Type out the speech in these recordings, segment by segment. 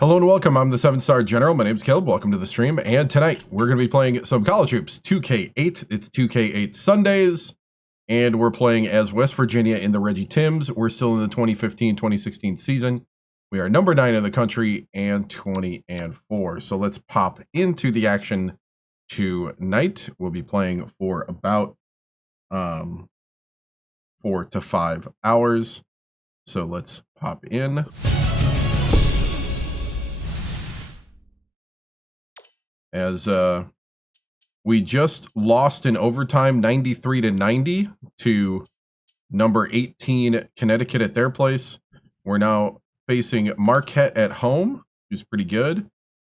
Hello and welcome. I'm the 7-Star General. My name's Caleb. Welcome to the stream. And tonight we're going to be playing some College Hoops 2K8. It's 2K8 Sundays. And we're playing as West Virginia in the Reggie Tims. We're still in the 2015-2016 season. We are number 9 in the country and 20-4. So let's pop into the action tonight. We'll be playing for about 4 to 5 hours. So let's pop in. As we just lost in overtime 93-90 to number 18 Connecticut at their place. We're now facing Marquette at home, who's pretty good.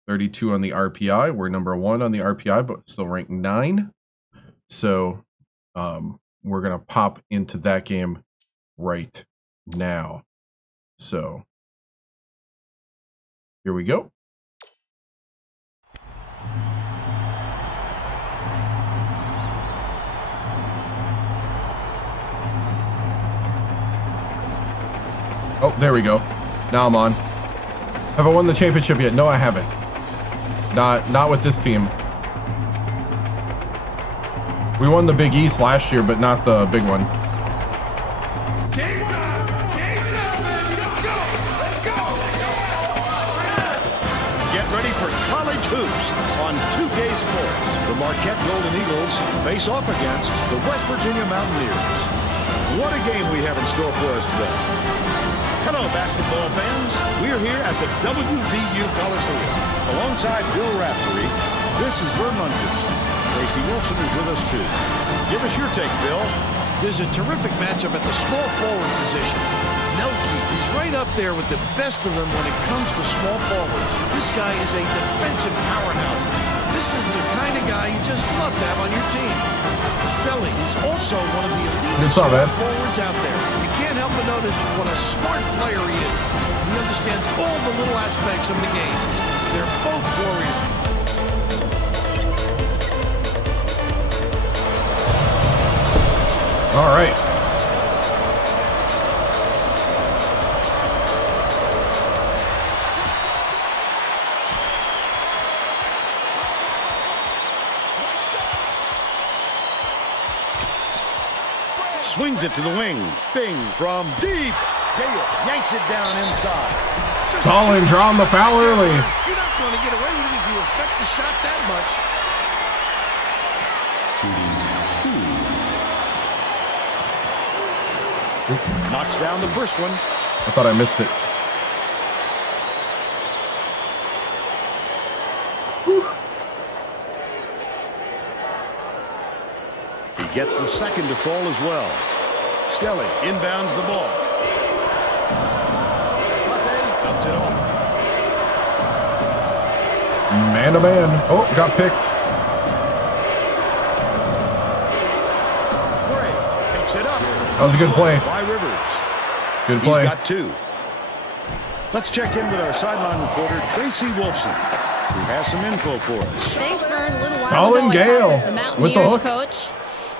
32 on the RPI. We're number 1 on the RPI, but still ranked 9. So we're going to pop into that game right now. So here we go. Oh, there we go. Now I'm on. Have I won the championship yet? No, I haven't. Not with this team. We won the Big East last year, but not the big one. Game time! Game time, baby! Let's go! Let's go! Get ready for college hoops on 2K Sports. The Marquette Golden Eagles face off against the West Virginia Mountaineers. What a game we have in store for us today. Hello, basketball fans. We are here at the WVU Coliseum. Alongside Bill Raftery, this is Vern Munchausen. Tracy Wilson is with us, too. Give us your take, Bill. There's a terrific matchup at the small forward position. Nelke is right up there with the best of them when it comes to small forwards. This guy is a defensive powerhouse. This is the kind of guy you just love to have on your team. Stelly is also one of the elite small forwards out there. You can't help but notice what a smart player he is. He understands all the little aspects of the game. They're both warriors. All right. Swings it to the wing. Bing from deep. Gale yanks it down inside. Stalling, drawing the foul early. You're not going to get away with it if you affect the shot that much. Knocks down the first one. I thought I missed it. He gets the second to fall as well. Stelly inbounds the ball. Dumps it off. Man to man. Oh, got picked. Frey takes it up. That was a good play. By Rivers. Good play. He's got 2. Let's check in with our sideline reporter, Tracy Wilson, who has some info for us. Thanks, Vern. A little Stalling while ago, Gale I talked with the Mountaineers with the hook. coach.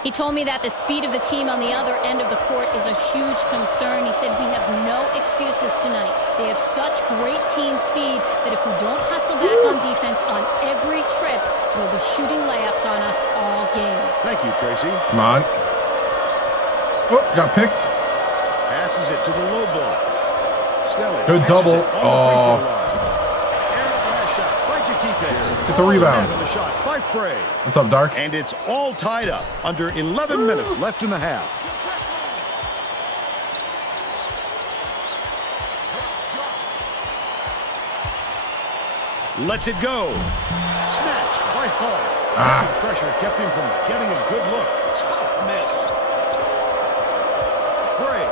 He told me that the speed of the team on the other end of the court is a huge concern. He said we have no excuses tonight. They have such great team speed that if we don't hustle back on defense on every trip, they'll be shooting layups on us all game. Thank you, Tracy. Come on. Oh, got picked. Passes it to the low block. Stelly. Good double. Oh. Get the rebound. The shot by Frey. What's up, Dark? And it's all tied up under 11 minutes left in the half. Lets it go. Snatched by Hall. Pressure kept him from getting a good look. Tough miss. Frey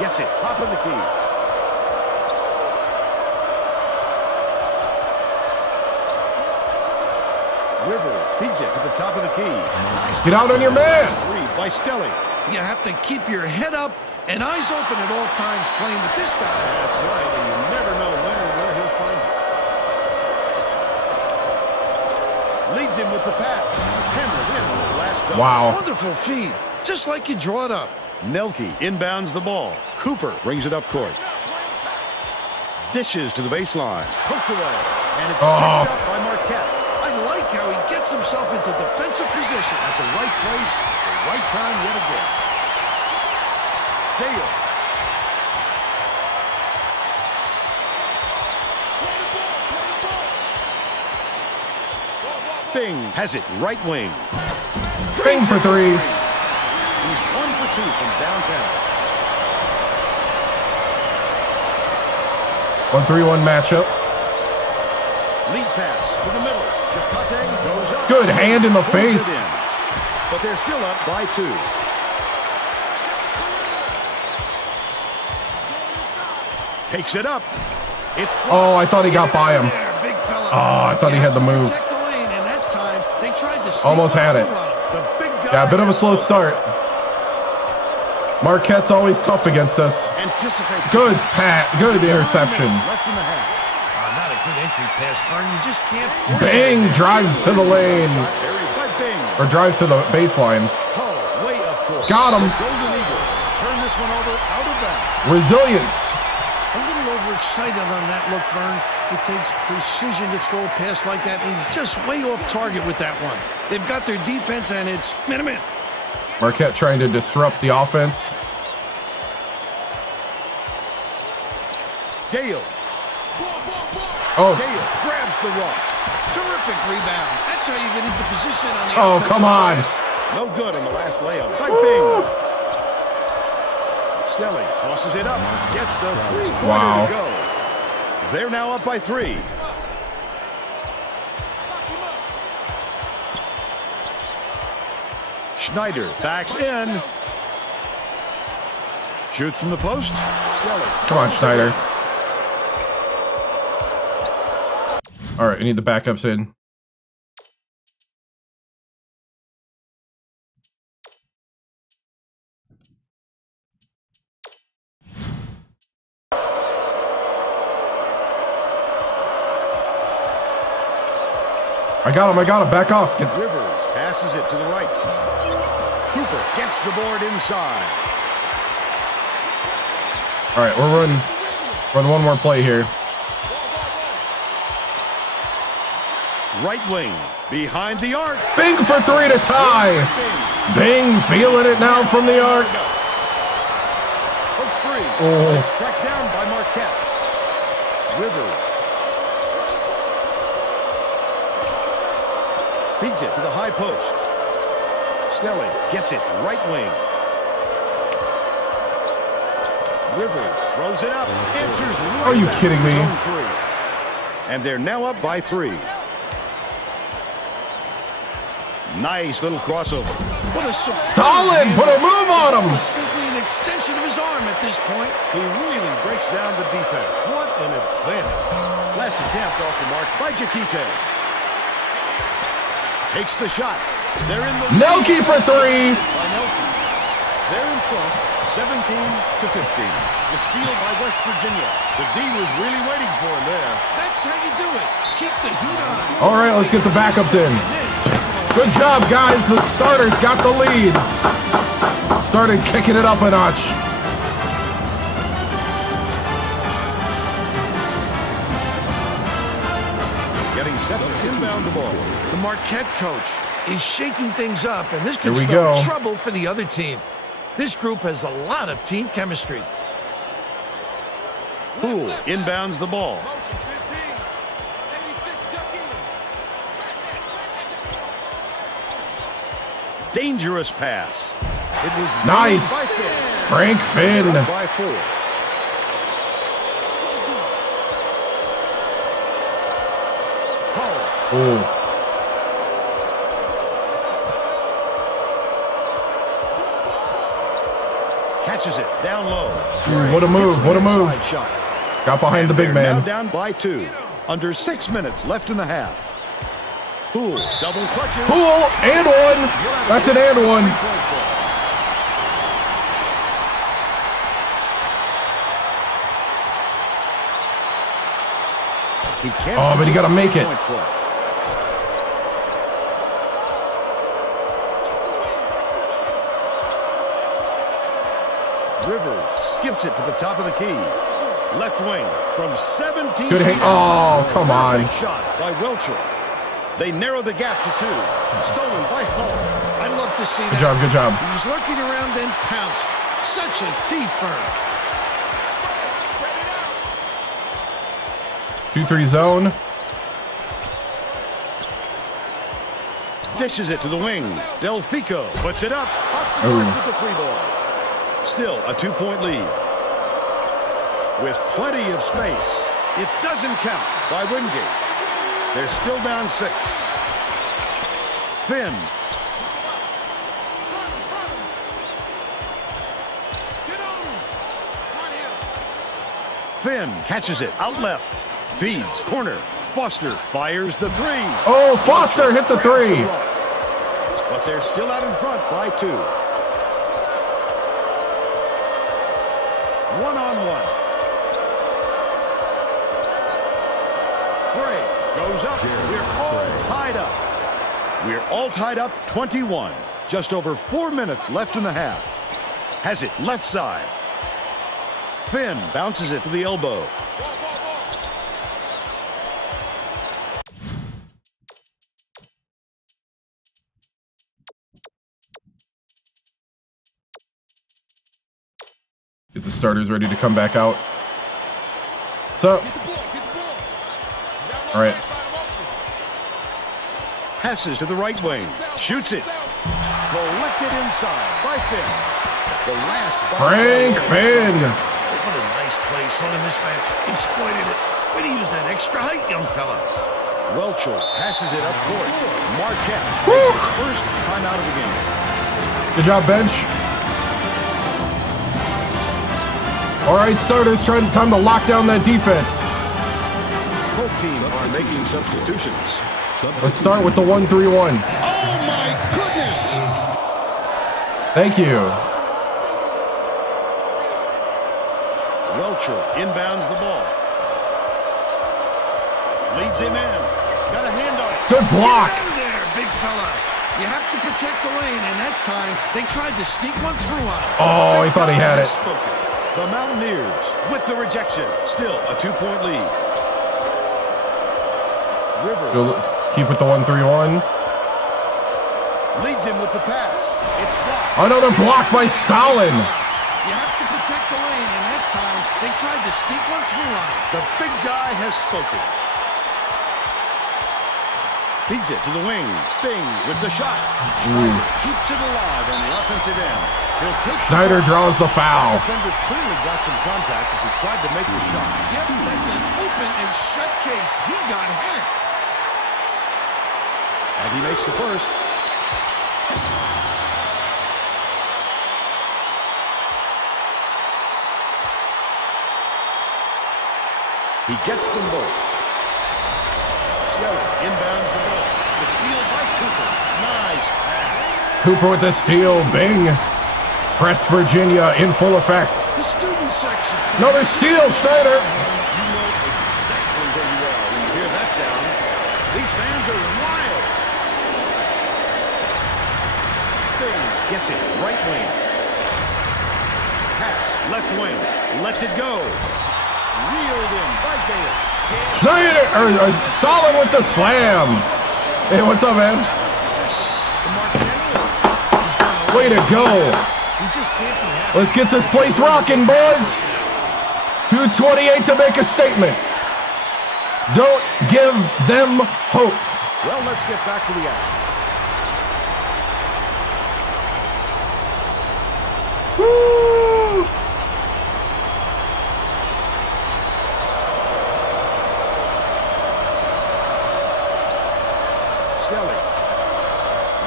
gets it top of the key. River beats it to the top of the key. Nice. Get out on your man. 3 by Stelly. You have to keep your head up and eyes open at all times playing with this guy. That's right, and you never know when or where he'll find it. Leads him with the pass. Hammered in on the last dunk. Wow. Wonderful feed, just like you draw it up. Nelke inbounds the ball. Cooper brings it up court. dishes to the baseline. Poked away. And it's Oh. picked up by Marquette. I like how he gets himself into defensive position At the right place, the right time yet again. Dale. Bing has it right wing. Bing for three. He's 1 for 2 from downtown. 1-3-1 matchup. Lead pass to the middle. Chakotay goes up. Good hand in the Throws it face. in. But they're still up by 2. Takes it up. It's Oh, I thought he got by him. there, big fella. Oh, I thought he had the move. Protect the lane, and that time they tried to Almost had it. the big guy. Yeah, a bit of a slow start. Marquette's always tough against us. Anticipates. Good pat. Good interception. Left in the half. Not a good entry pass, Fern. You just can't force Bing it. drives to the lane. Buried by Bing. Or drives to the baseline. Hull way up court. Got him. The Golden Eagles turn this one over out of bounds. Resilience. A little overexcited on that look, Vern. It takes precision to throw a pass like that. He's just way off target with that one. They've got their defense, and it's minute. Marquette trying to disrupt the offense. Gale. Oh, Gale grabs the rock. Terrific rebound. That's how you get into position on the Oh, offensive come on. glass. No good on the last layup by Bing. Snelly tosses it up. Gets the three-pointer Wow. to go. They're now up by 3. Schneider backs in. Shoots from the post. Snelly. come on, Schneider. All right, we need the backups in. I got him. Back off. Get, Rivers passes it to the right. Cooper gets the board inside. all right, we're run one more play here. Right wing. Behind the arc. Bing for 3 to tie. Bing feeling it now from the arc. Hooks free. Oh. It's tracked down by Marquette. Rivers. Feeds it to the high post. Snelly gets it right wing. Rivers throws it up. Answers right Are you back kidding to me? zone 3. And they're now up by 3. Nice little crossover. What a superb Stalin, handle. put a move on him. It's simply an extension of his arm at this point. He really breaks down the defense. What an advantage. Last attempt off the mark by Jakite. Takes the shot. They're in the Nelke for 3. by Nelke. They're in front, 17-15. The steal by West Virginia. The D was really waiting for him there. That's how you do it. Keep the heat on. All right, let's get the backups in. Good job, guys. The starters got the lead. Started kicking it up a notch. Getting set to inbound the ball. The Marquette coach is shaking things up, and this could Here we spell go. trouble for the other team. This group has a lot of team chemistry. Poole inbounds the ball. Motion 15. 86 duck in. Dangerous pass. It was Nice. made by Finn. Frank Finn. Up by 4. Hull. Oh, Catches it down low. what a move. Gets the What a move. inside shot. Got behind the big They're now man. down by 2. Under 6 minutes left in the half. Poole double clutches. Pool and one. That's an and one. He can't Oh, but he gotta make it. point play. Rivers skips it to the top of the key. Left wing from 17. Good hit. Oh, come on. Perfect shot by Welcher. They narrow the gap to 2. Stolen by Hull. I'd love to see that. Good job, good job. He was lurking around, then pounced. Such a thief bird. 2-3 zone. Dishes it to the wing. Delfico puts it up. Off the mark with the 3 ball. Still a 2-point lead. With plenty of space. It doesn't count by Wingate. They're still down 6. Finn. Finn catches it out left. Feeds corner. Foster fires the 3. Oh, Foster hit the 3. But they're still out in front by 2. 1-on-1. Frey goes up. We're all tied up. We're all tied up 21. Just over 4 minutes left in the half. Has it left side. Finn bounces it to the elbow. Get the starters ready to come back out. So, all right. Passes to the right wing. Shoots it. Collected inside by Finn. The last Frank Finn. What a nice play. Saw the mismatch. Exploited it. Way to use that extra height, young fella. Welcher passes it up court. Marquette makes his first time out of the game. Good job, bench. All right, starters, time to lock down that defense. Both teams are making substitutions. Let's start with the 1-3-1. Oh my goodness! Thank you. Welcher inbounds the ball. Leads him in. Got a hand on it. Good block. Get out of there, big fella. You have to protect the lane, and that time they tried to sneak one through on him. Oh, he thought he had it. Spoken. The Mountaineers with the rejection. Still a 2-point lead. Rivers Let's keep with the 1-3-1. leads him with the pass. It's blocked. Another block by Stalin. You have to protect the lane, and that time they tried to sneak one through on him. The big guy has spoken. Feeds it to the wing. Bing with the shot. Schneider keeps it alive on the offensive end. He'll take Schneider draws the foul. Defender clearly got some contact as he tried to make the shot. Yep, that's an open and shut case. He got hacked. And he makes the first. He gets them both. Skelly inbounds the ball. The steal by Cooper. Nice pass. Cooper with the steal. Bing. Press Virginia in full effect. The student section. Another steal, Schneider. You know exactly where you are when you hear that sound. These fans are wild. Bing gets it. Right wing. Pass. Left wing. Lets it go. Reeled in by Gale. Schneider, Stalin with the slam. Hey, what's up, man? Way to go. He just can't be happy. Let's get this place rocking, boys. 2:28 to make a statement. Don't give them hope. Well, let's get back to the action. Woo! Skelly.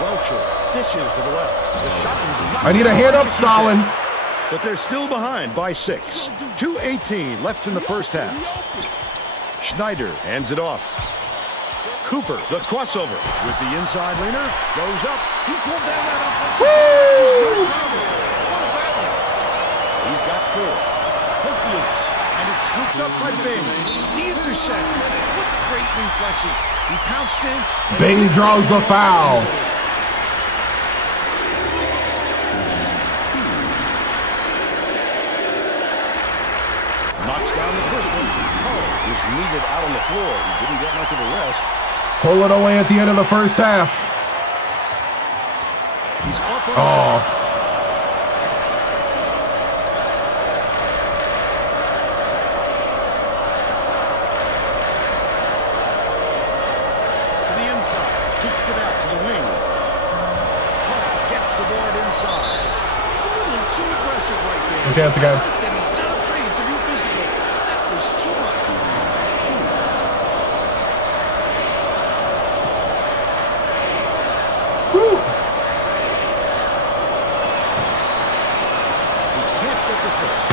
Welcher dishes to the left. The shot was knocked I need a down hand by up, Stalin. But they're still behind by 6. 2:18 left in the first half. Schneider hands it off. Cooper, the crossover with the inside leaner, goes up. He pulled down that offensive. Woo! What a battle. He's got 4. Hook loose, and it's scooped up by Bing. The intercept. What great reflexes. He pounced in. and Bing draws the foul. Knocks down the first one. Oh, was needed out on the floor. He didn't get much of a rest. Pull it away at the end of the first half. He's off on the side. To the inside. Kicks it out to the wing. Gets the board inside. A little too aggressive right there. Okay, that's a guy. I like that he's not afraid to be physical. But that was too much. Woo. He can't get the first.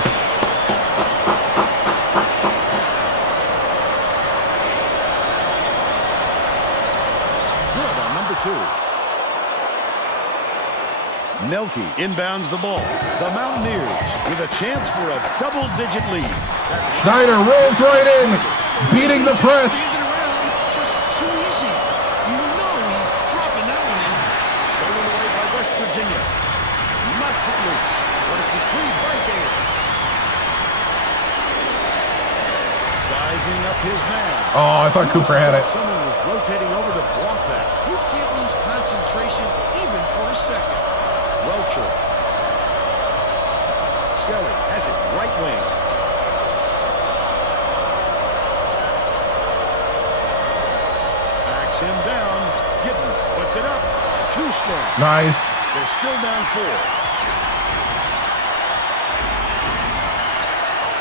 Good on number 2. Nelke inbounds the ball. The Mountaineers with a chance for a double-digit lead. Schneider rolls right in, beating the press. Standing around, it's just too easy. You know he's dropping that one in. Stolen away by West Virginia. Knocks it loose, but it's retrieved by Gale. Sizing up his man. Oh, I thought Cooper had it. Someone was rotating over to block that. You can't lose concentration even for a second. Welcher. Skelly has it right wing. Backs him down. Gittin puts it up. Too strong. Nice. They're still down 4.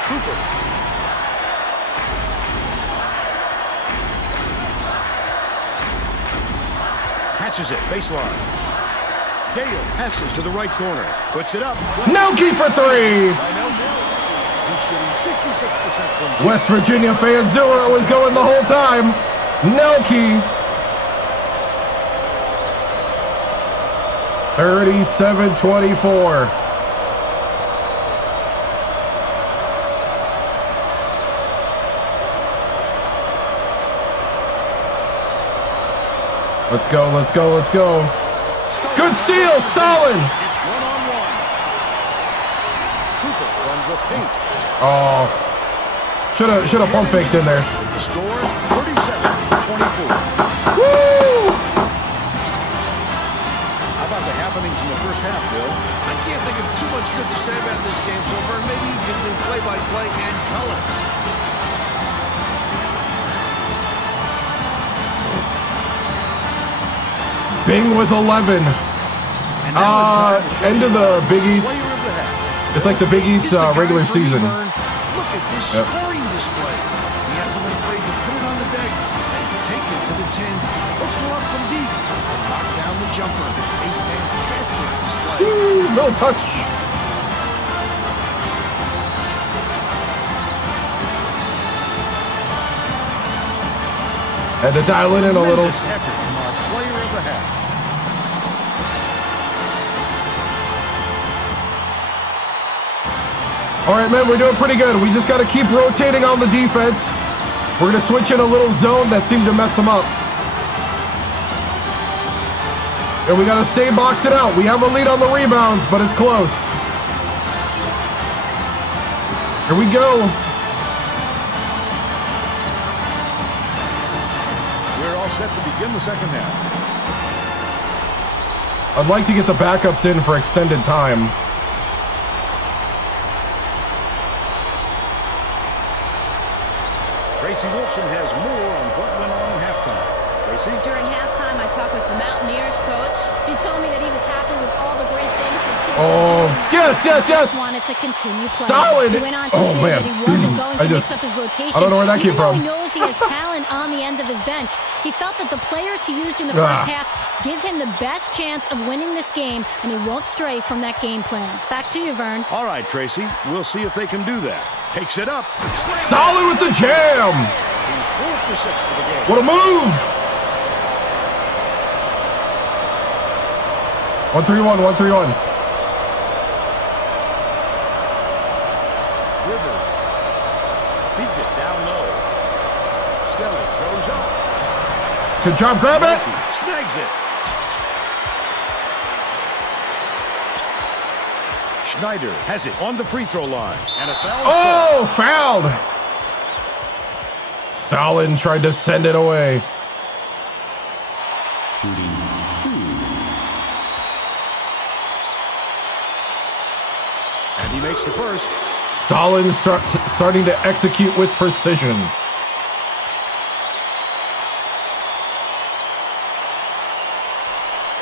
Cooper. Catches it. Baseline. Gale passes to the right corner. Puts it up. Nelke for 3. He's shooting 66% from West Virginia fans knew where it was going the whole time. Nelke. 37-24. Let's go, let's go, let's go. Good steal, Stalin. It's 1-on-1. Cooper from the paint. Oh, should have pump faked in there. The score 37-24. Woo! How about the happenings in the first half, Bill? I can't think of too much good to say about this game so far. Maybe you can do play-by-play and color. Bing with 11. End of the Big East. Player of the half. It's like the Big East He's the guy regular for me, season. Vern. Look at this scoring display. He hasn't been afraid to put it on the deck and take it to the 10 or pull up from deep and knock down the jumper. A fantastic display. Woo, little touch. Had to dial it in a little. Tremendous effort from our player of the half. All right, man, we're doing pretty good. We just got to keep rotating on the defense. We're going to switch in a little zone that seemed to mess them up. And we got to stay boxing out. We have a lead on the rebounds, but it's close. Here we go. We're all set to begin the second half. I'd like to get the backups in for extended time. Tracy Wolfson has more on what went on in halftime. Tracy? During halftime, I talked with the Mountaineers coach. He told me that he was happy with all the great things his kids Oh, were doing. yes, yes, He just yes. wanted to continue playing. Stalin. He went on to Oh, say man. that he wasn't going to mix up his rotation. I don't know where that came Even though from. he knows he has talent on the end of his bench, he felt that the players he used in the first half give him the best chance of winning this game, and he won't stray from that game plan. Back to you, Vern. All right, Tracy. We'll see if they can do that. Takes it up. Stalin with the jam. He's 4 for 6 for the game. What a move. 1-3-1, 1-3-1. River feeds it down low. Skelly goes up. Good job, grab it. Snags it. Schneider has it on the free throw line. And a foul. Oh, fouled. Stalin tried to send it away. And he makes the first. Stalin starting to execute with precision.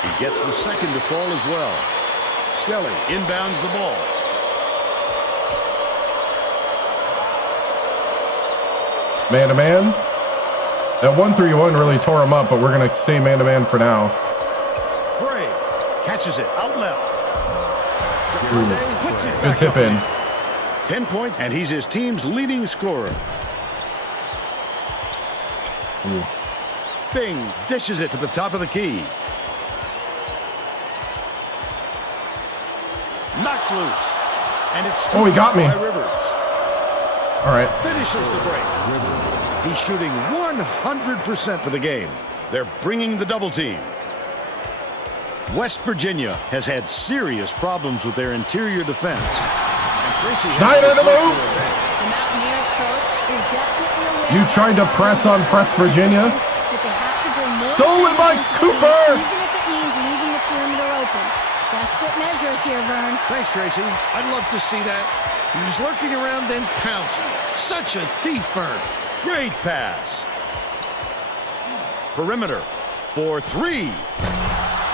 He gets the second to fall as well. Stelly inbounds the ball. Man-to-man. That 1-3-1 really tore him up, but we're going to stay man-to-man for now. Frey catches it out left. Puts it Good back tip up in. 10 points, and he's his team's leading scorer. Ooh. Bing dishes it to the top of the key. Knocked loose. And it's Oh, he got me. by Rivers. All right. Finishes the break. He's shooting 100% for the game. They're bringing the double team. West Virginia has had serious problems with their interior defense. Schneider to the hoop. The Mountaineers coach is definitely aware. You tried to press on Virginia. That they have to go more Stolen by defensive Cooper. even if it means leaving the perimeter open. Desperate measures here, Vern. Thanks, Tracy. I'd love to see that. He was lurking around, then pouncing. Such a thief, Vern. Great pass. Perimeter for three.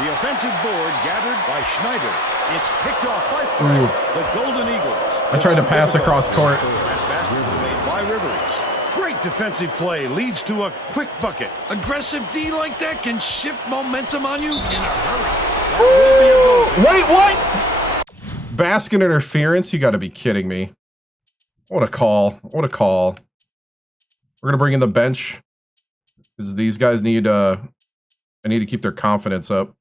The offensive board gathered by Schneider. It's picked off by Frey. Ooh. The Golden Eagles. I tried to pass across court. Last basket was made by Rivers. Great defensive play leads to a quick bucket. Aggressive D like that can shift momentum on you in a hurry. Wait, what? Basket interference? You got to be kidding me. What a call. What a call. We're going to bring in the bench because these guys need I need to keep their confidence up.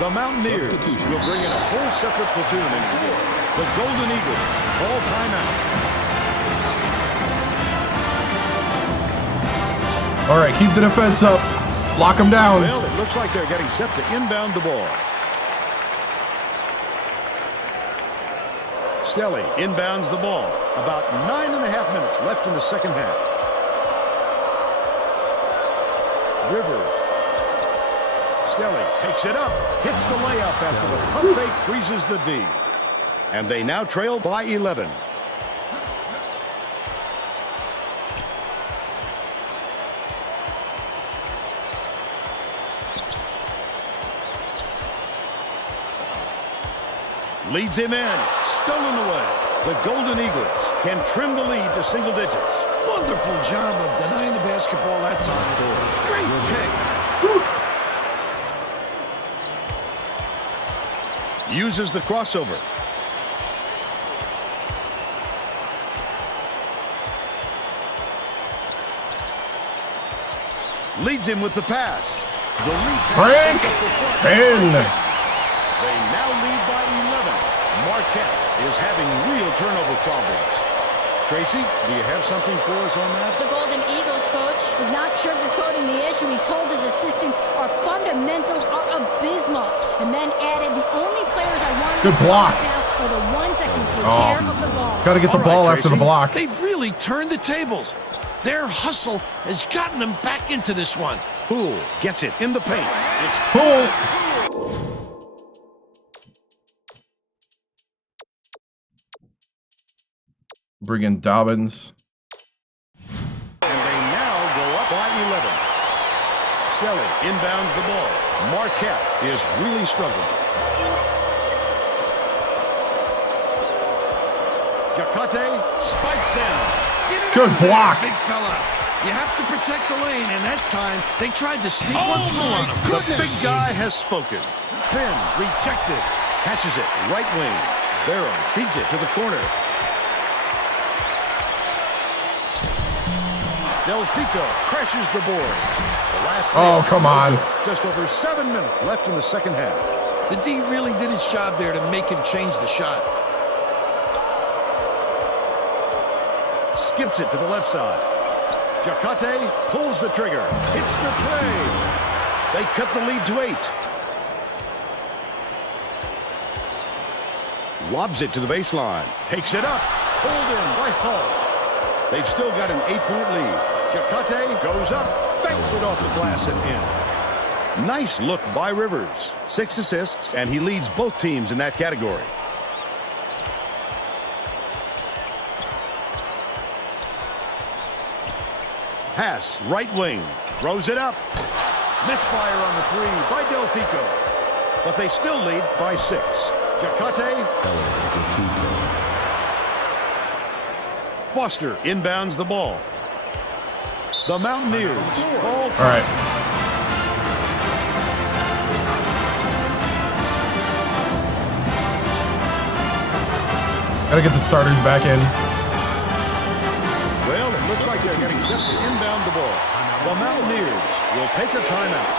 The Mountaineers will bring in a whole separate platoon into the game. The Golden Eagles call timeout. All right, keep the defense up. Lock them down. Well, it looks like they're getting set to inbound the ball. Stelly inbounds the ball. About 9.5 minutes left in the second half. Rivers. Stelly takes it up. Hits the layup after the pump fake freezes the D. And they now trail by 11. Leads him in. Stolen away. The Golden Eagles can trim the lead to single digits. Wonderful job of denying the basketball that time. Great pick. Uses the crossover. Leads him with the pass. The lead Frank in. They now lead by 11. Marquette is having real turnover problems. Tracy, do you have something for us on that? The Golden Eagles coach is not sugarcoating the issue. He told his assistants, our fundamentals are abysmal. And then added, the only players I want Good block. right now are the ones that can take care of the ball. Got to get the All right, ball after the Tracy. block. They've really turned the tables. Their hustle has gotten them back into this one. Poole gets it in the paint. It's Cool. Bring in Dobbins. And they now go up by 11. Stelly inbounds the ball. Marquette is really struggling. Jacate spiked down. Get it Good out of there, block. big fella. You have to protect the lane, and that time they tried to sneak one through on him. The big guy has spoken. Finn rejected. Catches it right wing. Barrow feeds it to the corner. Delfico crashes the boards. The last Oh, come on. Just over 7 minutes left in the second half. The D really did his job there to make him change the shot. Skips it to the left side. Jacate pulls the trigger. Hits the tray. They cut the lead to 8. Lobs it to the baseline. Takes it up. Pulled in by Hull. They've still got an 8-point lead. Jacate goes up. Banks it off the glass and in. Nice look by Rivers. 6 assists, and he leads both teams in that category. Pass, right wing. Throws it up. Misfire on the 3 by Delfico. But they still lead by 6. Jacate. Foster inbounds the ball. The Mountaineers. All right. Gotta get the starters back in. Well, it looks like they're getting set to inbound the ball. The Mountaineers will take a timeout.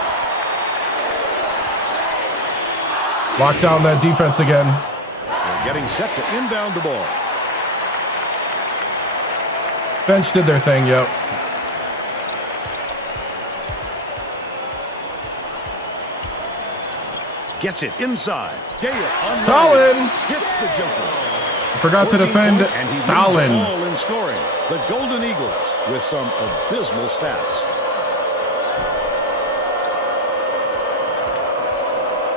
Lock down that defense again. They're getting set to inbound the ball. Bench did their thing, yep. Gets it inside. Gale Stalin hits the jumper. forgot to defend And he Stalin. leads the ball in scoring. The Golden Eagles with some abysmal stats.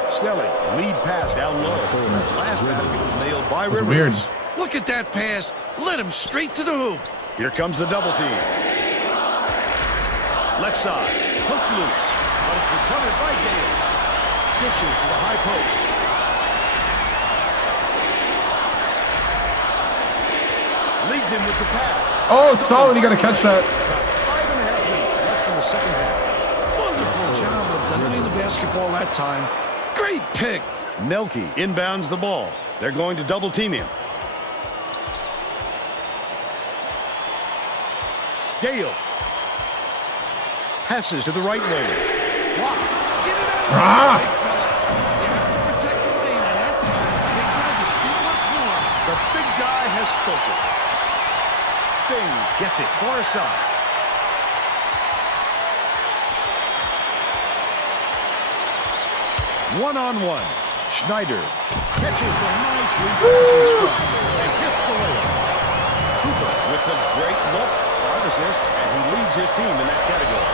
Snelling, lead pass down low. Last basket was nailed by That's Rivers. weird. Look at that pass. Led him straight to the hoop. Here comes the double team. Left side, hooked loose, but it's recovered by Gale. Dishes to the high post. Leads him with the pass. Oh, Stalin, you gotta catch that. 5.5 minutes left in the second half. Wonderful job of denying the basketball that time. Great pick. Nelke inbounds the ball. They're going to double team him. Gale passes to the right wing. Block. Get it out of Ah! there, big fella. You have to protect the lane, and that time they tried to sneak once more. The big guy has spoken. Bing gets it far side. One-on-one. Schneider catches the nice rebound and hits the layup. Cooper with the great look. 5 assists, and he leads his team in that category.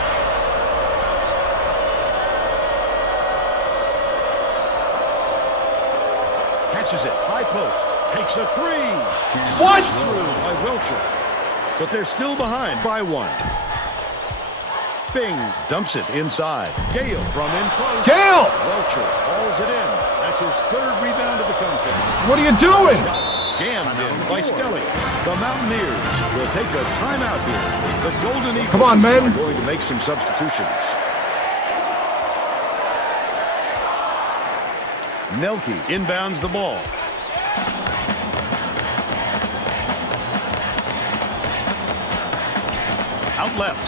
Catches it, high post, takes a 3. What? Through by Welcher, but they're still behind by 1. Bing dumps it inside. Gale from in close. Gale! Welcher hauls it in. That's his 3rd rebound of the contest. What are you doing? Jammed in by Stelly. The Mountaineers will take a timeout here. The Golden Eagles Come on, men. are going to make some substitutions. Nelke inbounds the ball. Out left.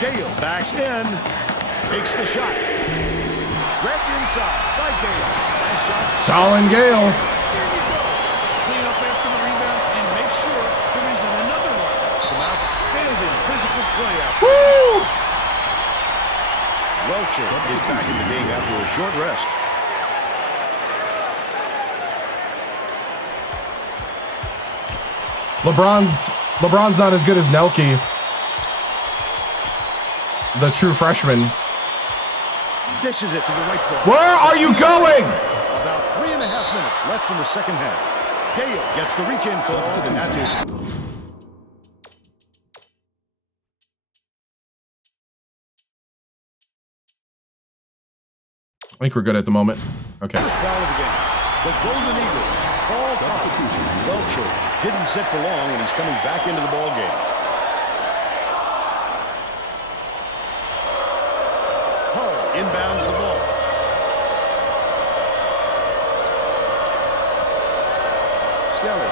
Gale backs in. Takes the shot. Grabbed inside by Gale. Last shot. Stalin Gale. There you go. Clean up after the rebound and make sure there isn't another one. Some outstanding physical play out there. Woo! Welcher is back in the game after a short rest. LeBron's not as good as Nelke, the true freshman. Dishes it to the right corner. Where are you going? About 3.5 minutes left in the second half. Gale gets the reach-in call, and that's his. I think we're good at the moment. Okay. Foul of the game. The Golden Eagles call substitution. Welcher didn't sit for long, and he's coming back into the ball game. Hull inbounds the ball. Snelly.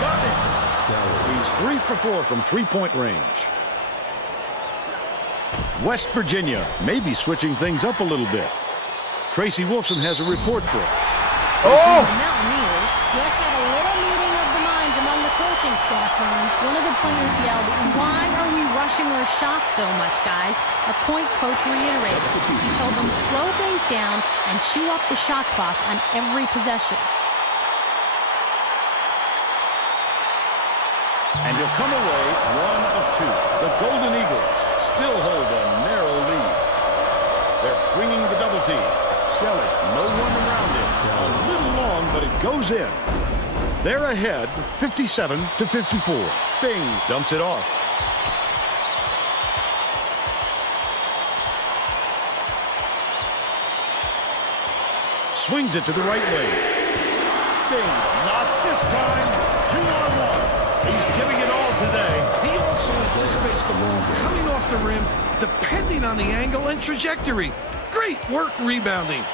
Got it. He's 3 for 4 from three-point range. West Virginia may be switching things up a little bit. Tracy Wolfson has a report for us. The Oh! Mountaineers just had a little meeting of the minds among the coaches coaching staff, one of the players yelled, "Why are we rushing our shots so much, guys?" A point coach reiterated. He told them slow things down and chew up the shot clock on every possession. And he'll come away 1 of 2. The Golden Eagles still hold a narrow lead. They're bringing the double team. Skelly, no one around him. A little long, but it goes in. They're ahead, 57-54. Bing dumps it off. Swings it to the right lane. Bing, not this time. 2-on-1. He's giving it all today. He also anticipates the ball coming off the rim, depending on the angle and trajectory. Great work rebounding.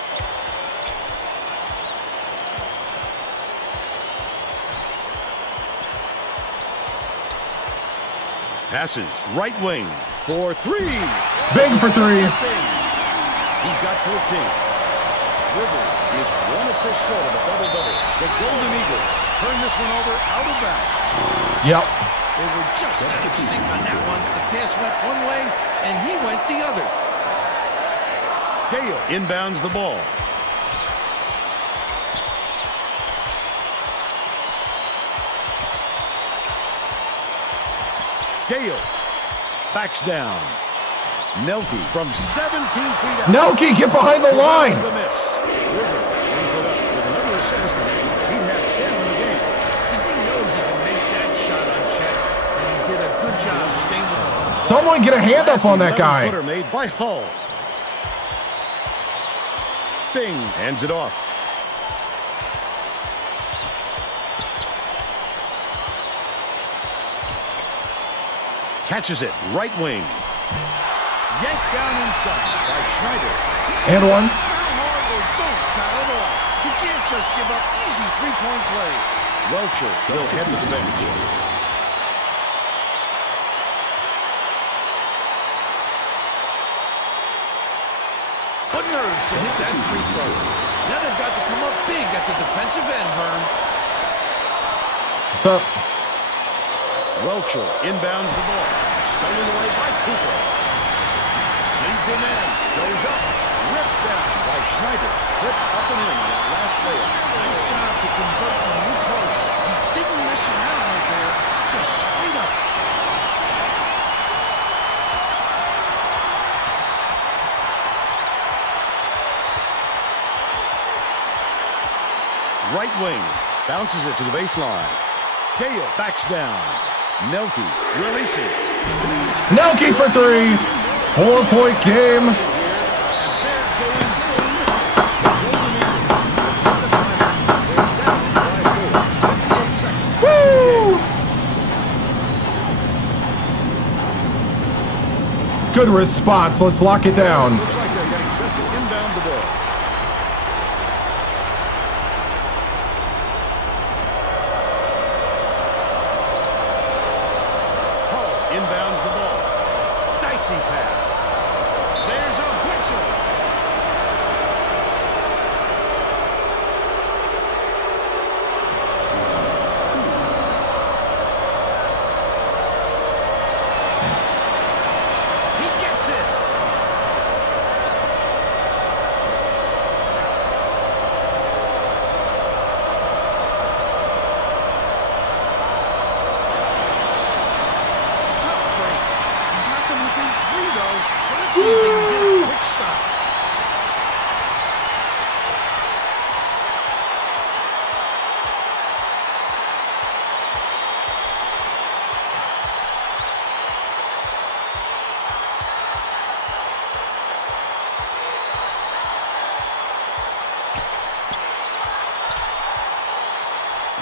Passes right wing for 3. Big for 3. He's got 14. River is 1 assist short of a double-double. The Golden Eagles turn this one over out of bounds. Yep. They were just out of sync on that one. The pass went one way, and he went the other. Gale inbounds the ball. Gale backs down. Nelke from 17 feet out. Nelke, get behind the line. The miss. River brings it up with another assist. He'd have 10 in the game. And he knows he can make that shot on check, and he did a good job staying with the ball. Someone get a hand up on that guy. Footer made by Hull. Bing hands it off. Catches it right wing. Yanked down inside by Schneider. And 1. Foul hard or don't foul at all. You can't just give up easy three-point plays. Welcher will head to the bench. What nerves to hit that free throw. Now they've got to come up big at the defensive end, Vern. What's up? Welcher inbounds the ball. Stolen away by Cooper. Leads him in. Goes up. Ripped down by Schneider. Ripped up and in that last layup. Nice job to convert from in close. He didn't mess around right there. Just straight up. Right wing. Bounces it to the baseline. Gale backs down. Nelke releases. Nelke for 3. 4-point game. Woo! Good response. Let's lock it down. Looks like they're getting set to inbound the ball. Inbounds the ball. Dicey pass. There's a whistle. He gets it. See if they can get a quick stop.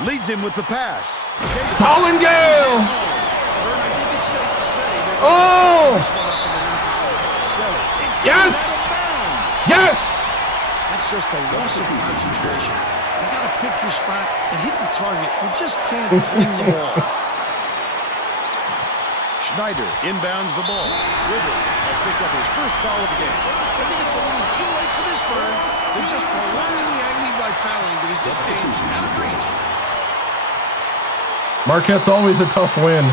Leads him with the pass. Stalin Gale! I think it's safe to say that Oh! this one up in the rim. Yes! Yes! That's just a loss of concentration. You got to pick your spot and hit the target. You just can't fling the ball. Schneider inbounds the ball. River has picked up his first foul of the game. I think it's a little too late for this, Vern. They're just prolonging the agony by fouling because this game's out of reach. Marquette's always a tough win.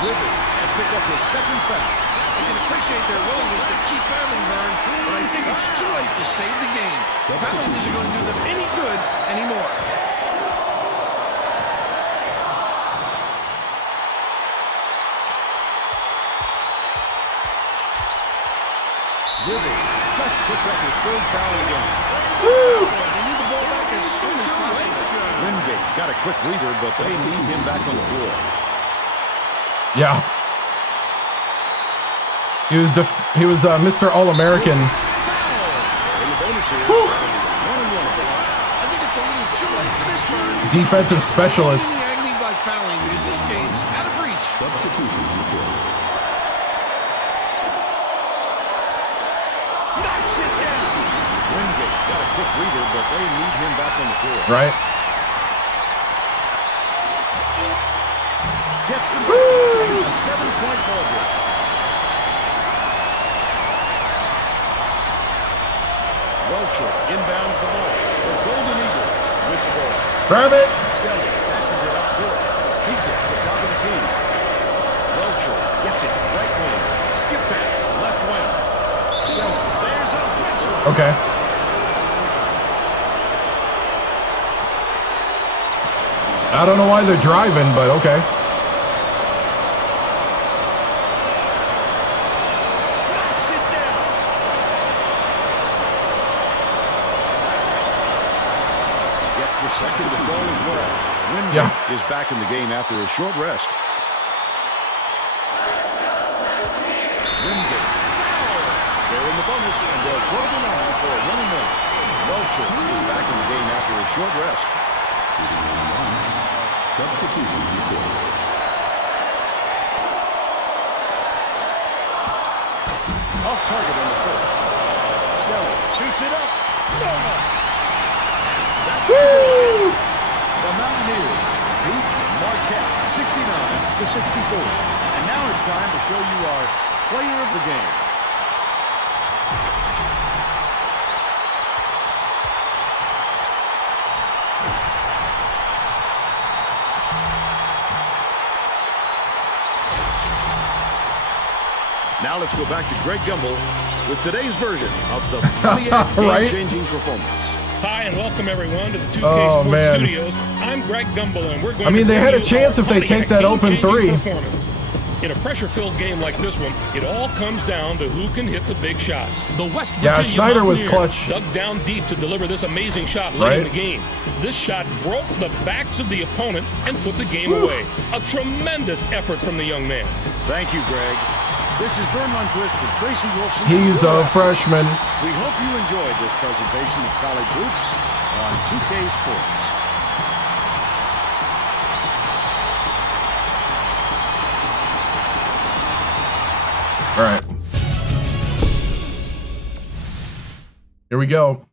Rivers has picked up his second foul. I can appreciate their willingness to keep battling, Vern, but I think it's too late to save the game. Fouling isn't going to do them any good anymore. Rivers just picked up his third foul again. They need the ball back as soon as possible. Wingate got a quick breather, but they need him back on the floor. Yeah. He was Mr. All-American. And the bonus here is 1-1 at the line. I think it's a little too late for this, Vern. Defensive specialist. Avoiding the agony by fouling because this game's out of reach. Substitution report. Knocks it down. Wingate got a quick breather, but they need him back on the floor. Right? Gets the break. It's a 7-point ball game. Welcher inbounds the ball. The Golden Eagles with the ball. Grab it. Stelly passes it up court. Feeds it to the top of the key. Welcher gets it right wing. Skip pass left wing. Stelly. There's a whistle. Okay. I don't know why they're driving, but okay. Knocks it down. Gets the second to fall as well. Wingate Yeah. is back in the game after a short rest. Wingate. They're in the bonus, and they'll go to the line for a 1-1. Welcher is back in the game after a short rest. Substitution report. Off target on the first. Stelly shoots it up. No. Woo! The Mountaineers beat Marquette 69-64. And now it's time to show you our player of the game. Now let's go back to Greg Gumbel with today's version of the funniest Right? game-changing performance. Hi, and welcome everyone to the 2K Oh, Sports man. Studios. I'm Greg Gumbel, and we're going I mean, to they bring had a you chance our if they take that open game-changing three. performance. In a pressure-filled game like this one, it all comes down to who can hit the big shots. The West Virginia Yeah, Snyder was Mountaineers clutch. dug down deep to deliver this amazing shot late Right? in the game. This shot broke the backs of the opponent and put the game away. A tremendous effort from the young man. Thank you, Greg. This is Vern Lundquist for Tracy Wolfson. He's a freshman. We hope you enjoyed this presentation of college hoops on 2K Sports. All right. Here we go.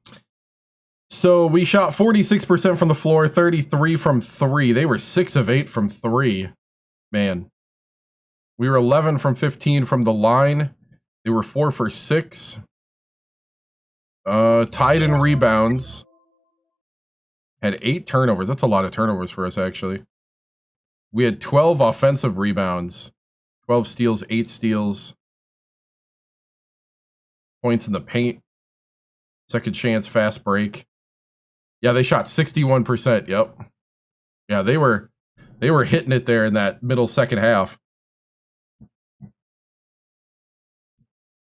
So we shot 46% from the floor, 33 from 3. They were 6 of 8 from 3. Man. We were 11 from 15 from the line. They were 4 for 6. Tied in rebounds. Had 8 turnovers. That's a lot of turnovers for us, actually. We had 12 offensive rebounds. 12 steals, 8 steals. Points in the paint. Second chance, fast break. Yeah, they shot 61%. Yep. Yeah, they were hitting it there in that middle second half.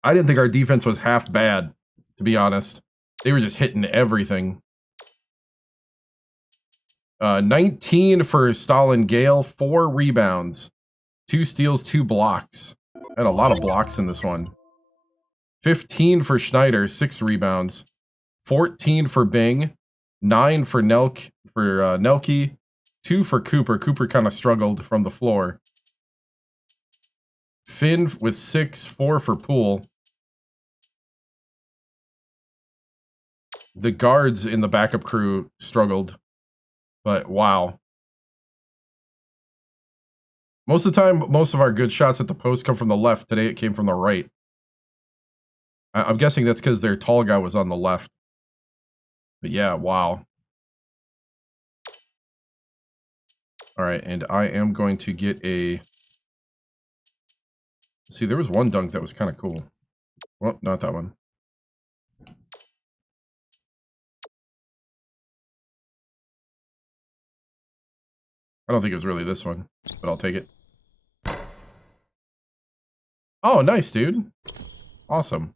I didn't think our defense was half bad, to be honest. They were just hitting everything. 19 for Stalin Gale, 4 rebounds, 2 steals, 2 blocks. Had a lot of blocks in this one. 15 for Schneider, 6 rebounds. 14 for Bing, 9 for Nelke, 2 for Cooper. Cooper kind of struggled from the floor. Finn with 6, 4 for Poole. The guards in the backup crew struggled, but wow. Most of the time, most of our good shots at the post come from the left. Today it came from the right. I'm guessing that's because their tall guy was on the left. But yeah, wow. All right, and I am going to get a... See, there was one dunk that was kind of cool. Well, not that one. I don't think it was really this one, but I'll take it. Oh, nice, dude. Awesome.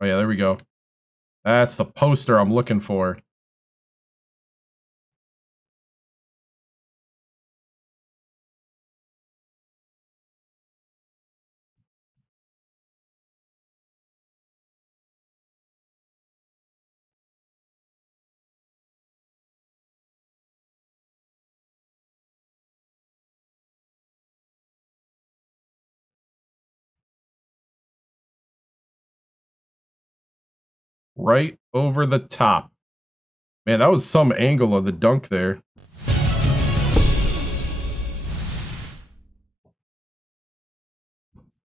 Oh, yeah, there we go. That's the poster I'm looking for. Right over the top. Man, that was some angle of the dunk there.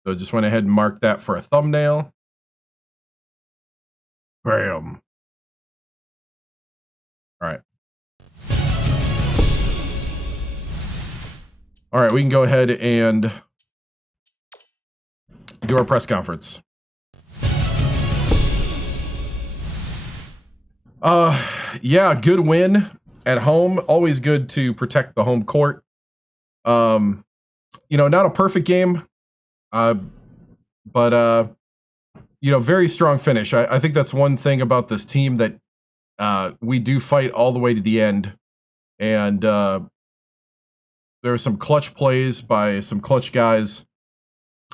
So just went ahead and marked that for a thumbnail. Bam. All right. All right, we can go ahead and do our press conference. Yeah, good win at home. Always good to protect the home court. You know, not a perfect game, but you know, very strong finish. I think that's one thing about this team, that we do fight all the way to the end, and there were some clutch plays by some clutch guys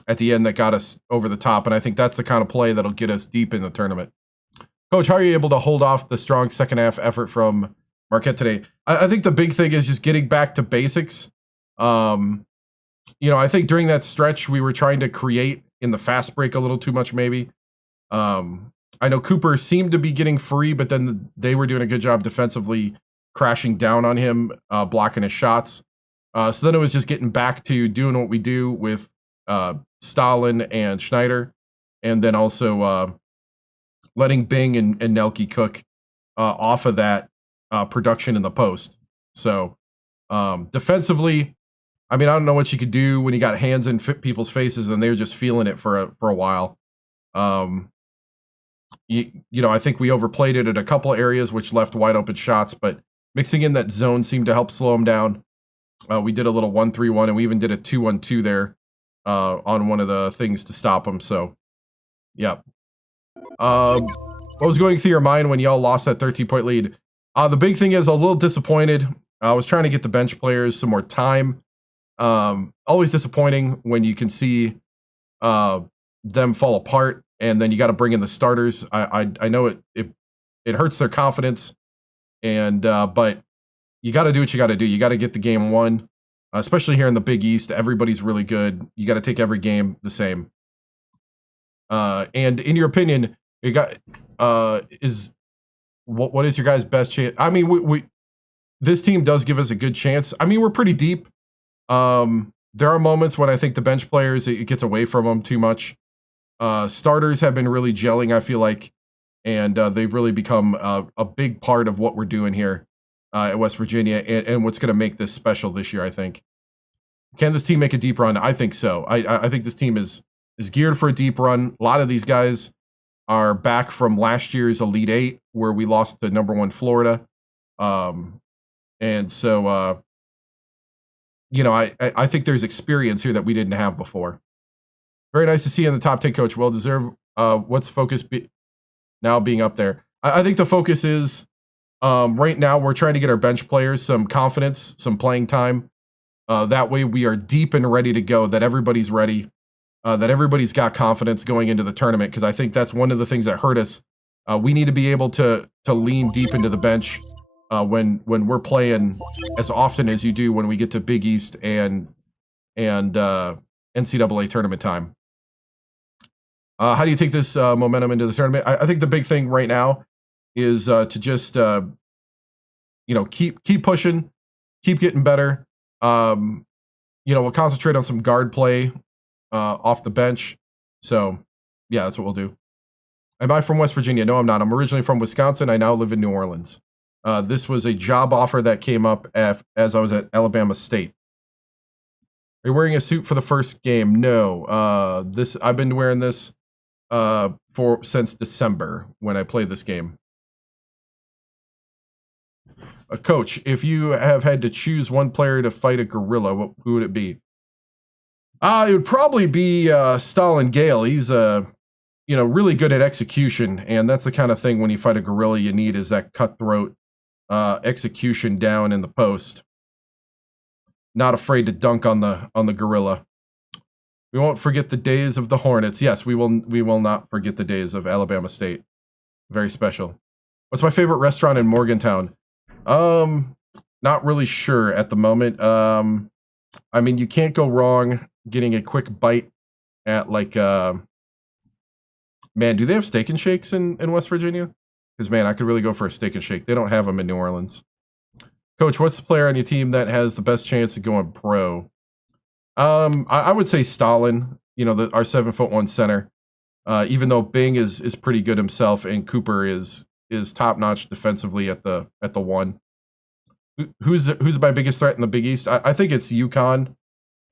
at the end that got us over the top, and I think that's the kind of play that'll get us deep in the tournament. Coach, how are you able to hold off the strong second half effort from Marquette today? I think the big thing is just getting back to basics. You know, I think during that stretch, we were trying to create in the fast break a little too much, maybe. I know Cooper seemed to be getting free, but then they were doing a good job defensively, crashing down on him, blocking his shots. So then it was just getting back to doing what we do with Stalin and Schneider, and then also letting Bing and Nelke cook off of that production in the post. So defensively, I mean, I don't know what you could do when you got hands in people's faces and they're just feeling it for a while. You know, I think we overplayed it at a couple areas, which left wide open shots, but mixing in that zone seemed to help slow them down. We did a little 1-3-1, and we even did a 2-1-2 there on one of the things to stop them. So, yeah. What was going through your mind when y'all lost that 13-point lead? The big thing is a little disappointed. I was trying to get the bench players some more time. Always disappointing when you can see them fall apart, and then you got to bring in the starters. I know it hurts their confidence, and but you got to do what you got to do. You got to get the game won, especially here in the Big East. Everybody's really good. You got to take every game the same. And in your opinion, you got what is your guys' best chance? I mean, we this team does give us a good chance. I mean, we're pretty deep. There are moments when I think the bench players, it gets away from them too much. Starters have been really gelling, I feel like, and they've really become a big part of what we're doing here at West Virginia, and what's going to make this special this year, I think. Can this team make a deep run? I think so. I think this team is geared for a deep run. A lot of these guys are back from last year's Elite Eight, where we lost to #1 Florida. And so, you know, I think there's experience here that we didn't have before. Very nice to see you in the top 10, Coach. Well deserved. What's focus now being up there? I think the focus is right now we're trying to get our bench players some confidence, some playing time. That way we are deep and ready to go, that everybody's ready, that everybody's got confidence going into the tournament, because I think that's one of the things that hurt us. We need to be able to lean deep into the bench when we're playing as often as you do when we get to Big East and NCAA tournament time. How do you take this momentum into the tournament? I think the big thing right now is to just you know, keep pushing, keep getting better. You know, we'll concentrate on some guard play off the bench. So yeah, that's what we'll do. Am I from West Virginia? No, I'm not. I'm originally from Wisconsin. I now live in New Orleans. This was a job offer that came up as I was at Alabama State. Are you wearing a suit for the first game? No. I've been wearing this since December when I played this game. Coach, if you have had to choose one player to fight a gorilla, who would it be? It would probably be Stalin Gale. He's really good at execution, and that's the kind of thing when you fight a gorilla you need is that cutthroat execution down in the post. Not afraid to dunk on the gorilla. We won't forget the days of the Hornets. Yes, we will not forget the days of Alabama State. Very special. What's my favorite restaurant in Morgantown? Not really sure at the moment. I mean, you can't go wrong getting a quick bite at like man, do they have Steak and Shakes in West Virginia? Because man, I could really go for a Steak and Shake. They don't have them in New Orleans. Coach, what's the player on your team that has the best chance of going pro? I would say Stalin, our 7'1" center. Even though Bing is pretty good himself and Cooper is top notch defensively at the 1. Who's my biggest threat in the Big East? I think it's UConn,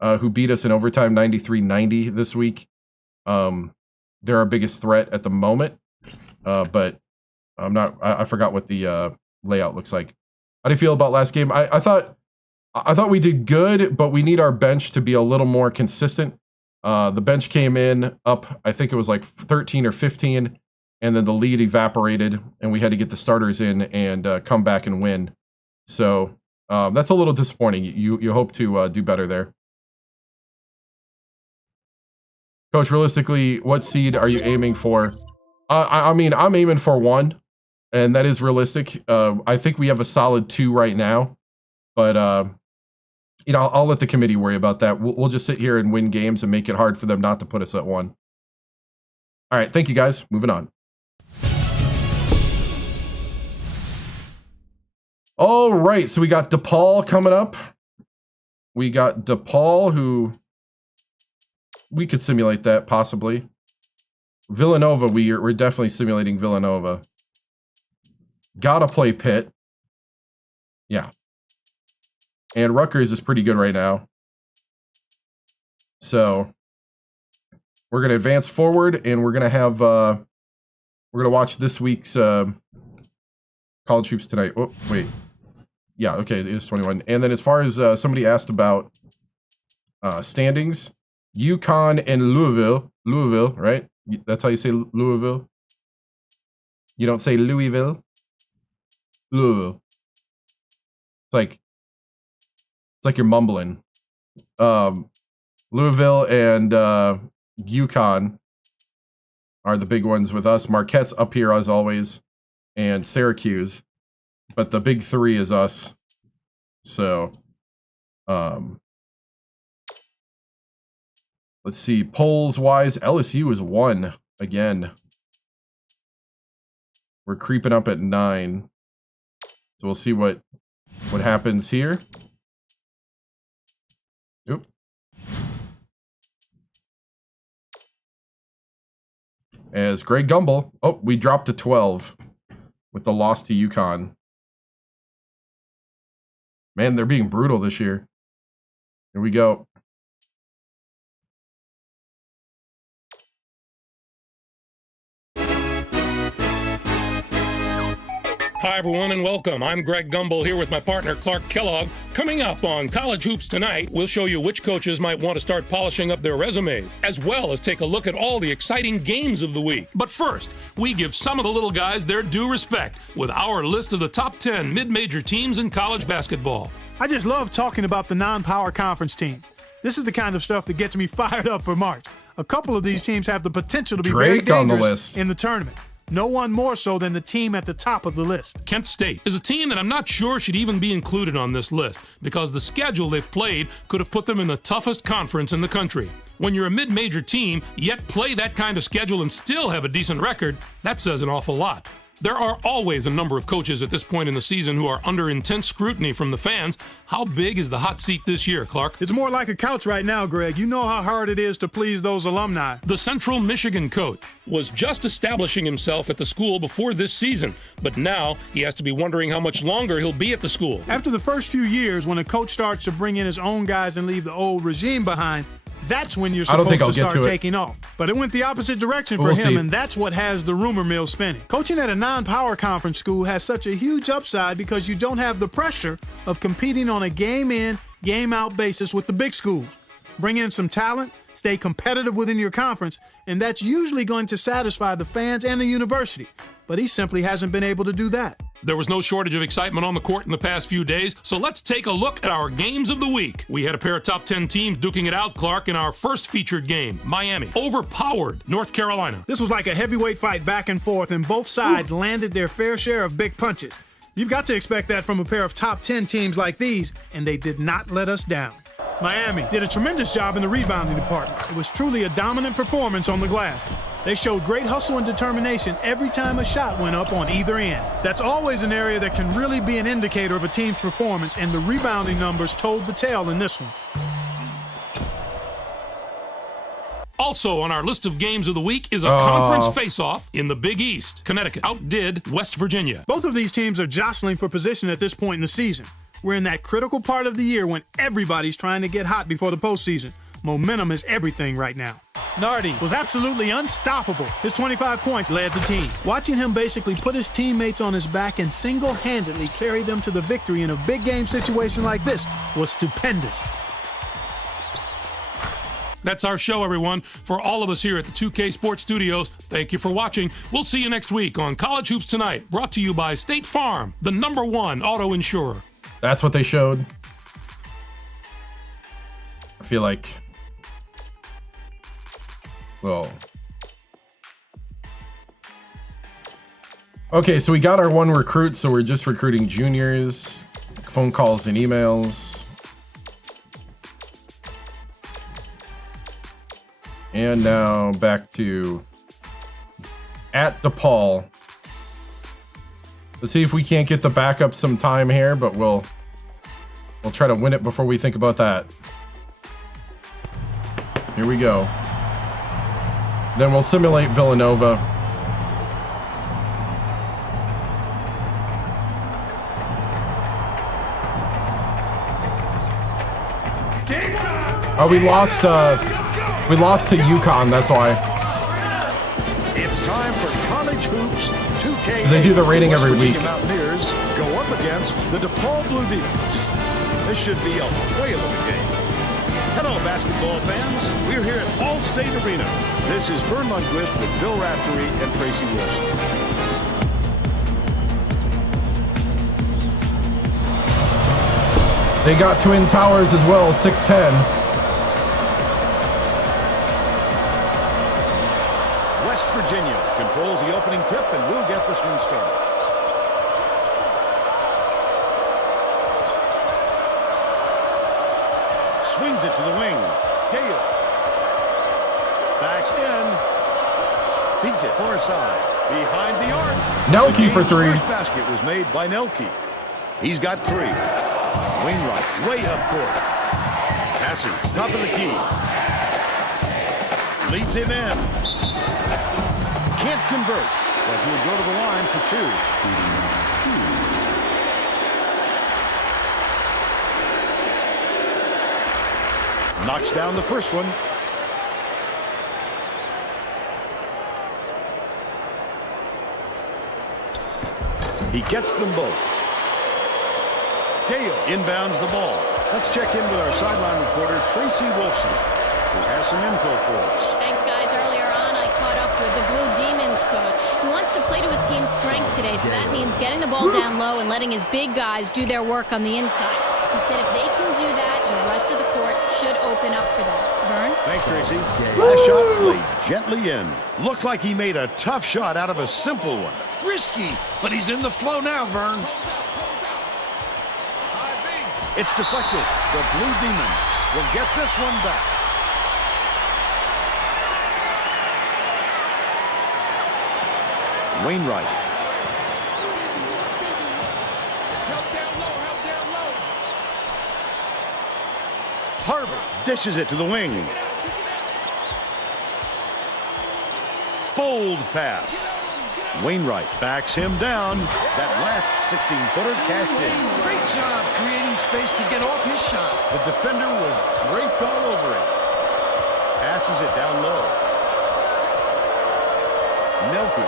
who beat us in overtime 93-90 this week. They're our biggest threat at the moment, but I forgot what the layout looks like. How do you feel about last game? I thought we did good, but we need our bench to be a little more consistent. The bench came in up, I think it was like 13 or 15, and then the lead evaporated, and we had to get the starters in and come back and win. So that's a little disappointing. You hope to do better there. Coach, realistically, what seed are you aiming for? I mean, I'm aiming for 1, and that is realistic. I think we have a solid 2 right now, but I'll let the committee worry about that. We'll just sit here and win games and make it hard for them not to put us at 1. All right, thank you guys. Moving on. All right, so we got DePaul coming up. We got DePaul, who we could simulate that possibly. Villanova, we're definitely simulating Villanova. Gotta play Pitt. Yeah. And Rutgers is pretty good right now. So we're going to advance forward, and we're going to have we're going to watch this week's college hoops tonight. Oh, wait. Yeah, okay, it is 21. And then as far as somebody asked about standings, UConn and Louisville, right? That's how you say Louisville? You don't say Louisville? Louisville. It's like you're mumbling. Louisville and UConn are the big ones with us. Marquette's up here as always, and Syracuse. But the big 3 is us. So, let's see. Polls-wise, LSU is 1 again. We're creeping up at 9. So we'll see what happens here. Oop. As Greg Gumbel, we dropped to 12 with the loss to UConn. Man, they're being brutal this year. Here we go. Hi, everyone, and welcome. I'm Greg Gumbel here with my partner, Clark Kellogg. Coming up on College Hoops Tonight, we'll show you which coaches might want to start polishing up their resumes, as well as take a look at all the exciting games of the week. But first, we give some of the little guys their due respect with our list of the top 10 mid-major teams in college basketball. I just love talking about the non-power conference team. This is the kind of stuff that gets me fired up for March. A couple of these teams have the potential to be very dangerous in the tournament. No one more so than the team at the top of the list. Kent State is a team that I'm not sure should even be included on this list because the schedule they've played could have put them in the toughest conference in the country. When you're a mid-major team, yet play that kind of schedule and still have a decent record, that says an awful lot. There are always a number of coaches at this point in the season who are under intense scrutiny from the fans. How big is the hot seat this year, Clark? It's more like a couch right now, Greg. You know how hard it is to please those alumni. The Central Michigan coach was just establishing himself at the school before this season, but now he has to be wondering how much longer he'll be at the school. After the first few years, when a coach starts to bring in his own guys and leave the old regime behind, that's when you're supposed to start taking off. But it went the opposite direction for him, and that's what has the rumor mill spinning. Coaching at a non-power conference school has such a huge upside because you don't have the pressure of competing on a game-in, game-out basis with the big schools. Bring in some talent, stay competitive within your conference, and that's usually going to satisfy the fans and the university. But he simply hasn't been able to do that. There was no shortage of excitement on the court in the past few days, so let's take a look at our games of the week. We had a pair of top 10 teams duking it out, Clark, in our first featured game. Miami overpowered North Carolina. This was like a heavyweight fight back and forth, and both sides landed their fair share of big punches. You've got to expect that from a pair of top 10 teams like these, and they did not let us down. Miami did a tremendous job in the rebounding department. It was truly a dominant performance on the glass. They showed great hustle and determination every time a shot went up on either end. That's always an area that can really be an indicator of a team's performance, and the rebounding numbers told the tale in this one. Also on our list of games of the week is a conference face-off in the Big East. Connecticut outdid West Virginia. Both of these teams are jostling for position at this point in the season. We're in that critical part of the year when everybody's trying to get hot before the postseason. Momentum is everything right now. Nardi was absolutely unstoppable. His 25 points led the team. Watching him basically put his teammates on his back and single-handedly carry them to the victory in a big game situation like this was stupendous. That's our show, everyone. For all of us here at the 2K Sports Studios, thank you for watching. We'll see you next week on College Hoops Tonight, brought to you by State Farm, the #1 auto insurer. That's what they showed. I feel like, well, okay, so we got our one recruit, so we're just recruiting juniors, phone calls and emails. And now back to at DePaul. Let's see if we can't get the backup some time here, but we'll try to win it before we think about that. Here we go. Then we'll simulate Villanova. Oh, we lost to UConn, that's why. It's time for College Hoops 2K. They do the rating every week. Mountaineers go up against the DePaul Blue Demons. This should be a whale of a game. Hello, basketball fans. We're here at All-State Arena. This is Vern Lundquist with Bill Raftery and Tracy Wilson. They got Twin Towers as well, 6'10". West Virginia controls the opening tip, and we'll get this one started. Swings it to the wing. Gale. Backs in. Beats it far side. Behind the arc. Nelke for three. First basket was made by Nelke. He's got three. Wainwright way up court. Passing. Top of the key. Leads him in. Can't convert, but he'll go to the line for two. Knocks down the first one. He gets them both. Gale inbounds the ball. Let's check in with our sideline reporter, Tracy Wilson, who has some info for us. Thanks, guys. Earlier on, I caught up with the Blue Demons coach, who wants to play to his team's strength today, so that means getting the ball down low and letting his big guys do their work on the inside. He said if they can do that, the rest of the court should open up for them. Vern? Thanks, Tracy. Last shot played gently in. Looked like he made a tough shot out of a simple one. Risky, but he's in the flow now, Vern. It's deflected. The Blue Demons will get this one back. Wainwright Dishes it to the wing. Bold pass. Wainwright backs him down. That last 16-footer cashed in. Great job creating space to get off his shot. The defender was draped all over it. Passes it down low. Nelke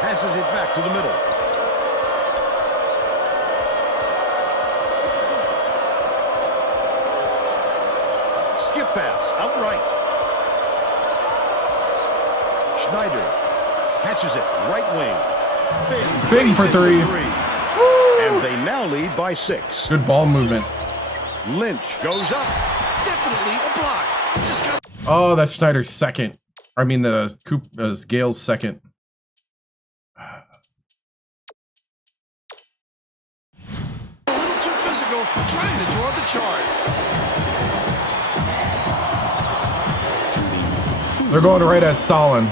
passes it back to the middle. Skip pass, outright. Schneider catches it, right wing. Big for three. And they now lead by 6. Good ball movement. Lynch goes up. Definitely a block. Just got Oh, that's Schneider's second. I mean, Gale's second. a little too physical, trying to draw the chart. They're going right at Stalin.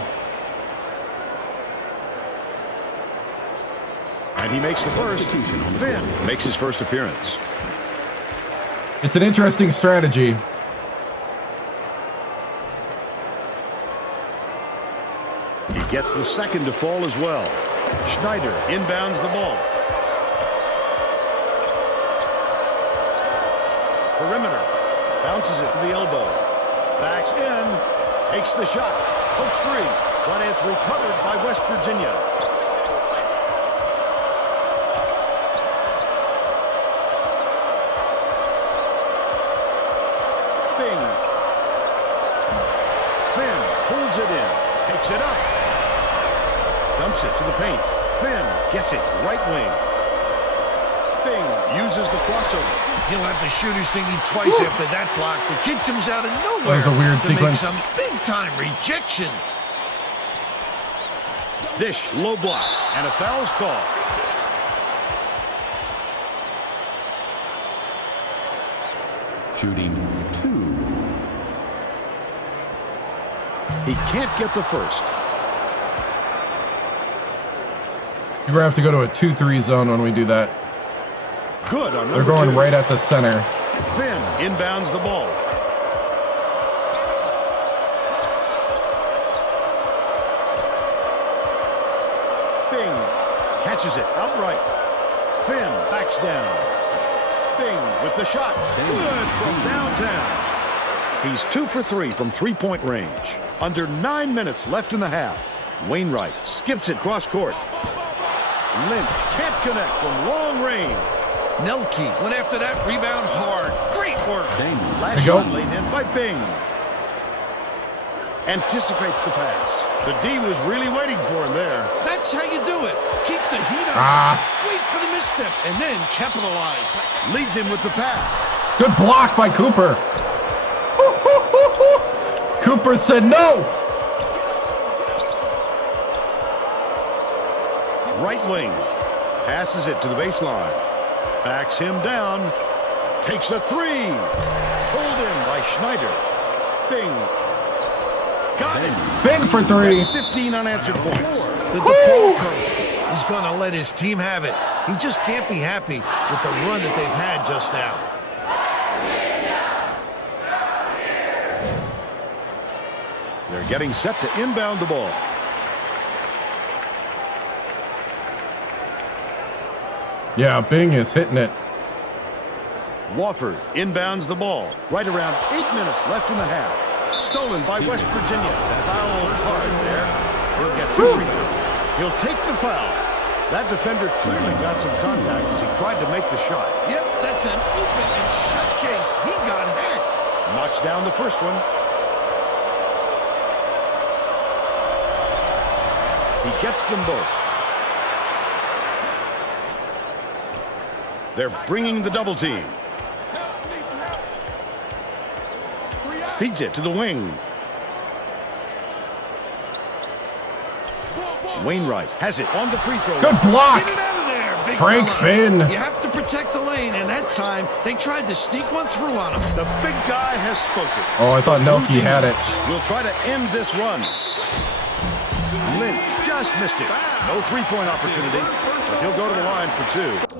And he makes the first. Finn makes his first appearance. It's an interesting strategy. He gets the second to fall as well. Schneider inbounds the ball. Perimeter. Bounces it to the elbow. Backs in. Takes the shot. Hopes three. But it's recovered by West Virginia. Bing. Finn pulls it in. Takes it up. Dumps it to the paint. Finn gets it right wing. Bing uses the crossover. He'll have the shooters thinking twice after that block. The kid comes out of nowhere. That was a weird to sequence. Make some big-time rejections. Dish, low block, and a foul's called. Shooting 2. He can't get the first. You're gonna have to go to a 2-3 zone when we do that. Good on They're number going 2. right at the center. Finn inbounds the ball. Bing catches it outright. Finn backs down. Bing with the shot. Good from downtown. He's 2 for 3 from three-point range. Under 9 minutes left in the half. Wainwright skips it cross court. Lynch can't connect from long range. Nelke went after that rebound hard. Great work. Last shot laid in by Bing. Anticipates the pass. The D was really waiting for him there. That's how you do it. Keep the heat on. Wait for the misstep and then capitalize. Leads him with the pass. Good block by Cooper. Cooper said no. Right wing. Passes it to the baseline. Backs him down. Takes a three. Pulled in by Schneider. Bing. Got it. Big for 3. That's 15 unanswered points. The DePaul coach is going to let his team have it. He just can't be happy with the run that they've had just now. They're getting set to inbound the ball. Yeah, Bing is hitting it. Wofford inbounds the ball. Right around 8 minutes left in the half. Stolen by West Virginia. Foul hard there. He'll get 2 free throws. He'll take the foul. That defender clearly got some contact as he tried to make the shot. Yep, that's an open and shut case. He got hacked. Knocks down the first one. He gets them both. They're bringing the double team. Feeds it to the wing. Wainwright has it on the free throw. Good block. Get it out of there, big Frank fella. Finn. You have to protect the lane, and that time they tried to sneak one through on him. The big guy has spoken. Oh, I thought Nelke had it. We'll try to end this run. Lynch just missed it. No three-point opportunity, but he'll go to the line for 2.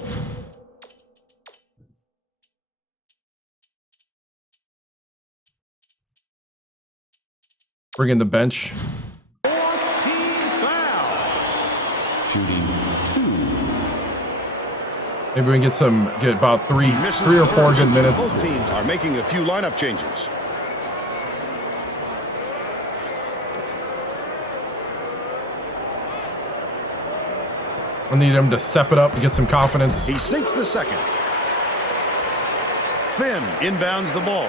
Bring in the bench. Fourth team foul. Shooting 2. Maybe we can get about three or four good minutes. Both teams are making a few lineup changes. I need him to step it up and get some confidence. He sinks the second. Finn inbounds the ball.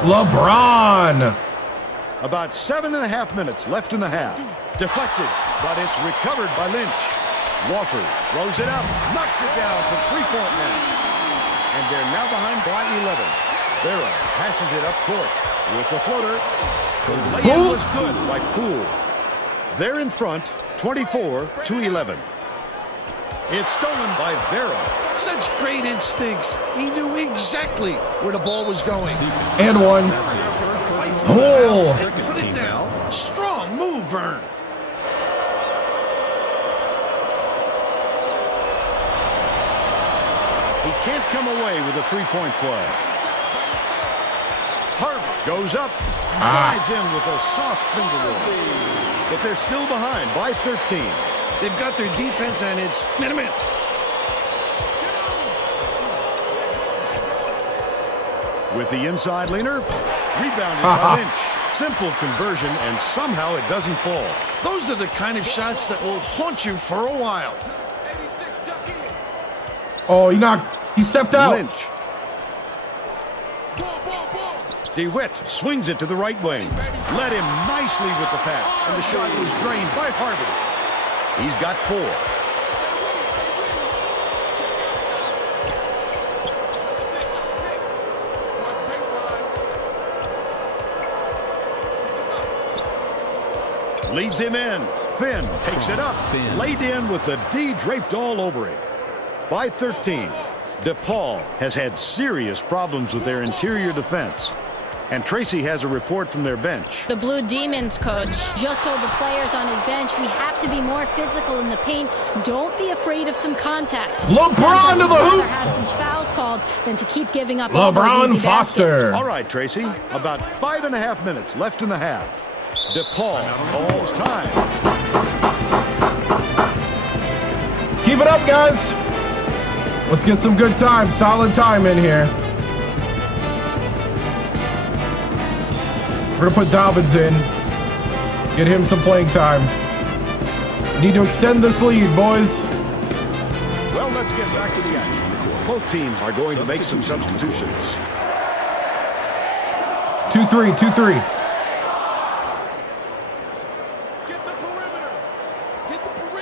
LeBron! About 7.5 minutes left in the half. Deflected, but it's recovered by Lynch. Wofford throws it up, knocks it down from three-point line. And they're now behind by 11. Vera passes it up court with the floater. The lay-in was good by Poole. They're in front, 24-11. It's stolen by Vera. Such great instincts. He knew exactly where the ball was going. And one. Oh! And put it down. Strong move, Vern. He can't come away with a three-point play. Harvey goes up, slides in with a soft finger roll. But they're still behind by 13. They've got their defense, and it's minute. With the inside leaner, rebounded by Lynch. Simple conversion, and somehow it doesn't fall. Those are the kind of shots that will haunt you for a while. Oh, he stepped out. Lynch. DeWitt swings it to the right wing. Led him nicely with the pass, and the shot was drained by Harvey. He's got 4. Leads him in. Finn takes it up. Laid in with the D draped all over it. By 13, DePaul has had serious problems with their interior defense. And Tracy has a report from their bench. The Blue Demons coach just told the players on his bench, we have to be more physical in the paint. Don't be afraid of some contact. LeBron to the hoop. Rather have some fouls called than to keep giving up LeBron all those easy Foster. baskets. All right, Tracy. About 5.5 minutes left in the half. DePaul calls time. Keep it up, guys. Let's get some good time, solid time in here. We're going to put Dobbins in. Get him some playing time. We need to extend this lead, boys. Well, let's get back to the action. Both teams are going to make some substitutions. 2-3, 2-3.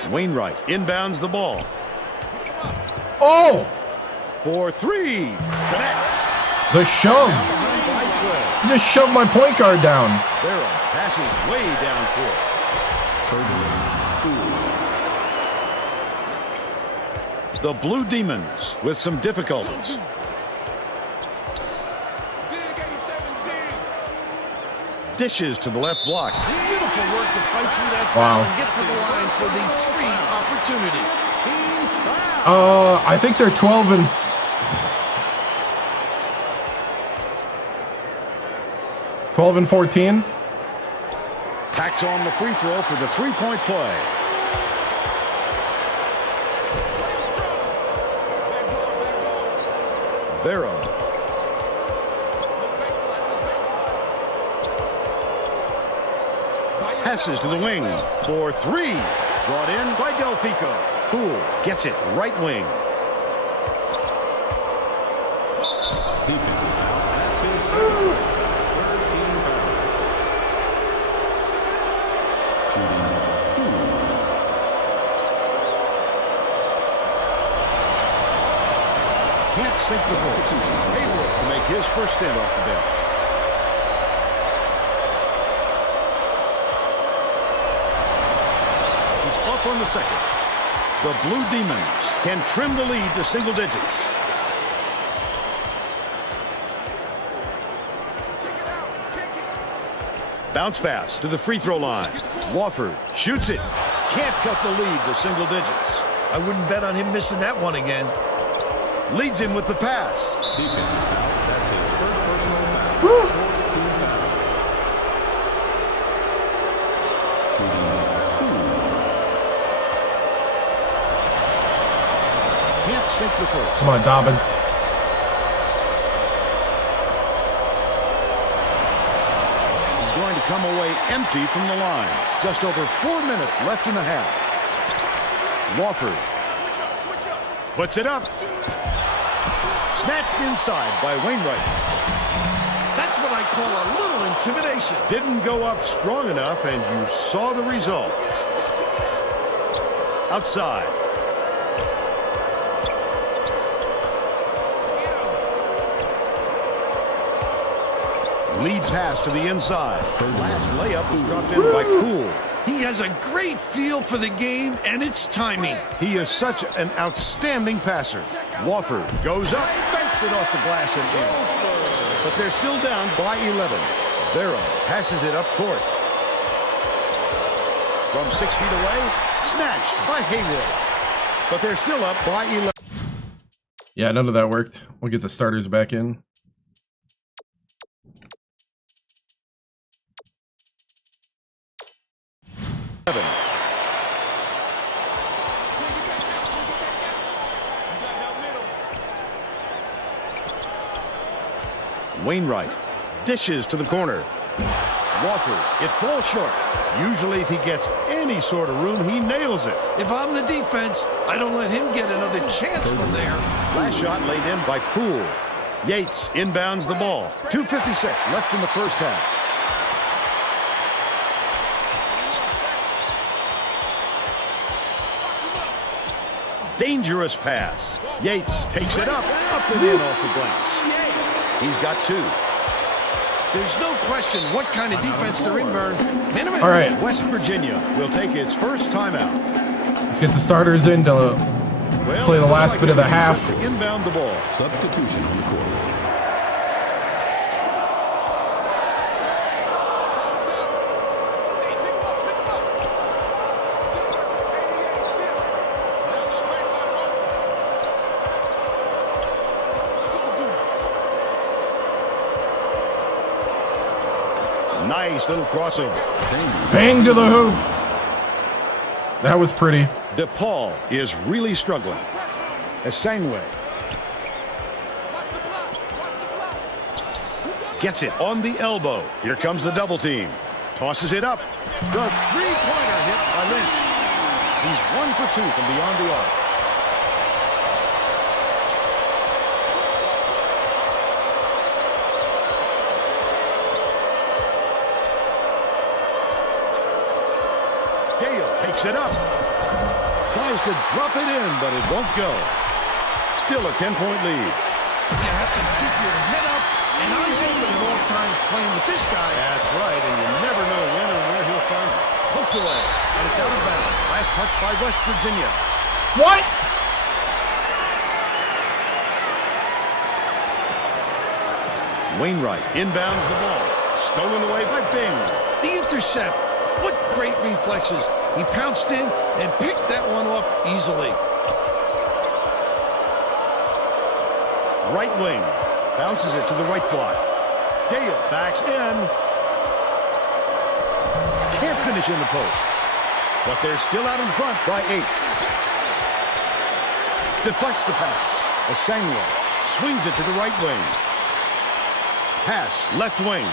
Wainwright inbounds the ball. Oh! For 3. Connects. The shove. Just shoved my point guard down. Vera passes way down court. The Blue Demons with some difficulties. Dishes to the left block. Beautiful work to fight through that Wow. foul and get to the line for the 3 opportunity. I think they're 12 and... $12 and 14. Tacks on the free throw for the three-point play. Vera. Passes to the wing for 3. Brought in by Delfico. Poole gets it right wing. Defensive foul. That's his second. Third team foul. Shooting 2. Can't sink the post. Hayward to make his first stint off the bench. He's off on the second. The Blue Demons can trim the lead to single digits. Bounce pass to the free throw line. Wofford shoots it. Can't cut the lead to single digits. I wouldn't bet on him missing that one again. Leads him with the pass. Defensive foul. That's his first the first. Come on, Dobbins. He's going to come away empty from the line. Just over 4 minutes left in the half. Wofford puts it up. Snatched inside by Wainwright. That's what I call a little intimidation. Didn't go up strong enough, and you saw the result. Outside. Lead pass to the inside. Her last layup was dropped in by Poole. He has a great feel for the game and its timing. He is such an outstanding passer. Wofford goes up, banks it off the glass and in. But they're still down by 11. Vero passes it up court. From 6 feet away, snatched by Haywood. But they're still up by 11. Yeah, none of that worked. We'll get the starters back in. Wainwright dishes to the corner. Wofford, it falls short. Usually if he gets any sort of room, he nails it. If I'm the defense, I don't let him get another chance from there. Last shot laid in by Poole. Yates inbounds the ball. 2:56 left in the first half. Dangerous pass. Yates takes it up and in off the glass. He's got 2. There's no question what kind of defense they're in, Vern. Minimum. All right. West Virginia will take its first timeout. Let's get the starters in to play the last bit of the half. To inbound the ball. Substitution on the court. Nice little crossover. Bang to the hoop. That was pretty. DePaul is really struggling. Asangwe gets it on the elbow. Here comes the double team. Tosses it up. The three-pointer hit by Lynch. He's 1 for 2 from beyond the arc. Takes it up. Tries to drop it in, but it won't go. Still a 10-point lead. You have to keep your head up and eyes open at all times playing with this guy. That's right, and you never know when and where he'll find it. Poked away, and it's out of bounds. Last touch by West Virginia. What? Wainwright inbounds the ball. Stolen away by Bing. The intercept. What great reflexes. He pounced in and picked that one off easily. Right wing. Bounces it to the right block. Gale backs in. Can't finish in the post. But they're still out in front by 8. Deflects the pass. Asangwe swings it to the right wing. Pass left wing.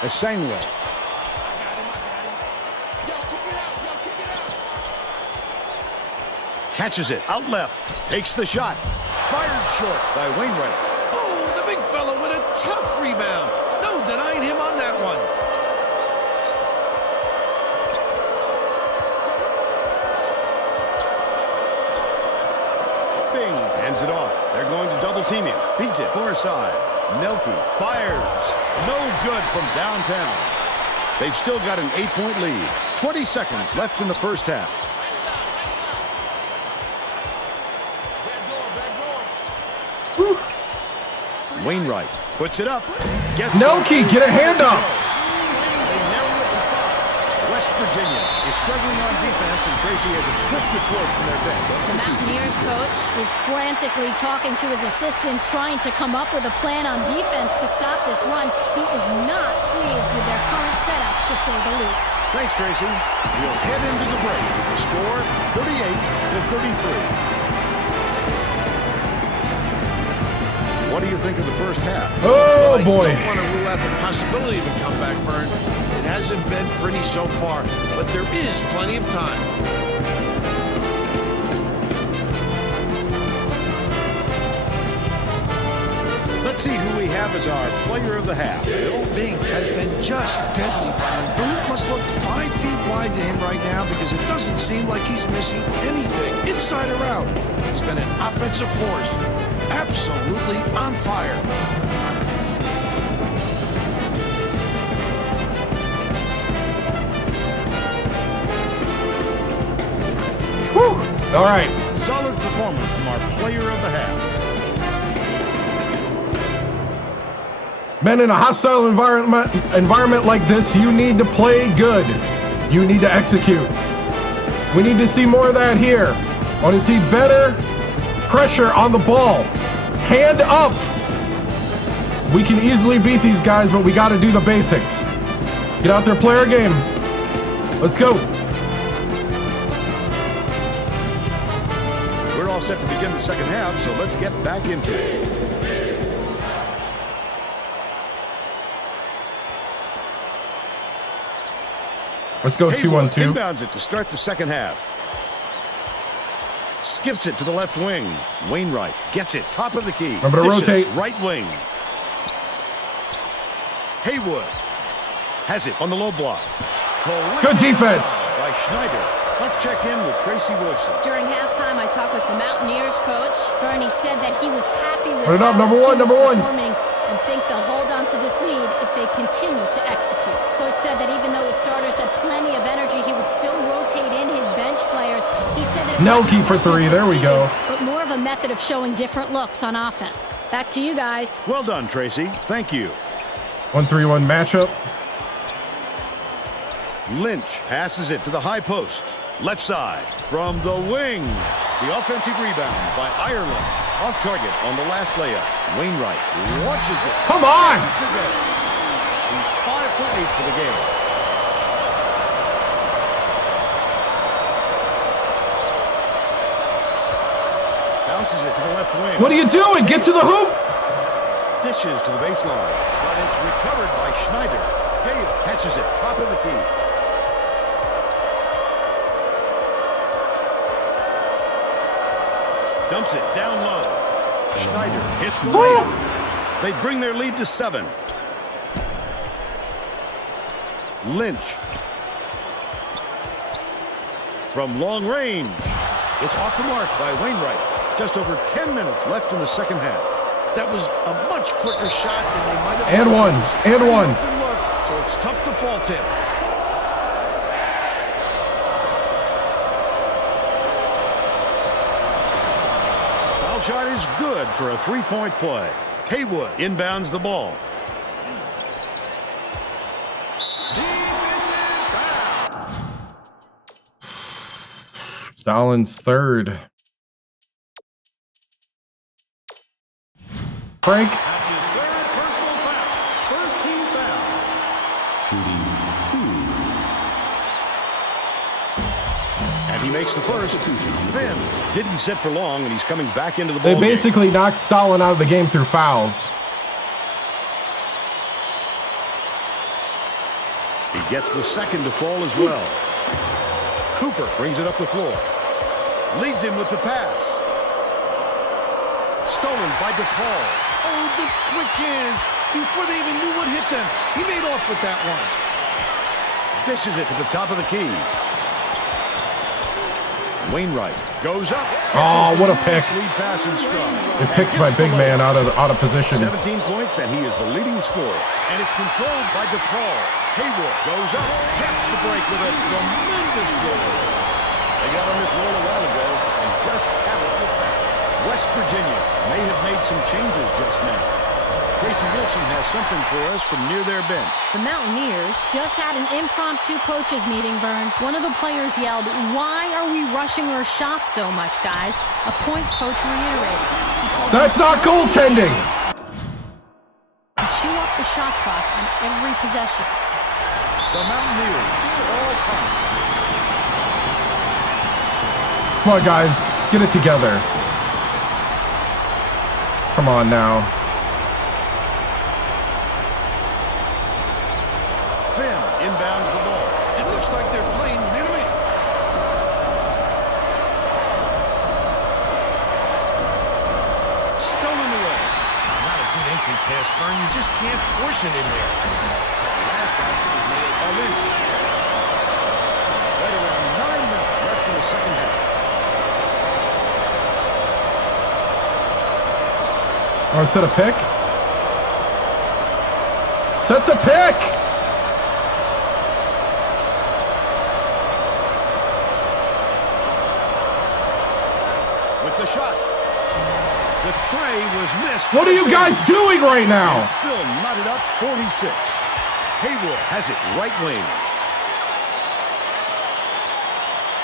Asangwe. Catches it out left. Takes the shot. Fired short by Wainwright. Oh, the big fella with a tough rebound. No denying him on that one. Bing hands it off. They're going to double team him. Beats it far side. Nelke fires. No good from downtown. They've still got an 8-point lead. 20 seconds left in the first half. Wainwright puts it up. Nelke, get a hand up. They narrow it to 5. West Virginia is struggling on defense, and Tracy has a quick report from their bench. The Mountaineers coach is frantically talking to his assistants, trying to come up with a plan on defense to stop this run. He is not pleased with their current setup. to say the least. Thanks, Tracy. We'll head into the break with the score 38-33. What do you think of the first half? Oh, I boy. don't want to rule out the possibility of a comeback, Vern. It hasn't been pretty so far, but there is plenty of time. Let's see who we have as our player of the half. Bill Bing has been just deadly, Vern. Boone must look 5 feet wide to him right now because it doesn't seem like he's missing anything, inside or out. He's been an offensive force, absolutely on fire. Whew. All right. Solid performance from our player of the half. Men, in a hostile environment like this, you need to play good. You need to execute. We need to see more of that here. I want to see better pressure on the ball. Hand up. We can easily beat these guys, but we got to do the basics. Get out there, play our game. Let's go. We're all set to begin the second half, so let's get back into it. Let's go 2-1-2. Inbounds it to start the second half. Skips it to the left wing. Wainwright gets it, top of the key. Remember to rotate. Right wing. Haywood has it on the low block. Good defense. By Schneider. Let's check in with Tracy Wilson. During halftime, I talked with the Mountaineers coach. Bernie said that he was happy with Put it up, how number his one, team number was one. performing and think they'll hold on to this lead if they continue to execute. Coach said that even though his starters had plenty of energy, he would still rotate in his bench players. He said that it Nelke wasn't a for question of 3. There we fatigue, go. but more of a method of showing different looks on offense. Back to you guys. Well done, Tracy. Thank you. 1-3-1 matchup. Lynch passes it to the high post. Left side from the wing. The offensive rebound by Ireland. Off target on the last layup. Wainwright watches it. Come on! He's 5 for 8 for the game. Bounces it to the left wing. What are you doing? Get to the hoop! Dishes to the baseline. But it's recovered by Schneider. Gale catches it. Top of the key. Dumps it down low. Schneider hits the layup. They bring their lead to 7. Lynch. From long range. It's off the mark by Wainwright. Just over 10 minutes left in the second half. That was a much quicker shot than they might have. And one. And one. Good look, so it's tough to fault him. Foul shot is good for a 3-point play. Haywood inbounds the ball. Stalin's third. Frank. And he makes the first. Finn didn't sit for long, and he's coming back into the ball They game. basically knocked Stalin out of the game through fouls. He gets the second to fall as well. Cooper brings it up the floor. Leads him with the pass. Stolen by DePaul. Oh, the quick hands. Before they even knew what hit them, he made off with that one. Dishes it to the top of the key. Wainwright goes up. Oh, what a pick. Lead pass and stride. They picked my big man out of position. 17 points, and he is the leading scorer. And it's controlled by DePaul. Haywood goes up, taps the break with a tremendous goal. They got on this roll a while ago and just haven't looked back. West Virginia may have made some changes just now. Tracy Wilson has something for us from near their bench. The Mountaineers just had an impromptu coaches meeting, Vern. One of the players yelled, "Why are we rushing our shots so much, guys?" A point coach reiterated. He told That's not goaltending. chew up the shot clock on every possession. The Mountaineers, all time. Come on, guys. Get it together. Come on now. Finn inbounds the ball. It looks like they're playing man-to-man. Stolen away. Not a good entry pass, Fern. You just can't force it in there. Last basket is made by Lynch. Right around 9 minutes left in the second half. Oh, set a pick. Set the pick. With the shot. The tray was missed. What are you guys doing right now? And still knotted up 46. Haywood has it right wing.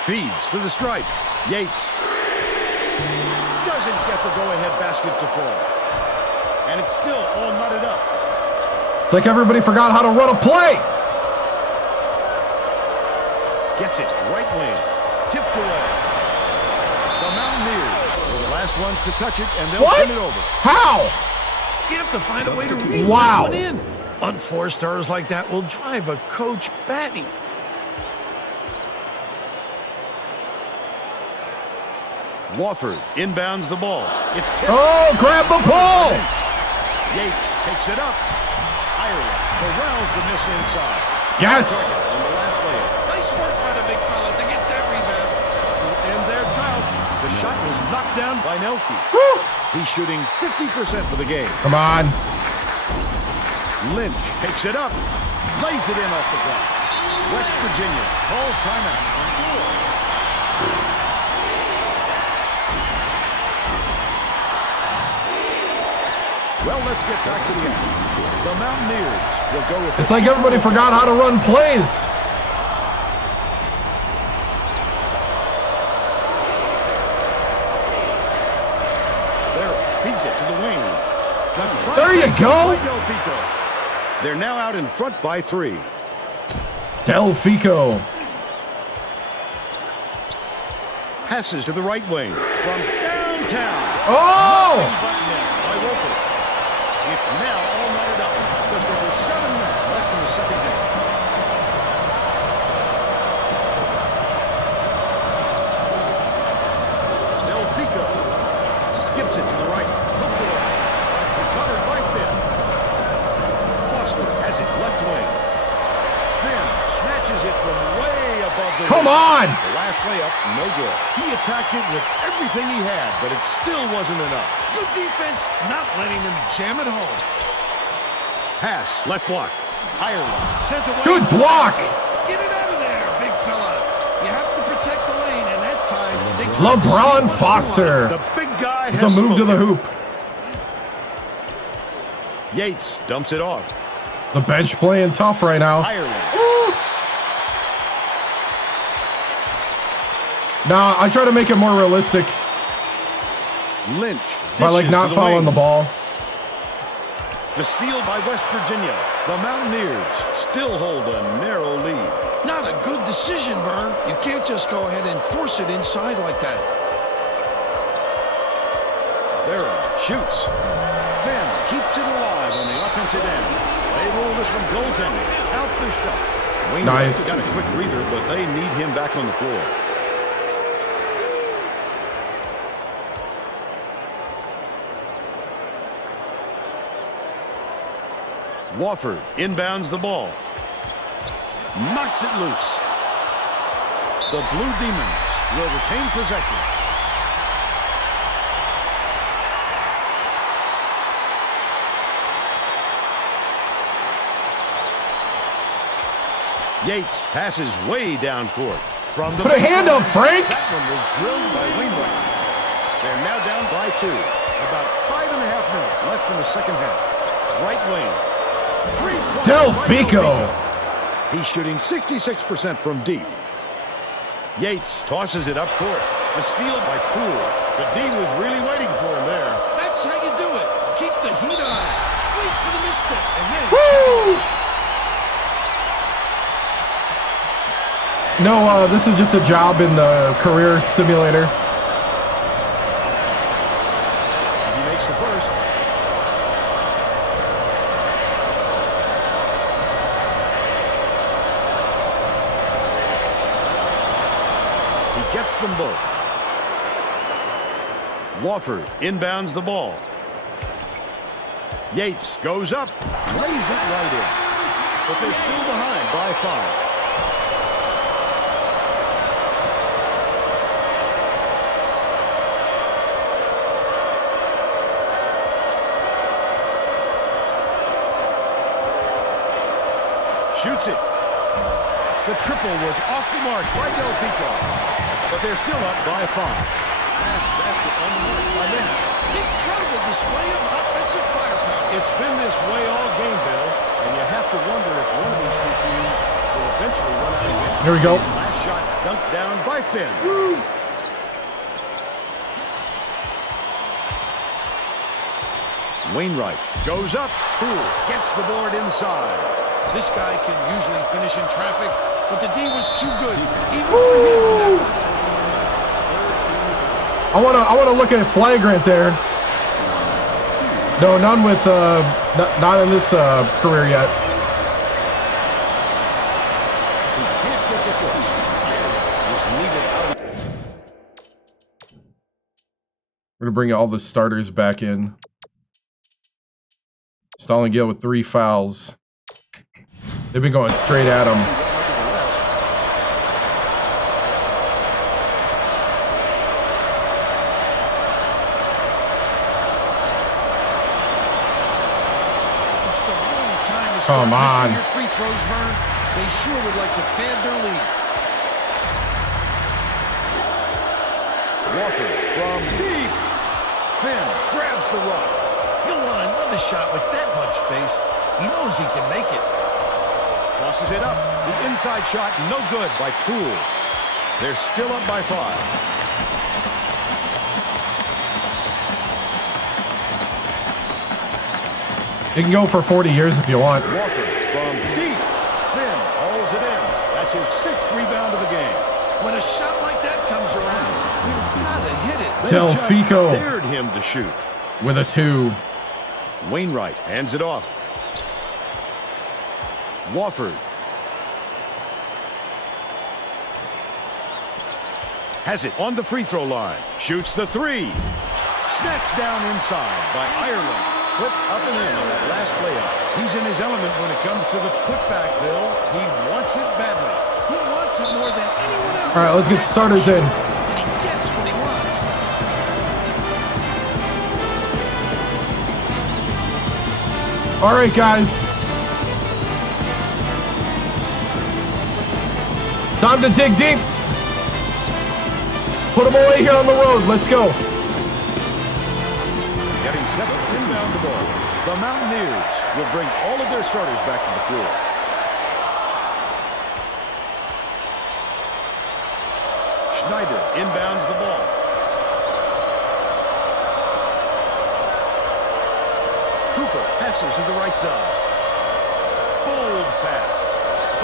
Feeds to the stripe. Yates doesn't get the go-ahead basket to fall. And it's still all knotted up. It's like everybody forgot how to run a play. Gets it right wing. Tipped away. The Mountaineers were the last ones to touch it, and they'll turn it over. How? You have to find a way to read Wow. that one in. Unforced errors like that will drive a coach batty. Wofford inbounds the ball. It's tipped. Oh, grab the ball. Yates takes it up. Ireland corrals the miss inside. Yes. On the last layup. Nice work by the big fella to get that rebound. And their drought. The shot was knocked down by Nelke. He's shooting 50% for the game. Come on. Lynch takes it up. Lays it in off the glass. West Virginia calls timeout. Well, let's get back to the action. The Mountaineers will go with It's like everybody forgot how to run plays. There, feeds it to the wing. There you go. They're now out in front by 3. Del Fico. Passes to the right wing from downtown. Oh! It's now all knotted up. Just over 7 minutes left in the second half. Del Fico skips it to the right. Look for it. It's recovered by Finn. Foster has it left wing. Finn snatches it from way above the Come on! The last layup, no good. He attacked it with everything he had, but it still wasn't enough. Good defense, not letting them jam it home. Pass, left block. Ireland sent away. Good block. Get it out of there, big fella. You have to protect the lane, and that time they tried to LeBron see what's Foster. The big guy The has move to the hoop. Yates dumps it off. The bench playing tough right now. Ireland. Nah, I try to make it more realistic Lynch by like dishes not to the fouling wing. the ball. The steal by West Virginia. The Mountaineers still hold a narrow lead. Not a good decision, Vern. You can't just go ahead and force it inside like that. Vera shoots. Finn keeps it alive on the offensive end. They roll this one goaltending. Out the shot. Nice. Got a quick breather, but they need him back on the floor. Wofford inbounds the ball. Knocks it loose. The Blue Demons will retain possession. Yates passes way down court. From the Put a hand up, Frank. That one was drilled by Wainwright. They're now down by 2. About 5.5 minutes left in the second half. Right wing. Del Fico. He's shooting 66% from deep. Yates tosses it up court. The steal by Poole. The D was really waiting for him there. That's how you do it. Keep the heat on. Wait for the misstep, and then No, this is just a job in the career simulator. He makes the first. He gets them both. Wofford inbounds the ball. Yates goes up, lays it right in. But they're still behind by 5. Shoots it. The triple was off the mark by Delfico. But they're still up by 5. Last basket on the mark by Lynch. Incredible display of offensive firepower. It's been this way all game, Bill. And you have to wonder if one of these two teams will eventually run out of gas. Here we go. Last shot dunked down by Finn. Woo. Wainwright goes up. Poole gets the board inside. This guy can usually finish in traffic, but the D was too good, even for him. I wanna look at flagrant there. No, none with not in this career yet. He can't get the push. Was needed out. We're gonna bring all the starters back in. Stalling Gale with 3 fouls. They've been going straight at him. It's the wrong time to Come start on. missing your free throws, Vern. They sure would like to pad their lead. Wofford from deep. Finn grabs the rock. He'll want another shot with that much space. He knows he can make it. Tosses it up. The inside shot, no good by Poole. They're still up by 5. You can go for 40 years if you want. Wofford from deep. Finn hauls it in. That's his 6th rebound of the game. When a shot like that comes around, you've got to hit it. They Delfico just dared him to shoot. with a 2. Wainwright hands it off. Wofford. Has it on the free throw line. Shoots the 3. Snatched down inside by Ireland. Put up and in on that last layup. He's in his element when it comes to the putback, Bill. He wants it badly. He wants it more than anyone else. All right, let's get starters in. He gets what he wants. All right, guys. Time to dig deep. Put them away here on the road. Let's go. Getting set to inbound the ball. The Mountaineers will bring all of their starters back to the floor. Schneider inbounds the ball. Cooper passes to the right side. Bold pass.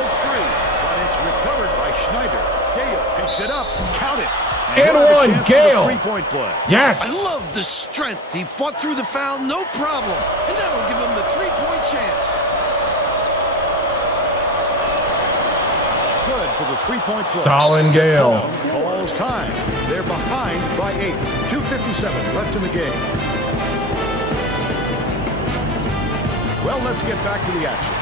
Hooks 3, but it's recovered by Schneider. Gale takes it up. Count it. And he'll have a one, chance for the Gale. three-point play. Yes. I love the strength. He fought through the foul, no problem. And that'll give him the three-point chance. Good for the three-point play. Stalin Gale. Calls time. They're behind by 8. 2:57 left in the game. Well, let's get back to the action.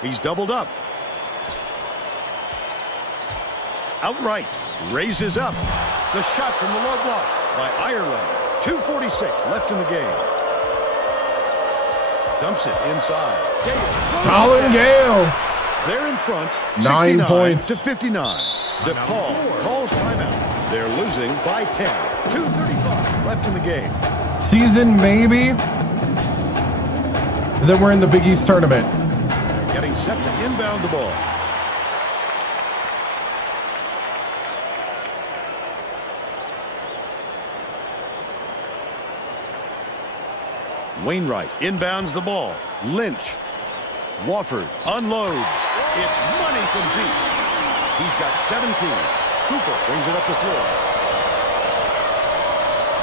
He's doubled up. Outright. Raises up. The shot from the low block by Ireland. 2:46 left in the game. Dumps it inside. Stalin Gale. They're in front. 9 69 points. to 59. DePaul calls timeout. They're losing by 10. 2:35 left in the game. Season, maybe. And then we're in the Big East tournament. They're getting set to inbound the ball. Wainwright inbounds the ball. Lynch. Wofford unloads. It's money from deep. He's got 17. Cooper brings it up the floor.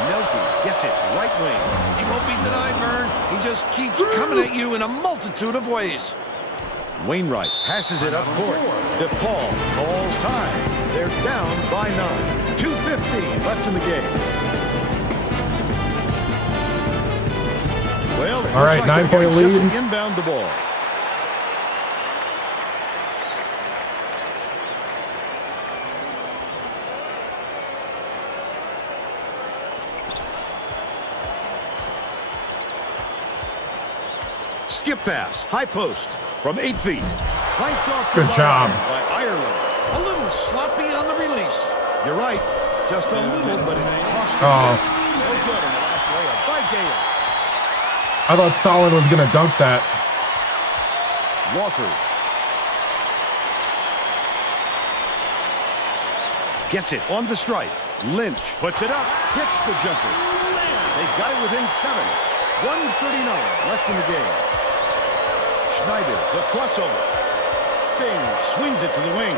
Nelke gets it right wing. He won't be denied, Vern. He just keeps coming at you in a multitude of ways. Wainwright passes it up court. DePaul calls time. They're down by 9. 2:15 left in the game. Well, all right, 9-point lead. Inbound the ball. Skip pass, high post from 8 feet. Clanked off. Good job by Ireland. A little sloppy on the release. You're right, just a little, but it cost him. Oh. No good in the last layup by Gale. I thought Stalin was going to dunk that. Wofford gets it on the stripe. Lynch puts it up, hits the jumper. They got it within 7. 1:39 left in the game. Schneider, the crossover. Bing swings it to the wing.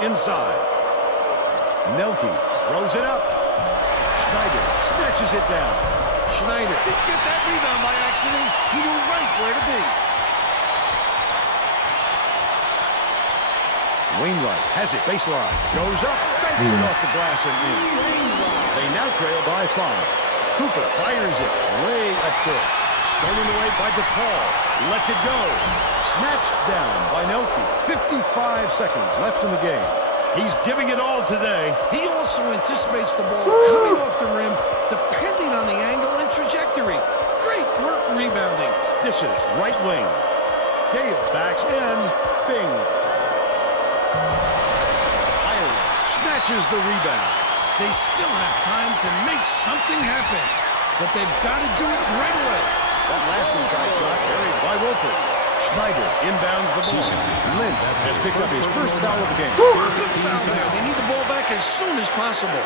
Inside. Nelke throws it up. Schneider snatches it down. Schneider didn't get that rebound by accident. He knew right where to be. Wainwright has it baseline. Goes up, banks it off the glass and in. They now trail by 5. Cooper fires it way up court. Stolen away by DePaul. Lets it go. Snatched down by Nelke. 55 seconds left in the game. He's giving it all today. He also anticipates the ball coming off the rim, depending on the angle and trajectory. Great work rebounding. Dishes right wing. Gale backs in. Bing. Ireland snatches the rebound. They still have time to make something happen, but they've got to do it right away. That last inside shot buried by Wofford. Schneider inbounds the ball. Lynch has picked up his first foul of the game. Good foul there. They need the ball back as soon as possible.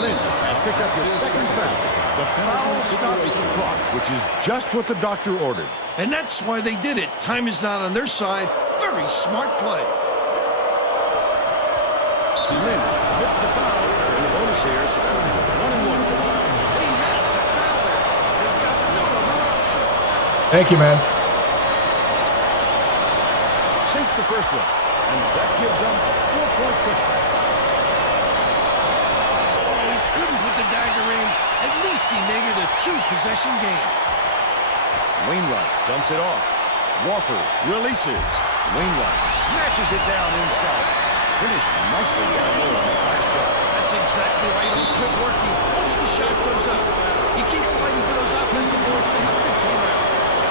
Lynch has picked up his second foul. The foul stops the clock, which is just what the doctor ordered. And that's why they did it. Time is not on their side. Very smart play. Lynch hits the foul. And the bonus here is 1-1. They had to foul there. They've got no other option. Thank you, man. Sinks the first one. And that gives them a 4-point cushion. Oh, he couldn't put the dagger in. At least he made it a 2-possession game. Wainwright dumps it off. Wofford releases. Wainwright snatches it down inside. Finished nicely down low on the last shot. That's exactly right. Don't quit working once the shot goes up. You keep fighting for those offensive boards to help your team out.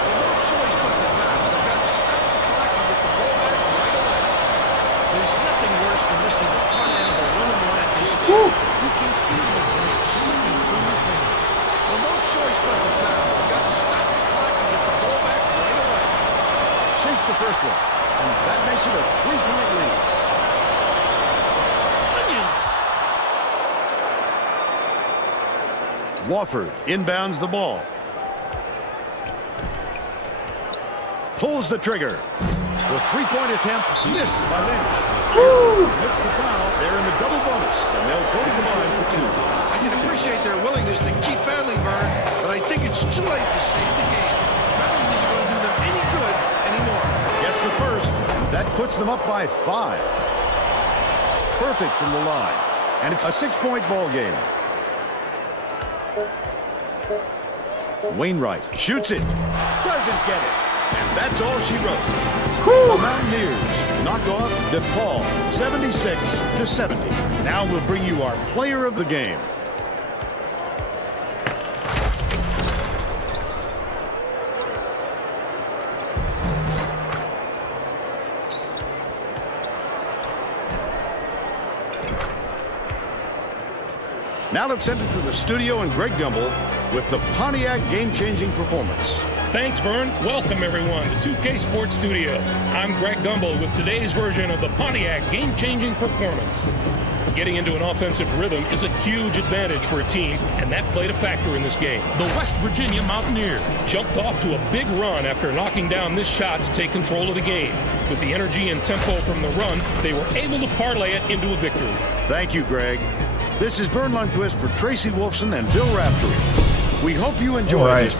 Well, no choice but to foul. They've got to stop the clock and get the ball back right away. There's nothing worse than missing the front end of a 1-on-1 at this stage. You can feel the point slipping through your finger. Well, no choice but to foul. They've got to stop the clock and get the ball back right away. Sinks the first one. And that makes it a 3-point lead. Wofford inbounds the ball. Pulls the trigger. The 3-point attempt missed by Lynch. Hits the foul. They're in the double bonus, and they'll go to the line for 2. I can appreciate their willingness to keep battling, Vern, but I think it's too late to save the game. Battling isn't going to do them any good anymore. Gets the first. That puts them up by 5. Perfect from the line. And it's a 6-point ball game. Wainwright shoots it. Doesn't get it. And that's all she wrote. The Mountaineers knock off DePaul 76-70. Now we'll bring you our player of the game. Now let's send it to the studio and Greg Gumbel with the Pontiac game-changing performance. Thanks, Vern. Welcome, everyone, to 2K Sports Studios. I'm Greg Gumbel with today's version of the Pontiac game-changing performance. Getting into an offensive rhythm is a huge advantage for a team, and that played a factor in this game. The West Virginia Mountaineers jumped off to a big run after knocking down this shot to take control of the game. With the energy and tempo from the run, they were able to parlay it into a victory. Thank you, Greg. This is Vern Lundquist for Tracy Wolfson and Bill Raftery. We hope you enjoy this.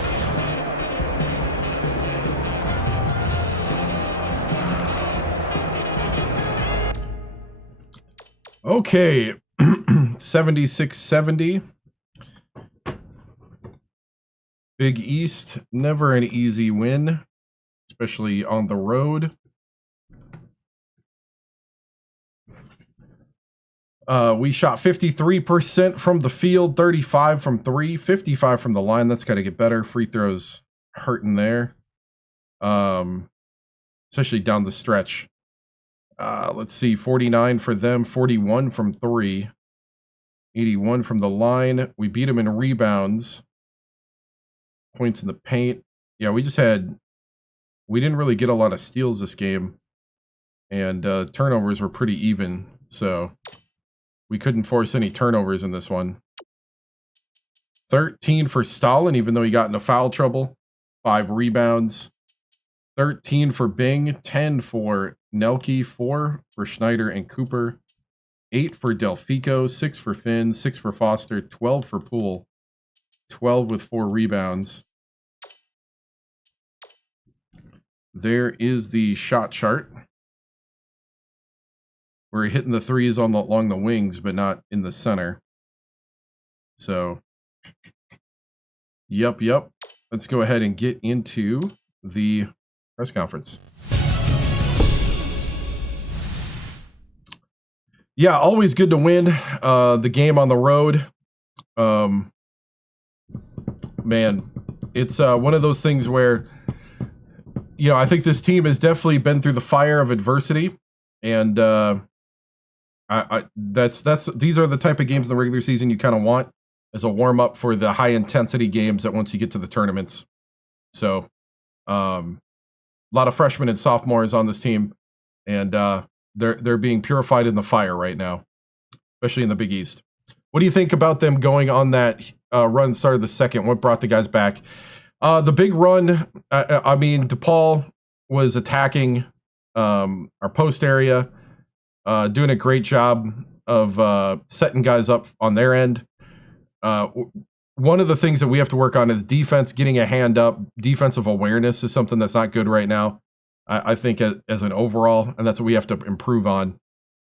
Okay, 76-70. Big East, never an easy win, especially on the road. We shot 53% from the field, 35 from 3, 55 from the line. That's got to get better. Free throws hurting there, especially down the stretch. Let's see, 49 for them, 41 from 3, 81 from the line. We beat them in rebounds, points in the paint. Yeah, we didn't really get a lot of steals this game, and turnovers were pretty even, so we couldn't force any turnovers in this one. 13 for Stalin, even though he got into foul trouble, 5 rebounds. 13 for Bing, 10 for Nelke, 4 for Schneider and Cooper, 8 for Delfico, 6 for Finn, 6 for Foster, 12 for Poole, 12 with 4 rebounds. There is the shot chart. We're hitting the threes along the wings, but not in the center. So, yep. Let's go ahead and get into the press conference. Yeah, always good to win the game on the road. Man, it's one of those things where, you know, I think this team has definitely been through the fire of adversity, and these are the type of games in the regular season you kind of want as a warm up for the high intensity games that once you get to the tournaments. So, a lot of freshmen and sophomores on this team, and they're being purified in the fire right now, especially in the Big East. What do you think about them going on that run started the second? What brought the guys back? The big run, I mean, DePaul was attacking our post area, doing a great job of setting guys up on their end. One of the things that we have to work on is defense, getting a hand up. Defensive awareness is something that's not good right now, I think, as an overall, and that's what we have to improve on.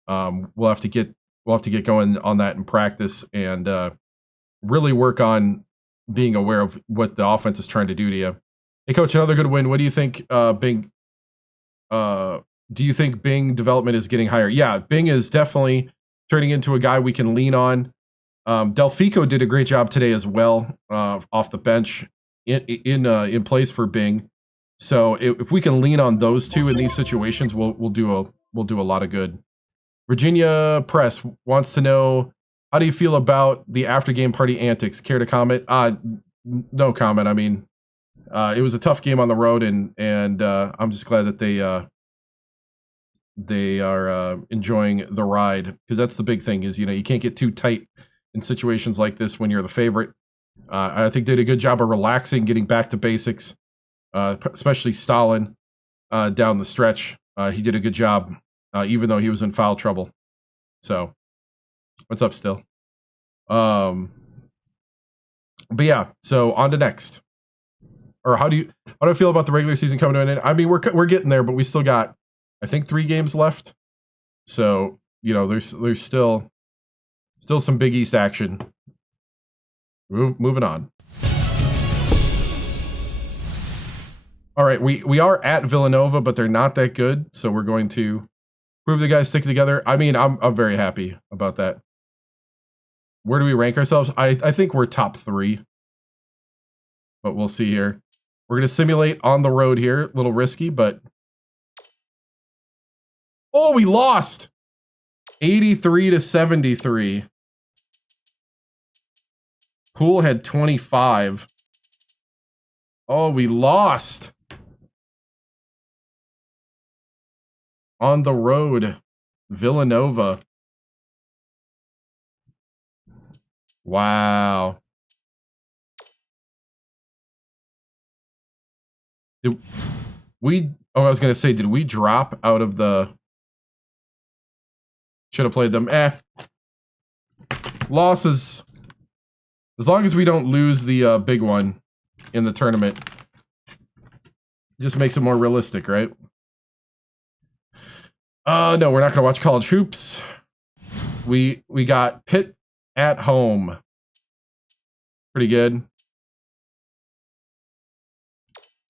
We'll have to get going on that in practice, and really work on being aware of what the offense is trying to do to you. Hey, Coach, another good win. What do you think, Bing? Do you think Bing development is getting higher? Yeah, Bing is definitely turning into a guy we can lean on. Delfico did a great job today as well, off the bench in place for Bing. So if we can lean on those two in these situations, we'll do a lot of good. Virginia Press wants to know, how do you feel about the after game party antics? Care to comment? No comment. I mean, it was a tough game on the road, and I'm just glad that they are enjoying the ride, because that's the big thing is, you know, you can't get too tight in situations like this when you're the favorite. I think they did a good job of relaxing, getting back to basics, especially Stalin down the stretch. He did a good job, even though he was in foul trouble. So, what's up still? But yeah, so on to next. Or how do I feel about the regular season coming to an end? I mean, we're getting there, but we still got, I think, 3 games left. So, you know, there's still some Big East action. Moving on. All right, we are at Villanova, but they're not that good, so we're going to prove the guys stick together. I mean, I'm very happy about that. Where do we rank ourselves? I think we're top 3, but we'll see here. We're going to simulate on the road here. A little risky, but... Oh, we lost! 83-73. Poole had 25. Oh, we lost. On the road, Villanova. Wow. Did we, oh, I was going to say, did we drop out of the, should have played them. Losses. As long as we don't lose the big one in the tournament, it just makes it more realistic, right? No, we're not going to watch college hoops. We got Pitt at home. Pretty good.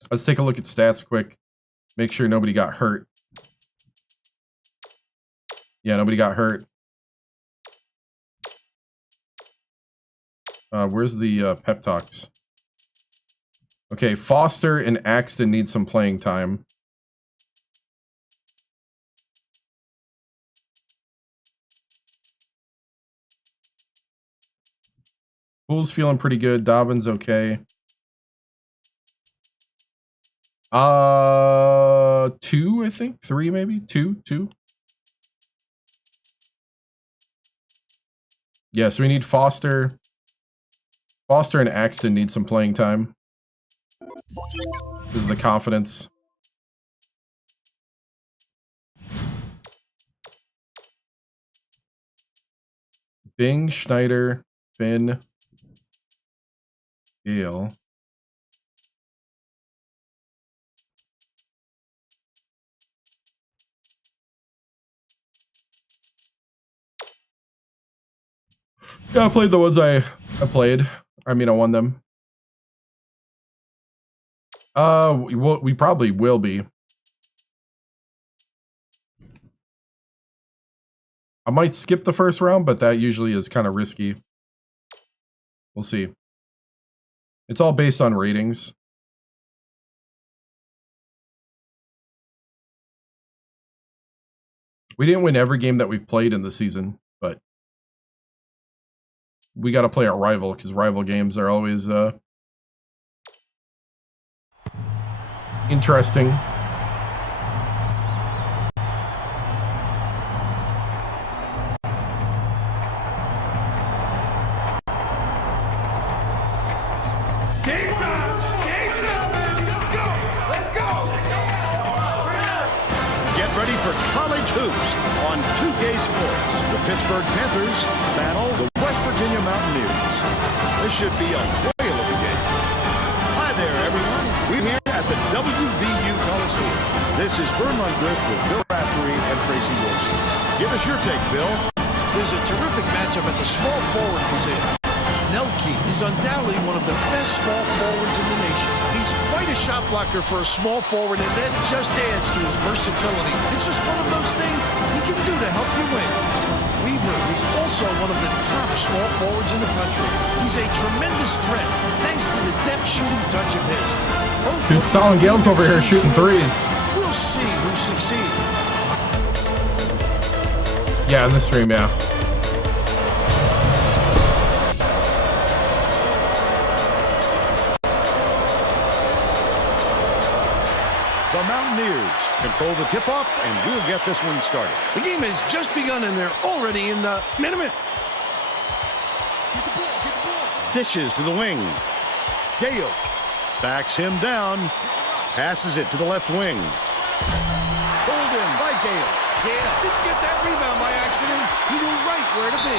Let's take a look at stats quick. Make sure nobody got hurt. Yeah, nobody got hurt. Where's the pep talks? Okay, Foster and Axton need some playing time. Pool's feeling pretty good. Dobbin's okay. 2, I think. 3, maybe. 2. Yeah, so we need Foster. Foster and Axton need some playing time. This is the confidence. Bing, Schneider, Finn, Gale. Yeah, I played the ones I played. I mean, I won them. We probably will be. I might skip the first round, but that usually is kind of risky. We'll see. It's all based on ratings. We didn't win every game that we've played in the season, but we got to play our rival because rival games are always interesting. Game time! Game time, baby! Let's go! Let's go! Get ready for college hoops on 2K Sports. The Pittsburgh Panthers battle the West Virginia Mountaineers. This should be a whale of a game. Hi there, everyone. We're here at the WVU Coliseum. This is Vern Lundquist with Bill Raftery and Tracy Wilson. Give us your take, Bill. There's a terrific matchup at the small forward position. Nelke is undoubtedly one of the best small forwards in the nation. He's quite a shot blocker for a small forward, and that just adds to his versatility. It's just one of those things he can do to help you win. Weaver is also one of the top small forwards in the country. He's a tremendous threat, thanks to the deft shooting touch of his. Dude, Stalin Gale's over here shooting threes. We'll see who succeeds. Yeah, in the stream, yeah. The Mountaineers control the tip-off, and we'll get this one started. The game has just begun, and they're already in the minute. Dishes to the wing. Gale backs him down. Passes it to the left wing. Pulled in by Gale. Gale didn't get that rebound by accident. He knew right where to be.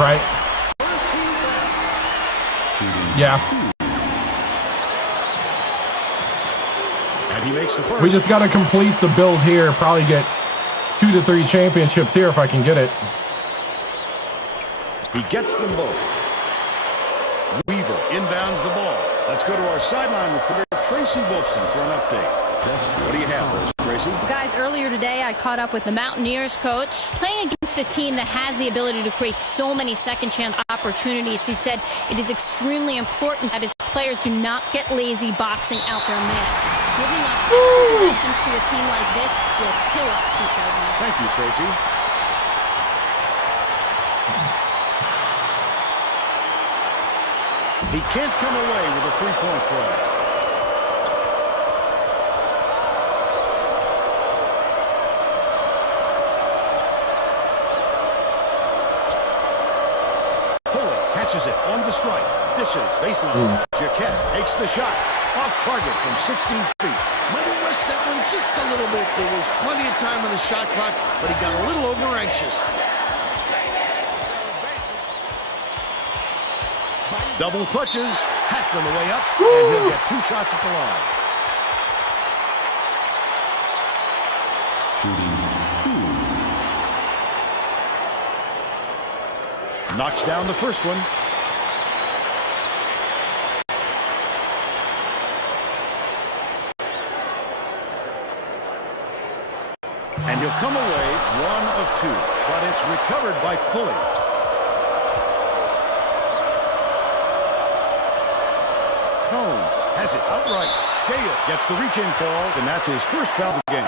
Right. Yeah. And he makes the first. We just got to complete the build here. Probably get 2 to 3 championships here if I can get it. He gets them both. Weaver inbounds the ball. Let's go to our sideline reporter, Tracy Wolfson, for an update. What do you have for us, Tracy? Guys, earlier today I caught up with the Mountaineers coach. Playing against a team that has the ability to create so many second chance opportunities, he said it is extremely important that his players do not get lazy boxing out their man. Giving up extra possessions to a team like this will kill us, he told me. Thank you, Tracy. He can't come away with a three-point play. Catches it on the strike. Dishes, baseline. Jaquette takes the shot. Off target from 16 feet. Might have rushed that one just a little bit. There was plenty of time on the shot clock, but he got a little over-anxious. Double clutches. Hacked on the way up, and he'll get 2 shots at the line. Knocks down the first one. And he'll come away 1 of 2, but it's recovered by Pulley. Cone has it outright. Gale gets the reach-in call, and that's his first foul of the game.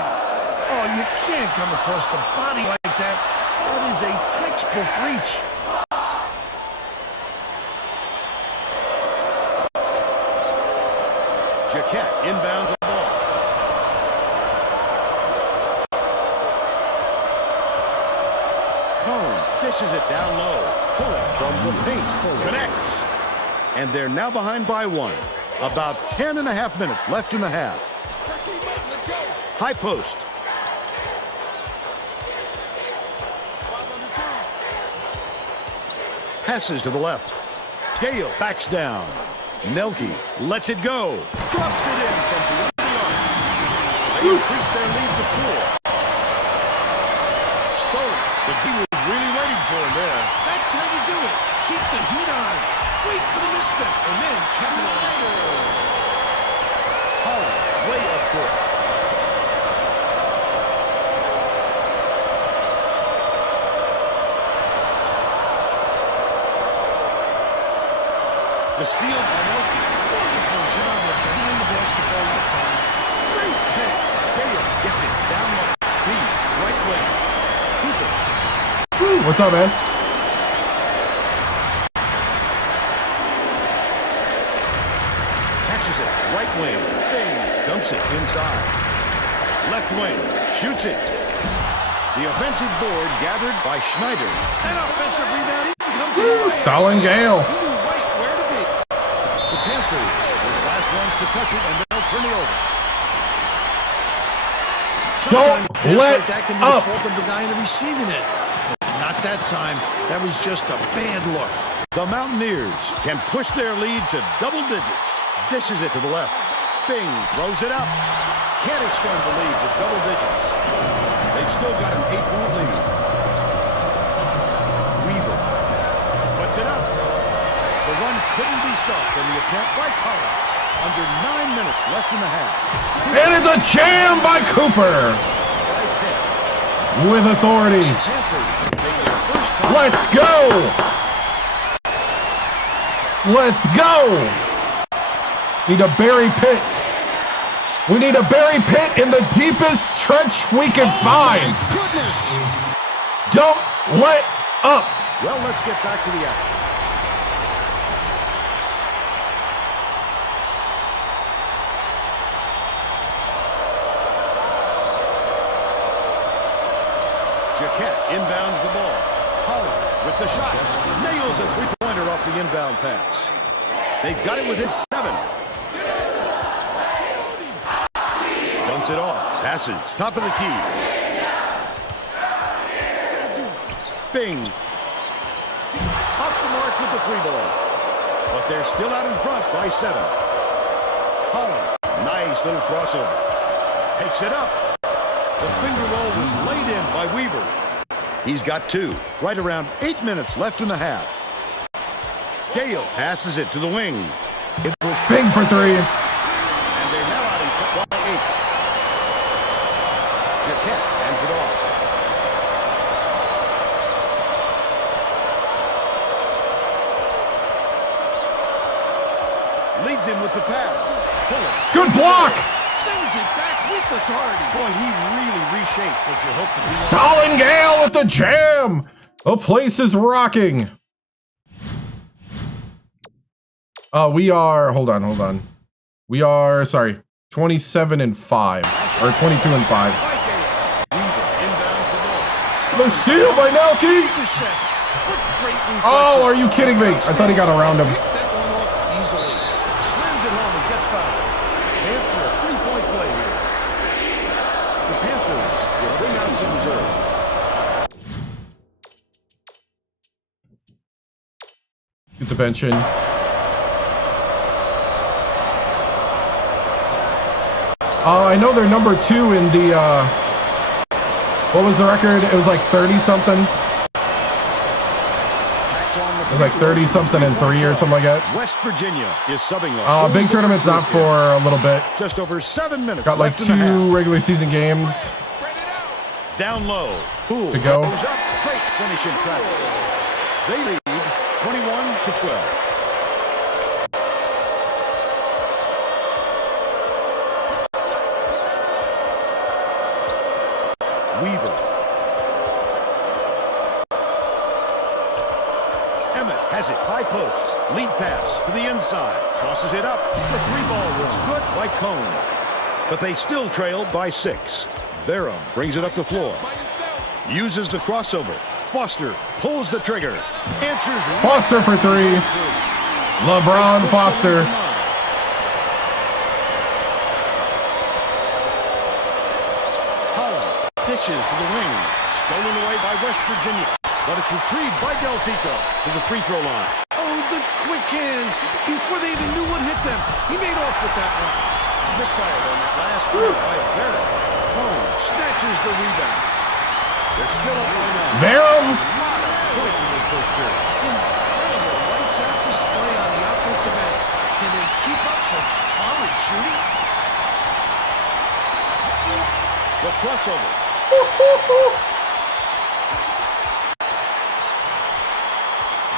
Oh, you can't come across the body like that. That is a textbook reach. Jaquette inbounds the ball. Cone dishes it down low. Pulling from the paint. Connects. And they're now behind by 1. About 10.5 minutes left in the half. High post. Passes to the left. Gale backs down. Nelke lets it go. Drops it in from beyond the arc. They increase their lead to 4. Stolen. The D was really waiting for him there. That's how you do it. Keep the heat on. Wait for the misstep, and then capitalize. Holland, way up court. The steal by Nelke. Wonderful job of getting the basketball that time. Great pick. Gale gets it down low. Feeds right wing. Cooper. Woo, what's up, man? Catches it right wing. Bing. Dumps it inside. Left wing. Shoots it. The offensive board gathered by Schneider. That offensive rebound didn't come to the Stalin Gale. He knew right where to be. The Panthers were the last ones to touch it, and they'll turn it over. Don't let like that can be up. the fault of the guy in the receiving end. Not that time. That was just a bad look. The Mountaineers can push their lead to double digits. Dishes it to the left. Bing throws it up. Can't extend the lead to double digits. They've still got an 8-point lead. Weaver puts it up. The run couldn't be stopped in the attempt by Collins. Under 9 minutes left in the half. And it's a jam by Cooper. With authority. Let's go. Let's go. Need a Barry Pitt. We need a Barry Pitt in the deepest trench we can find. Goodness. Don't let up. Well, let's get back to the action. Jaquette inbounds the ball. Holland with the shot. Nails a three-pointer off the inbound pass. They've got it within 7. Dumps it off. Passes. Top of the key. Bing. Off the mark with the 3-ball. But they're still out in front by 7. Holland. Nice little crossover. Takes it up. The finger roll was laid in by Weaver. He's got 2. Right around 8 minutes left in the half. Gale passes it to the wing. It was Bing for 3. And they're now out in front by 8. Jaquette hands it off. Leads him with the pass. Good block. Sends it back with authority. Boy, he really reshaped what you hope to be. Stalin Gale with the jam. The place is rocking. We are, hold on. We are, sorry, 27-5, or 22-5. The steal by Nelke! Oh, are you kidding me? I thought he got around him. That one off easily. Slams it home and gets fouled. Chance for a three-point play here. The Panthers will bring out some reserves. Get the bench in. I know they're number 2 in the, what was the record? It was like 30-something. It was like 30-something and 3 or something like that. West Virginia is subbing off. Big tournament's not for a little bit. Just over 7 minutes. Got like 2 regular season games. Down low. Poole to go. Goes up. Great finish in traffic. They lead 21-12. Weaver. Emmett has it. High post. Lead pass to the inside. Tosses it up. The 3-ball was good by Cone. But they still trail by 6. Verum brings it up the floor. Uses the crossover. Foster pulls the trigger. Answers. Foster for 3. LeBron Foster. Dishes to the wing. Stolen away by West Virginia. But it's retrieved by Delfico to the free throw line. Oh, the quick hands. Before they even knew what hit them, he made off with that one. Misfired on that last one by Verum. Cone snatches the rebound. They're still up by 9. Verum. A lot of points in this first period. Incredible lights out display on the offensive end. Can they keep up such solid shooting? The crossover.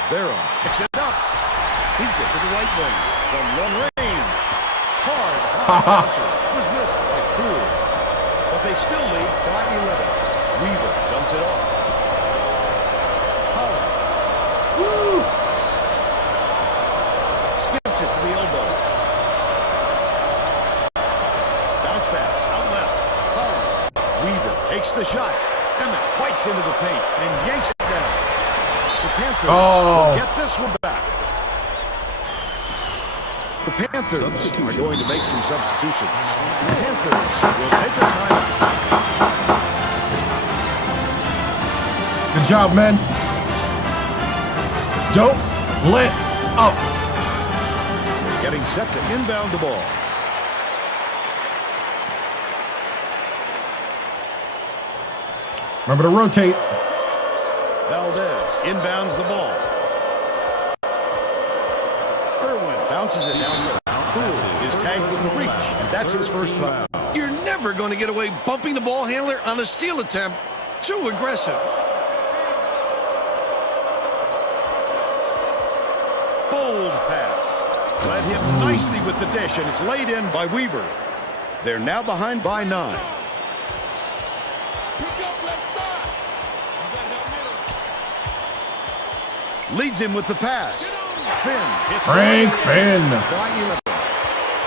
Verum picks it up. Feeds it to the right wing. From long range. Hard bouncer was missed by Poole. But they still lead by 11. Weaver dumps it off. Holland. Woo! Skips it to the elbow. Bounce pass out left. Holland. Weaver takes the shot. Emmett fights into the paint and yanks it down. The Panthers will get this one back. The Panthers are going to make some substitutions. The Panthers will take a timeout. Good job, men. Don't let up. They're getting set to inbound the ball. Remember to rotate. Valdez inbounds the ball. Irwin bounces it down low. Poole is tagged with the reach, and that's his first foul. You're never going to get away bumping the ball handler on a steal attempt. Too aggressive. Bold pass. Led him nicely with the dish, and it's laid in by Weaver. They're now behind by 9. Leads him with the pass. Finn hits Frank Finn. By 11.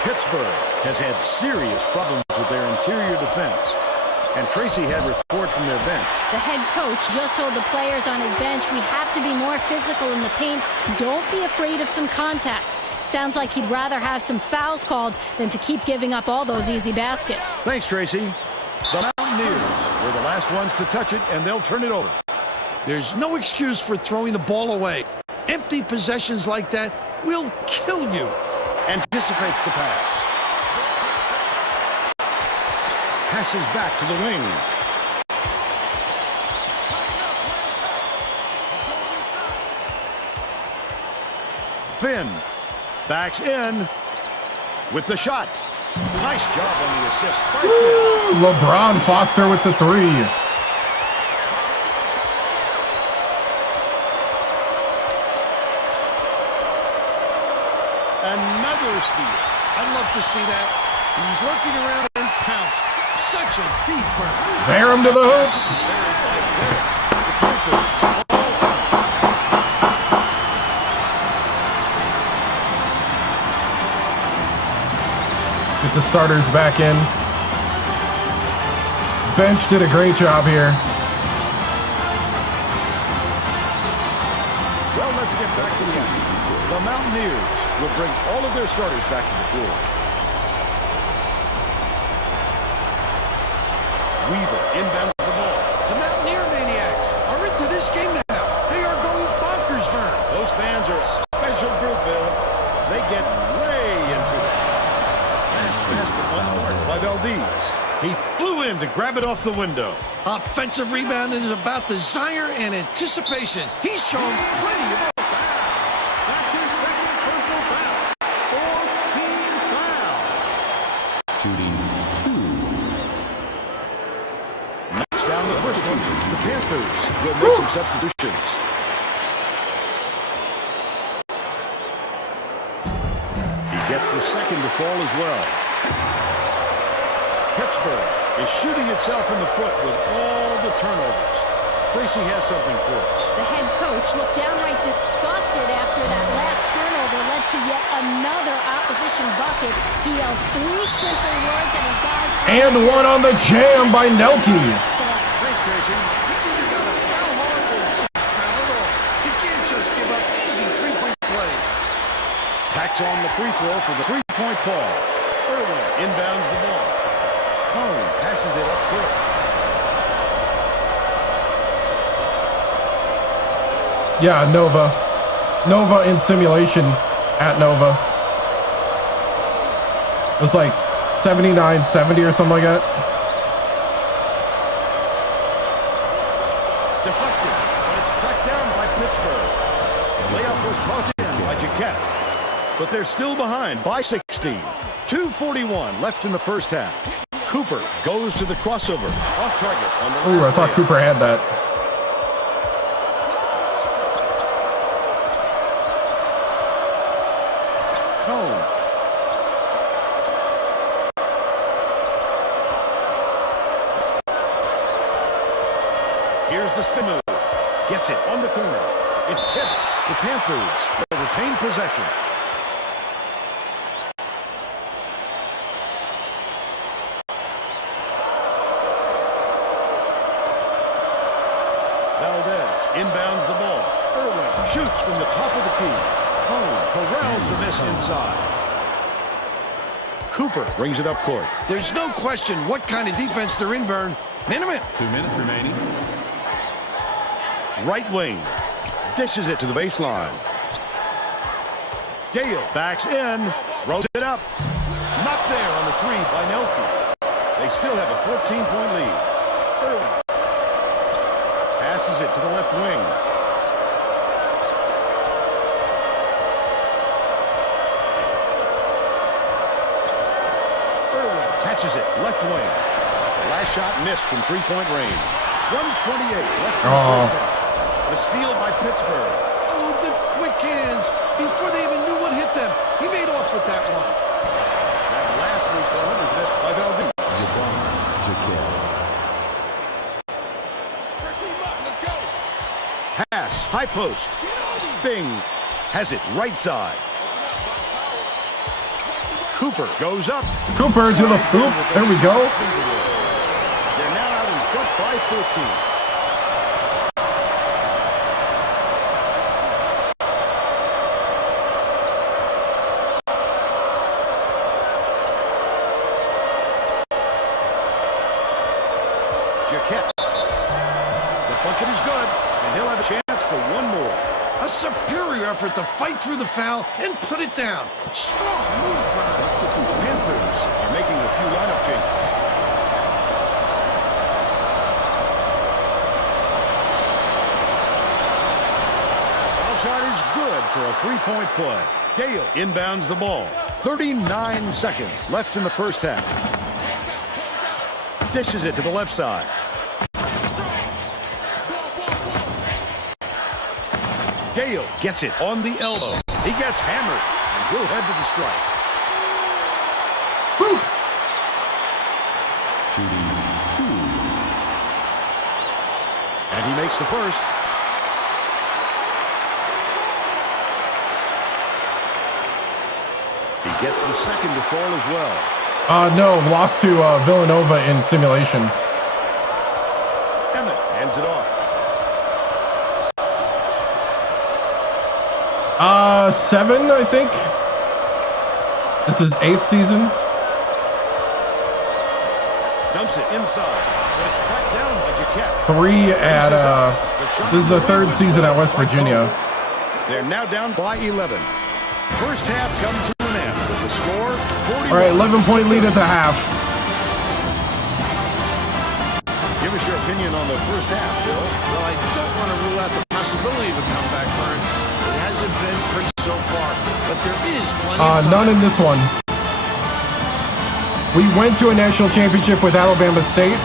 Pittsburgh has had serious problems with their interior defense. And Tracy had a report from their bench. The head coach just told the players on his bench, we have to be more physical in the paint. Don't be afraid of some contact. Sounds like he'd rather have some fouls called than to keep giving up all those easy baskets. Thanks, Tracy. The Mountaineers were the last ones to touch it, and they'll turn it over. There's no excuse for throwing the ball away. Empty possessions like that will kill you. Anticipates the pass. Passes back to the wing. Finn backs in with the shot. Nice job on the assist. LeBron Foster with the 3. Another steal. I'd love to see that. He's looking around and pounced. Such a deep burn. Verum to the hoop. get the starters back in. Bench did a great job here. Well, let's get back to the action. The Mountaineers will bring all of their starters back to the floor. Weaver inbounds the ball. The Mountaineer Maniacs are into this game now. They are going bonkers, Vern. Those fans are a special group, Bill. They get way into it. Fast basket on the mark by Valdez. He flew in to grab it off the window. Offensive rebound is about desire and anticipation. He's shown plenty of it. That's his second personal foul. 14 foul. Shooting 2. Knocks down the first one. The Panthers will make some substitutions. He gets the second to fall as well. Pittsburgh is shooting itself in the foot with all the turnovers. Tracy has something for us. The head coach looked downright disgusted after that last turnover led to yet another opposition bucket. He yelled 3 simple words at his guys. And one on the jam by Nelke. Thanks, Tracy. He's either got to foul hard or don't foul at all. You can't just give up easy three-point plays. Tacks on the free throw for the three-point ball. Irwin inbounds the ball. Cone passes it up quick. Yeah, Nova. Nova in simulation at Nova. It was like 79-70 or something like that. Deflected, but it's tracked down by Pittsburgh. The layup was tossed in by Jaquette. But they're still behind by 16. 2:41 left in the first half. Cooper goes to the crossover. Off target on the Ooh, I thought layup. Cooper had that. Cone. Here's the spin move. Gets it on the corner. It's tipped. The Panthers will retain possession. Valdez inbounds the ball. Irwin shoots from the top of the key. Cone corrals the miss inside. Cooper brings it up court. There's no question what kind of defense they're in, Vern. Man-to-man. 2 minutes remaining. Right wing. Dishes it to the baseline. Gale backs in. Throws it up. Not there on the three by Nelke. They still have a 14-point lead. Irwin passes it to the left wing. Irwin catches it left wing. The last shot missed from three-point range. 1:28 left in the first half. The steal by Pittsburgh. Oh, the quick hands. Before they even knew what hit them, he made off with that one. That last three-pointer was missed by Valdez. Pass, high post. Bing has it right side. Cooper goes up. Cooper to the hoop. There we go. They're now out in front by 14. Jaquette. The bucket is good, and he'll have a chance for one more. A superior effort to fight through the foul and put it down. Strong move, Vern. The Panthers are making a few lineup changes. Foul shot is good for a three-point play. Gale inbounds the ball. 39 seconds left in the first half. Dishes it to the left side. Gale gets it on the elbow. He gets hammered and will head to the strike. Whew. Shooting 2. And he makes the first. He gets the second to fall as well. No, lost to Villanova in simulation. Emmett hands it off. 7, I think. This is 8th season. Dumps it inside, but it's tracked down by Jaquette. 3 at, this is the 3rd season at West Virginia. They're now down by 11. First half comes to an end with the score 41. All right, 11-point lead at the half. Give us your opinion on the first half, Bill. Well, I don't want to rule out the possibility of a comeback, Vern. It hasn't been pretty so far, but there is plenty of time. None in this one. We went to a national championship with Alabama State.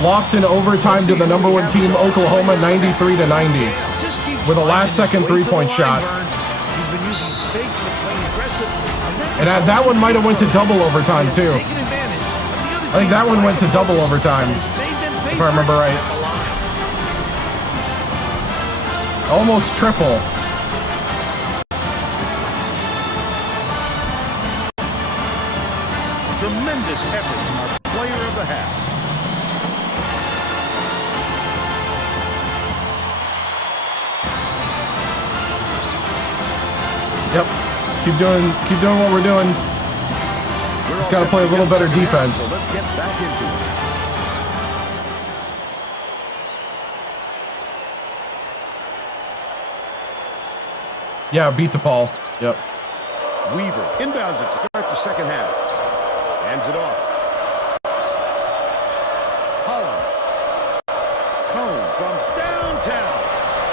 Lost in overtime to the number 1 team, Oklahoma, 93-90. With a last-second three-point shot. And that one might have went to double overtime, too. I think that one went to double overtime, if I remember right. Almost triple. Tremendous effort from our player of the half. Yep. Keep doing what we're doing. Just got to play a little better defense. So let's get back into it. Yeah, beat DePaul. Yep. Weaver inbounds it to start the second half. Hands it off. Holland. Cone from downtown.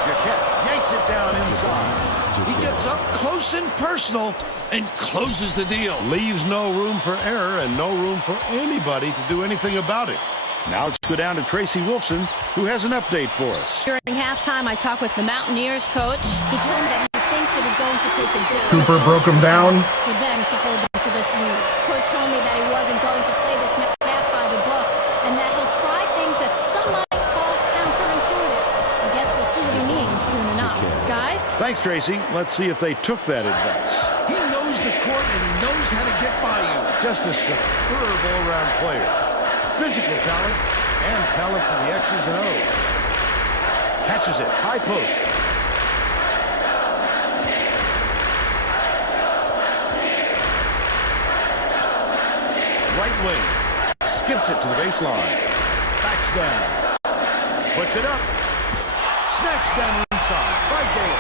Jaquette yanks it down inside. He gets up close and personal and closes the deal. Leaves no room for error and no room for anybody to do anything about it. Now let's go down to Tracy Wolfson, who has an update for us. During halftime, I talked with the Mountaineers coach. He told me that he thinks it is going to take a different Cooper broke him down for them to hold on to this lead. Coach told me that he wasn't going to play this next half by the book and that he'll try things that some might call counterintuitive. I guess we'll see what he means soon enough. Guys? Thanks, Tracy. Let's see if they took that advice. He knows the court and he knows how to get by you. Just a superb all-around player. Physical talent and talent for the X's and O's. Catches it, high post. Right wing. Skips it to the baseline. Backs down. Puts it up. Snatched down inside by Gale.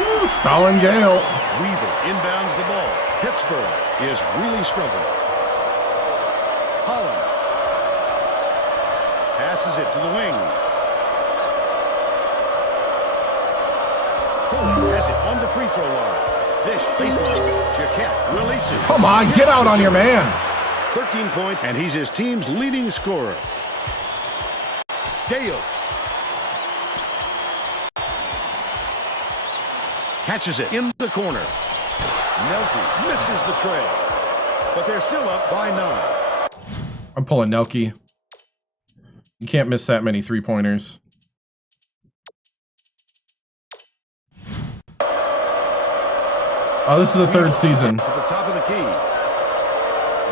Ooh, Stalin Gale. Weaver inbounds the ball. Pittsburgh is really struggling. Holland passes it to the wing. Holland has it on the free throw line. Dish, baseline. Jaquette releases. Come on, get out on your man. 13 points, and he's his team's leading scorer. Gale. Catches it in the corner. Nelke misses the trail, but they're still up by 9. I'm pulling Nelke. You can't miss that many three-pointers. Oh, this is the 3rd season. To the top of the key.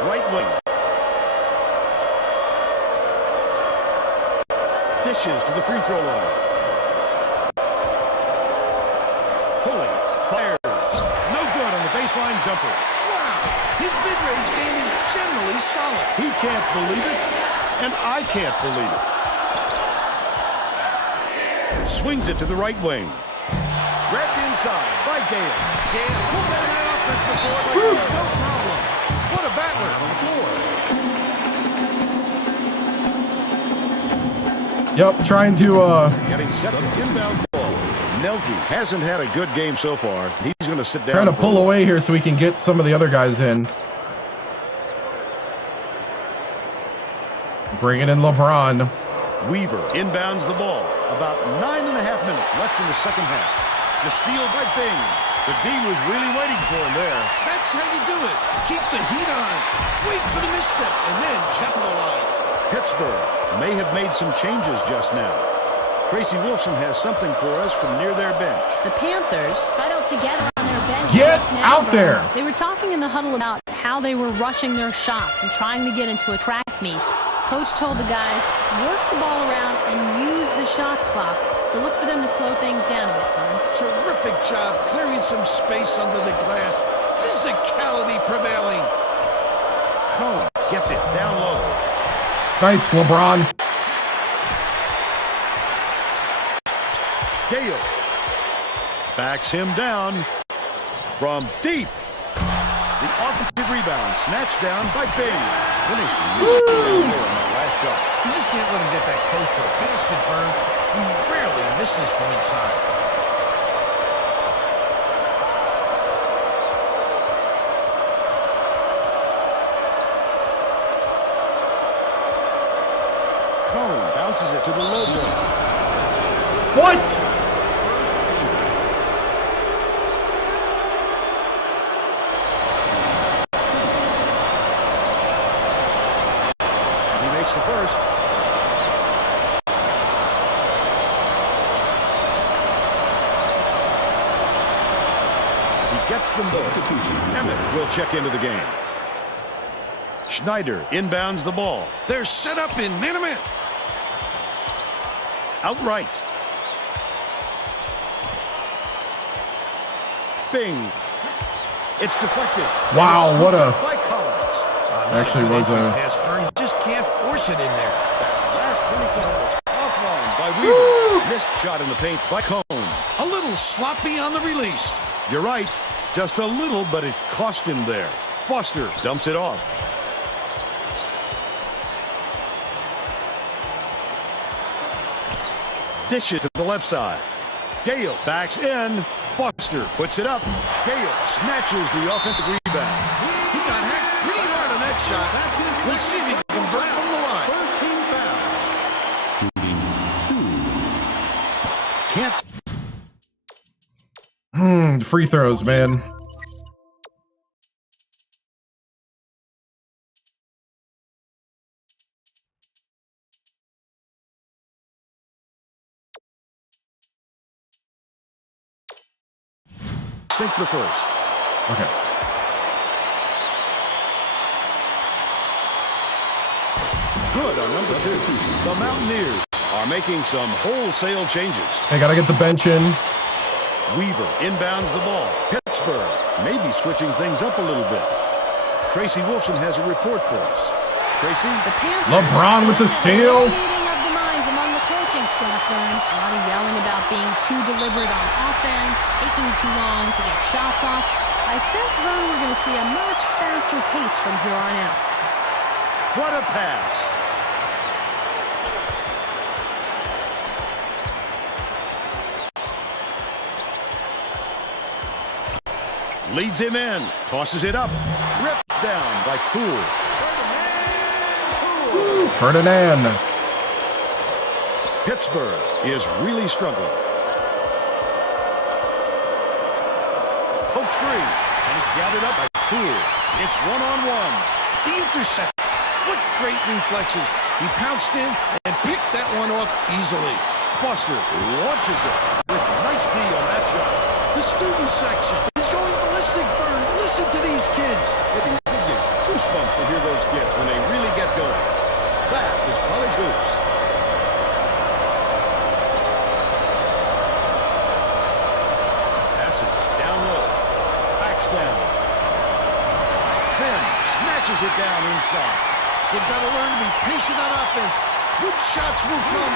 Right wing. Dishes to the free throw line. Pulling. Fires. No good on the baseline jumper. Wow, his mid-range game is generally solid. He can't believe it, and I can't believe it. Swings it to the right wing. Grabbed inside by Gale. Gale pulled that high offensive board like there's no problem. What a battler on the floor. Yep, trying to Getting set on the inbound ball. Nelke hasn't had a good game so far. He's going to sit down. trying to pull away here so we can get some of the other guys in. Bringing in LeBron. Weaver inbounds the ball. About 9.5 minutes left in the second half. The steal by Bing. The D was really waiting for him there. That's how you do it. Keep the heat on. Wait for the misstep and then capitalize. Pittsburgh may have made some changes just now. Tracy Wolfson has something for us from near their bench. The Panthers huddled together on their bench Get just now. out there. They were talking in the huddle about how they were rushing their shots and trying to get into a track meet. Coach told the guys, work the ball around and use the shot clock. So look for them to slow things down a bit, Vern. Terrific job clearing some space under the glass. Physicality prevailing. Cone gets it down low. Nice, LeBron. Gale backs him down from deep. The offensive rebound snatched down by Bing. Finished down low on that last shot. You just can't let him get that close to the basket, Vern. He rarely misses from inside. Cone bounces it to the low point. What? He makes the first. He gets them both. Emmett will check into the game. Schneider inbounds the ball. They're set up in man-to-man. Outright. Bing. It's deflected. Wow, It's what a- by Collins. Actually was a... Pass, Vern. You just can't force it in there. Last 24 offline by Weaver. Missed shot in the paint by Cone. A little sloppy on the release. You're right. Just a little, but it cost him there. Foster dumps it off. Dish it to the left side. Gale backs in. Foster puts it up. Gale snatches the offensive rebound. He got hacked pretty hard on that shot. Let's see if he can convert from the line. Can't. Free throws, man. Sink the first. Okay. Good on number 2. The Mountaineers are making some wholesale changes. I gotta get the bench in. Weaver inbounds the ball. Pittsburgh maybe switching things up a little bit. Tracy Wilson has a report for us. Tracy? LeBron with the steal. Meeting of the minds among the coaching staff, Vern. A lot of yelling about being too deliberate on offense, taking too long to get shots off. I sense, Vern, we're going to see a much faster pace from here on out. What a pass. Leads him in. Tosses it up. Ripped down by Cool. Ferdinand. Pittsburgh is really struggling. Pokes free. And it's gathered up by Cool. It's one-on-one. The intercept. What great reflexes. He pounced in and picked that one off easily. Foster launches it with nice D on that shot. The student section is going ballistic, Vern. Listen to these kids. It can give you goosebumps to hear those kids when they really get going. That is college hoops. Pass it down low. Backs down. Finn snatches it down inside. They've got to learn to be patient on offense. Good shots will come.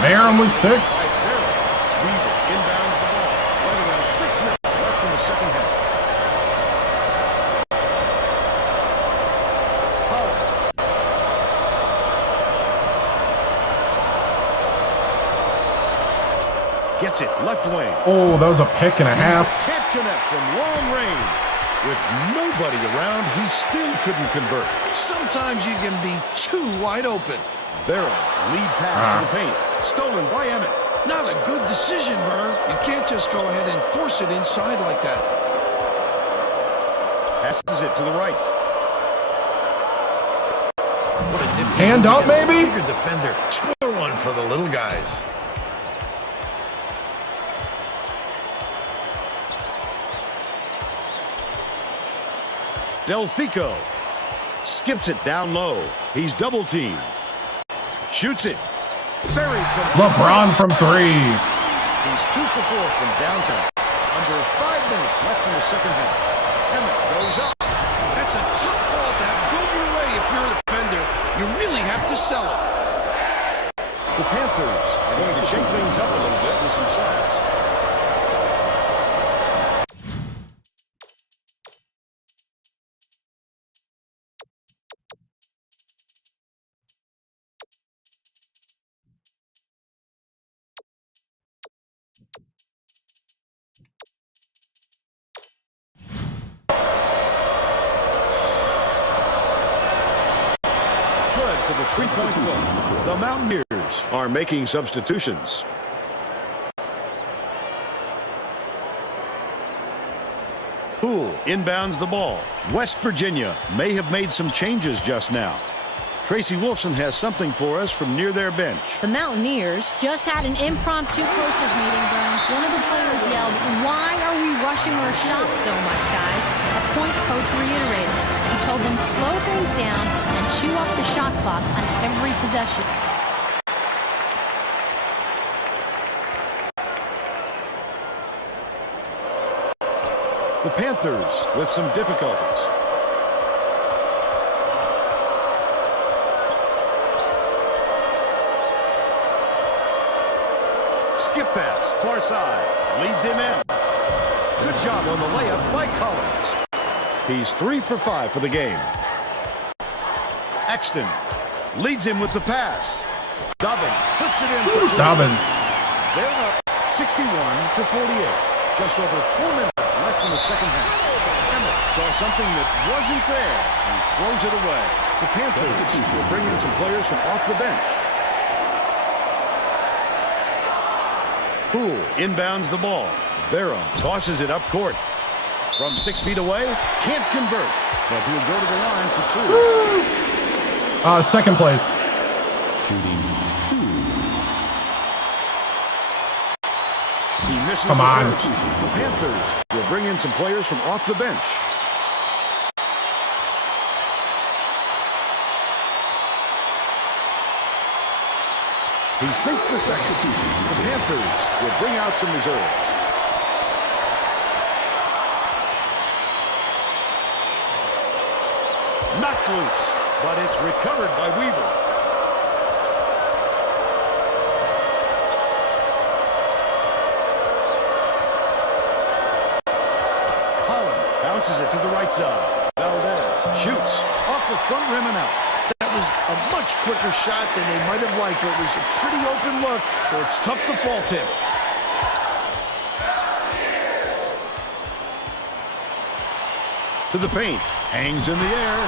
Barham with 6. Weaver inbounds the ball. Right around 6 minutes left in the second half. Collins. Gets it left wing. Oh, that was a pick and a half. Can't connect from long range. With nobody around, he still couldn't convert. Sometimes you can be too wide open. Barrow, lead pass to the paint. Stolen by Emmett. Not a good decision, Vern. You can't just go ahead and force it inside like that. Passes it to the right. What a nifty Hand up, maybe? bigger defender. Score one for the little guys. Delfico skips it down low. He's double teamed. Shoots it. Buried from LeBron from 3. He's 2 for 4 from downtown. Under 5 minutes left in the second half. Emmett goes up. That's a tough call to have go your way if you're a defender. You really have to sell it. The Panthers are going to shake things up a little bit with some subs. For the three-point play, the Mountaineers are making substitutions. Poole inbounds the ball. West Virginia may have made some changes just now. Tracy Wolfson has something for us from near their bench. The Mountaineers Just had an impromptu coaches meeting, Burns. One of the players yelled, "Why are we rushing our shots so much, guys?" A point coach reiterated. He told them slow things down and chew up the shot clock on every possession. The Panthers with some difficulties. Skip pass, far side, leads him in. Good job on the layup by Collins. He's 3 for 5 for the game. Exton leads him with the pass. Dobbins flips it in. For Dobbins. They're up 61-48. Just over 4 minutes left in the second half. Emmett saw something that wasn't there and throws it away. The Panthers will bring in some players from off the bench. Poole inbounds the ball. Barham tosses it up court. From 6 feet away, can't convert, but he'll go to the line for 2. Second place. He misses Come the on. first. The Panthers will bring in some players from off the bench. He sinks the second. The Panthers will bring out some reserves. Knocked loose, but it's recovered by Weaver. Collins bounces it to the right side. Valdez shoots off the front rim and out. That was a much quicker shot than they might have liked, but it was a pretty open look, so it's tough to fault him. To the paint. Hangs in the air.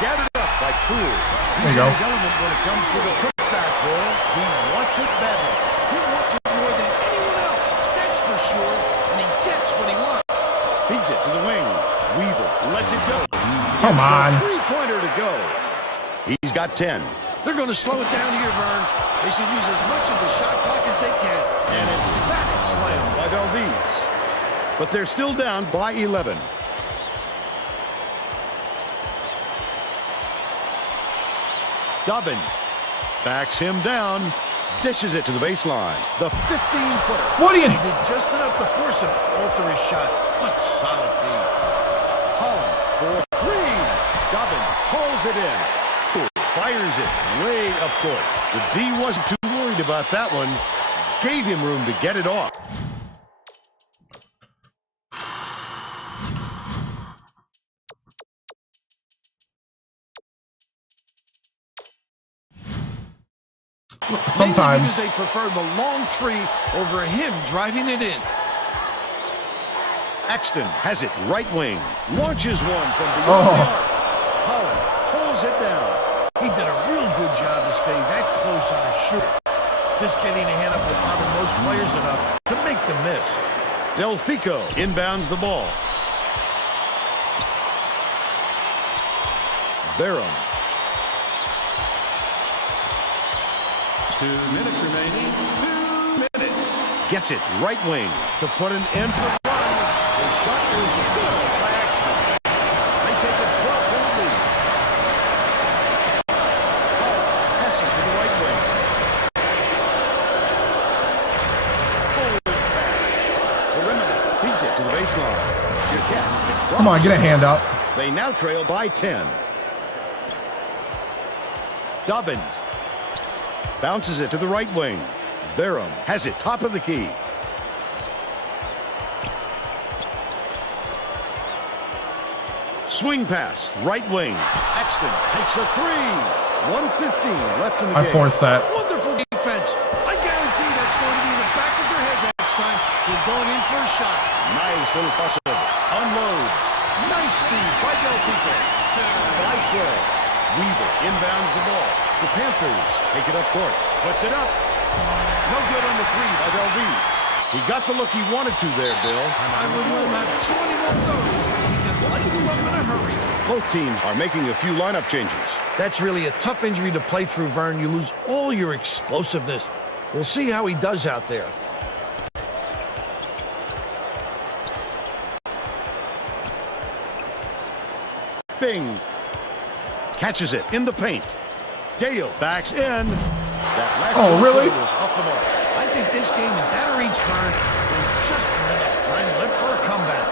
Gathered up by Poole. There you go. His element when it comes to the putback ball. He wants it badly. He wants it more than anyone else, that's for sure, and he gets what he wants. Feeds it to the wing. Weaver lets it go. Come on. Three-pointer to go. He's got 10. They're going to slow it down here, Vern. They should use as much of the shot clock as they can. And it's emphatic slam by Valdez. But they're still down by 11. Dobbins backs him down, dishes it to the baseline. The 15-footer. What are you? He did just enough to force him to alter his shot. What solid D. Holland for 3. Dobbins pulls it in. Poole fires it way up court. The D wasn't too worried about that one. Gave him room to get it off. Sometimes. Mainly because they prefer the long 3 over him driving it in. Exton has it right wing. Launches one from beyond the arc. Holland pulls it down. He did a real good job of staying that close on his shooter. Just getting a hand up with probably most players enough to make the miss. Delfico inbounds the ball. Barham. 2 minutes remaining. 2 minutes. Gets it right wing to put an end to the run. The shot is good by Exton. They take a Sends it to the baseline. Come on, get a hand up. They now trail by 10. Dobbins bounces it to the right wing. Verum has it top of the key. Swing pass, right wing. Axton takes a three. 1:15 left in the game. I forced that. Wonderful defense. I guarantee that's going to be in the back of their head next time they're going in for a shot. Nice little crossover. Unloads. Nice speed by Del Pico. By 12. Weaver inbounds the ball. The Panthers take it up court. Puts it up. No good on the three by Delvez. He got the look he wanted to there, Bill. I would do him after so many more of those. He can light you up in a hurry. Both teams are making a few lineup changes. That's really a tough injury to play through, Vern. You lose all your explosiveness. We'll see how he does out there. Bing. Catches it in the paint. Gale backs in. That last really? was off the mark. I think this game is out of reach, Vern. There's just enough time left for a comeback.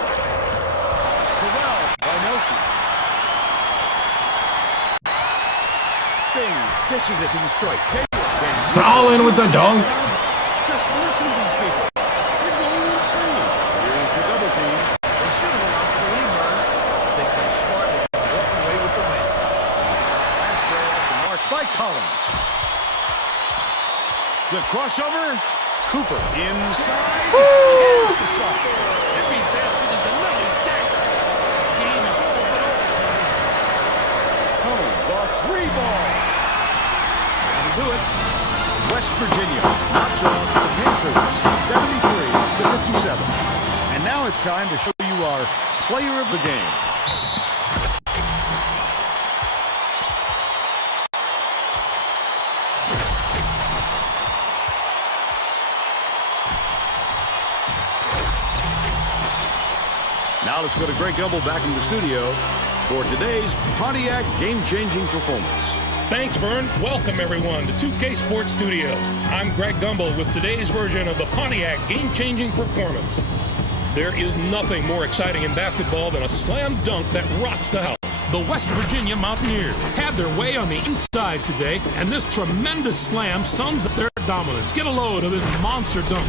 Corral by Nelson. Bing dishes it to the strike. Stalin with the dunk. Just listen to these people. They're going insane. Here's the double team. They should have allowed for the lead, Vern. They play smart and walk away with the win. Pass marked by Collins. The crossover. Cooper inside. Every basket is another dagger. The game is all but over. Oh, the three ball. That'll do it. West Virginia knocks off the Panthers 73-57. And now it's time to show you our player of the game. Now let's go to Greg Gumbel back in the studio for today's Pontiac game-changing performance. Thanks, Vern. Welcome, everyone, to 2K Sports Studios. I'm Greg Gumbel with today's version of the Pontiac game-changing performance. There is nothing more exciting in basketball than a slam dunk that rocks the house. The West Virginia Mountaineers had their way on the inside today, and this tremendous slam sums up their dominance. Get a load of this monster dunk.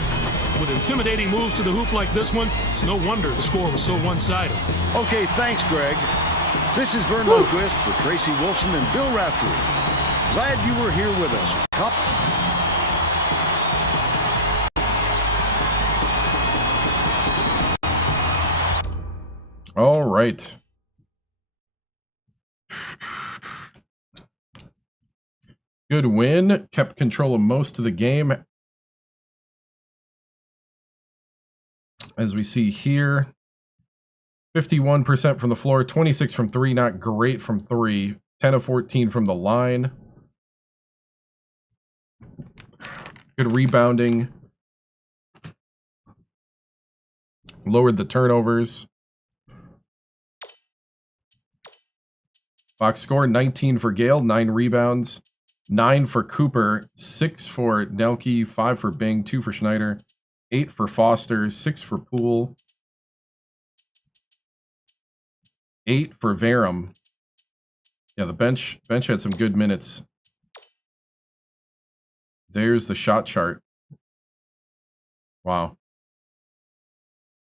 With intimidating moves to the hoop like this one, it's no wonder the score was so one-sided. Okay, thanks, Greg. This is Vern Lundquist for Tracy Wolfson and Bill Raftery. Glad you were here with us. All right. Good win. Kept control of most of the game. As we see here, 51% from the floor, 26 from three, not great from three, 10 of 14 from the line. Good rebounding. Lowered the turnovers. Box score, 19 for Gale, 9 rebounds, 9 for Cooper, 6 for Nelke, 5 for Bing, 2 for Schneider, 8 for Foster, 6 for Poole, 8 for Verum. Yeah, the bench had some good minutes. There's the shot chart. Wow.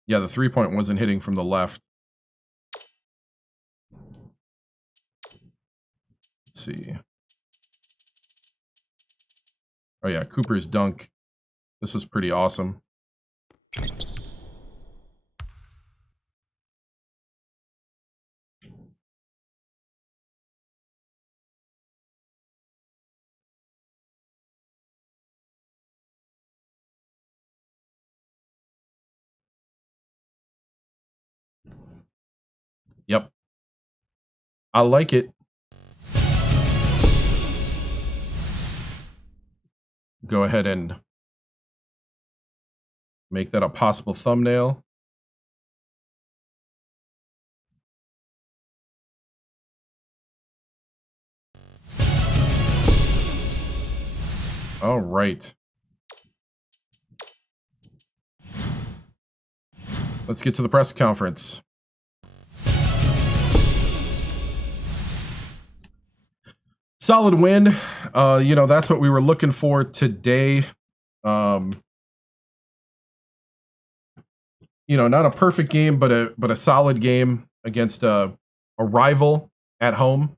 Yeah, the 3-point wasn't hitting from the left. Let's see. Oh yeah, Cooper's dunk. This was pretty awesome. Yep. I like it. Go ahead and make that a possible thumbnail. All right. Let's get to the press conference. Solid win. That's what we were looking for today. Not a perfect game, but a solid game against a rival at home.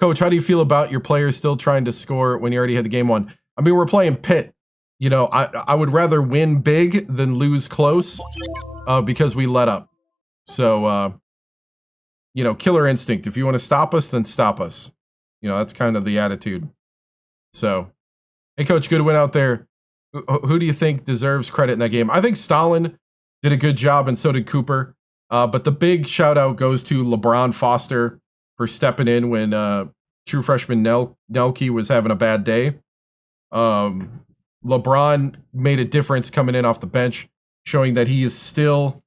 Coach, how do you feel about your players still trying to score when you already had the game won? I mean, we're playing Pitt. I would rather win big than lose close because we let up. So, killer instinct. If you want to stop us, then stop us. That's kind of the attitude. So, hey, Coach, good win out there. Who do you think deserves credit in that game? I think Stalin did a good job, and so did Cooper. But the big shout out goes to LeBron Foster for stepping in when true freshman Nelke was having a bad day. LeBron made a difference coming in off the bench, showing that he is still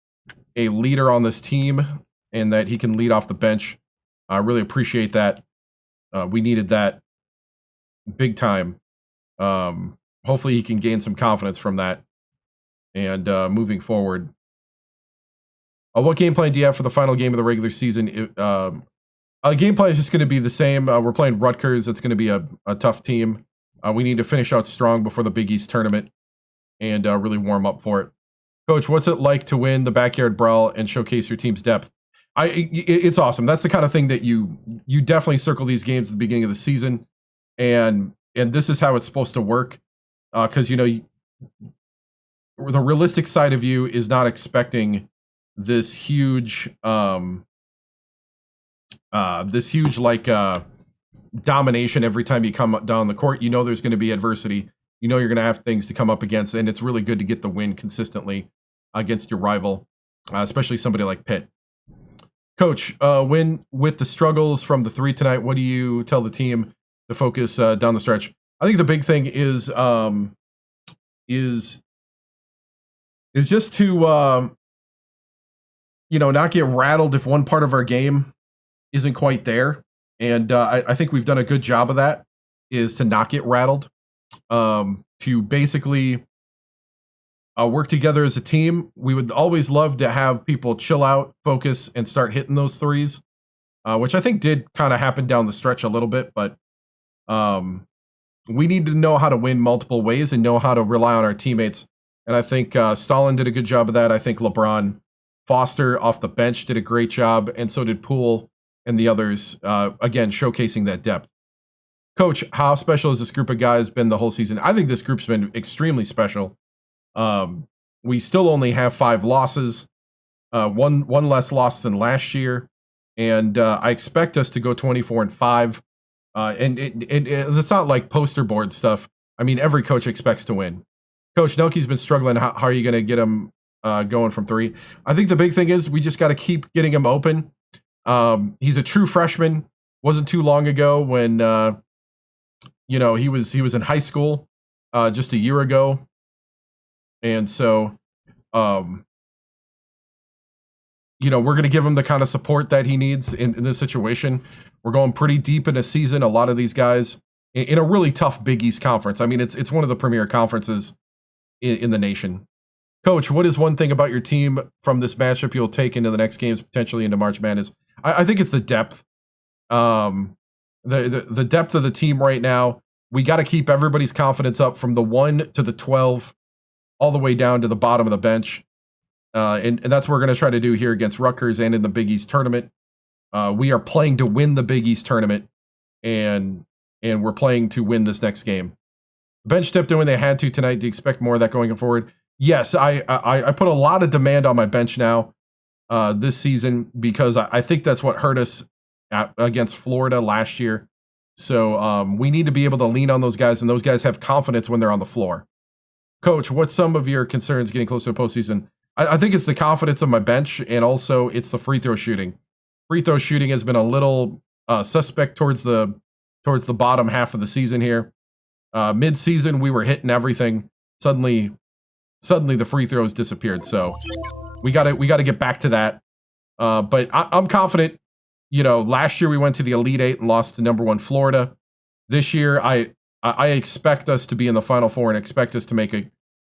a leader on this team and that he can lead off the bench. I really appreciate that. We needed that big time. Hopefully he can gain some confidence from that and moving forward. What game plan do you have for the final game of the regular season? The game plan is just going to be the same. We're playing Rutgers. It's going to be a tough team. We need to finish out strong before the Big East tournament and really warm up for it. Coach, what's it like to win the backyard brawl and showcase your team's depth? It's awesome. That's the kind of thing that you definitely circle these games at the beginning of the season, and this is how it's supposed to work. Because the realistic side of you is not expecting this huge domination every time you come down the court. There's going to be adversity. You're going to have things to come up against, and it's really good to get the win consistently against your rival, especially somebody like Pitt. Coach, with the struggles from the three tonight, what do you tell the team to focus down the stretch? I think the big thing is just to not get rattled if one part of our game isn't quite there. And I think we've done a good job of that, is to not get rattled, to basically work together as a team. We would always love to have people chill out, focus, and start hitting those threes, which I think did kind of happen down the stretch a little bit. But we need to know how to win multiple ways and know how to rely on our teammates. And I think Stalin did a good job of that. I think LeBron Foster off the bench did a great job, and so did Poole and the others, again, showcasing that depth. Coach, how special has this group of guys been the whole season? I think this group's been extremely special. We still only have 5 losses, one less loss than last year, and I expect us to go 24-5. And it's not like poster board stuff. I mean, every coach expects to win. Coach, Nelke's been struggling. How are you going to get him going from 3? I think the big thing is we just got to keep getting him open. He's a true freshman. Wasn't too long ago when he was in high school just a year ago, and so we're going to give him the kind of support that he needs in this situation. We're going pretty deep in a season. A lot of these guys in a really tough Big East conference. I mean, it's one of the premier conferences in the nation. Coach, what is one thing about your team from this matchup you'll take into the next games, potentially into March Madness? I think it's the depth. The depth of the team right now. We got to keep everybody's confidence up from the 1 to the 12, all the way down to the bottom of the bench. And that's what we're going to try to do here against Rutgers and in the Big East tournament. We are playing to win the Big East tournament, and we're playing to win this next game. Bench stepped in when they had to tonight. Do you expect more of that going forward? Yes, I put a lot of demand on my bench now this season because I think that's what hurt us against Florida last year. So we need to be able to lean on those guys, and those guys have confidence when they're on the floor. Coach, what's some of your concerns getting closer to postseason? I think it's the confidence of my bench, and also it's the free throw shooting. Free throw shooting has been a little suspect towards the bottom half of the season here. Mid-season, we were hitting everything. Suddenly the free throws disappeared. So we got to get back to that. But I'm confident. Last year we went to the Elite Eight and lost to number 1 Florida. This year, I expect us to be in the Final Four and expect us to make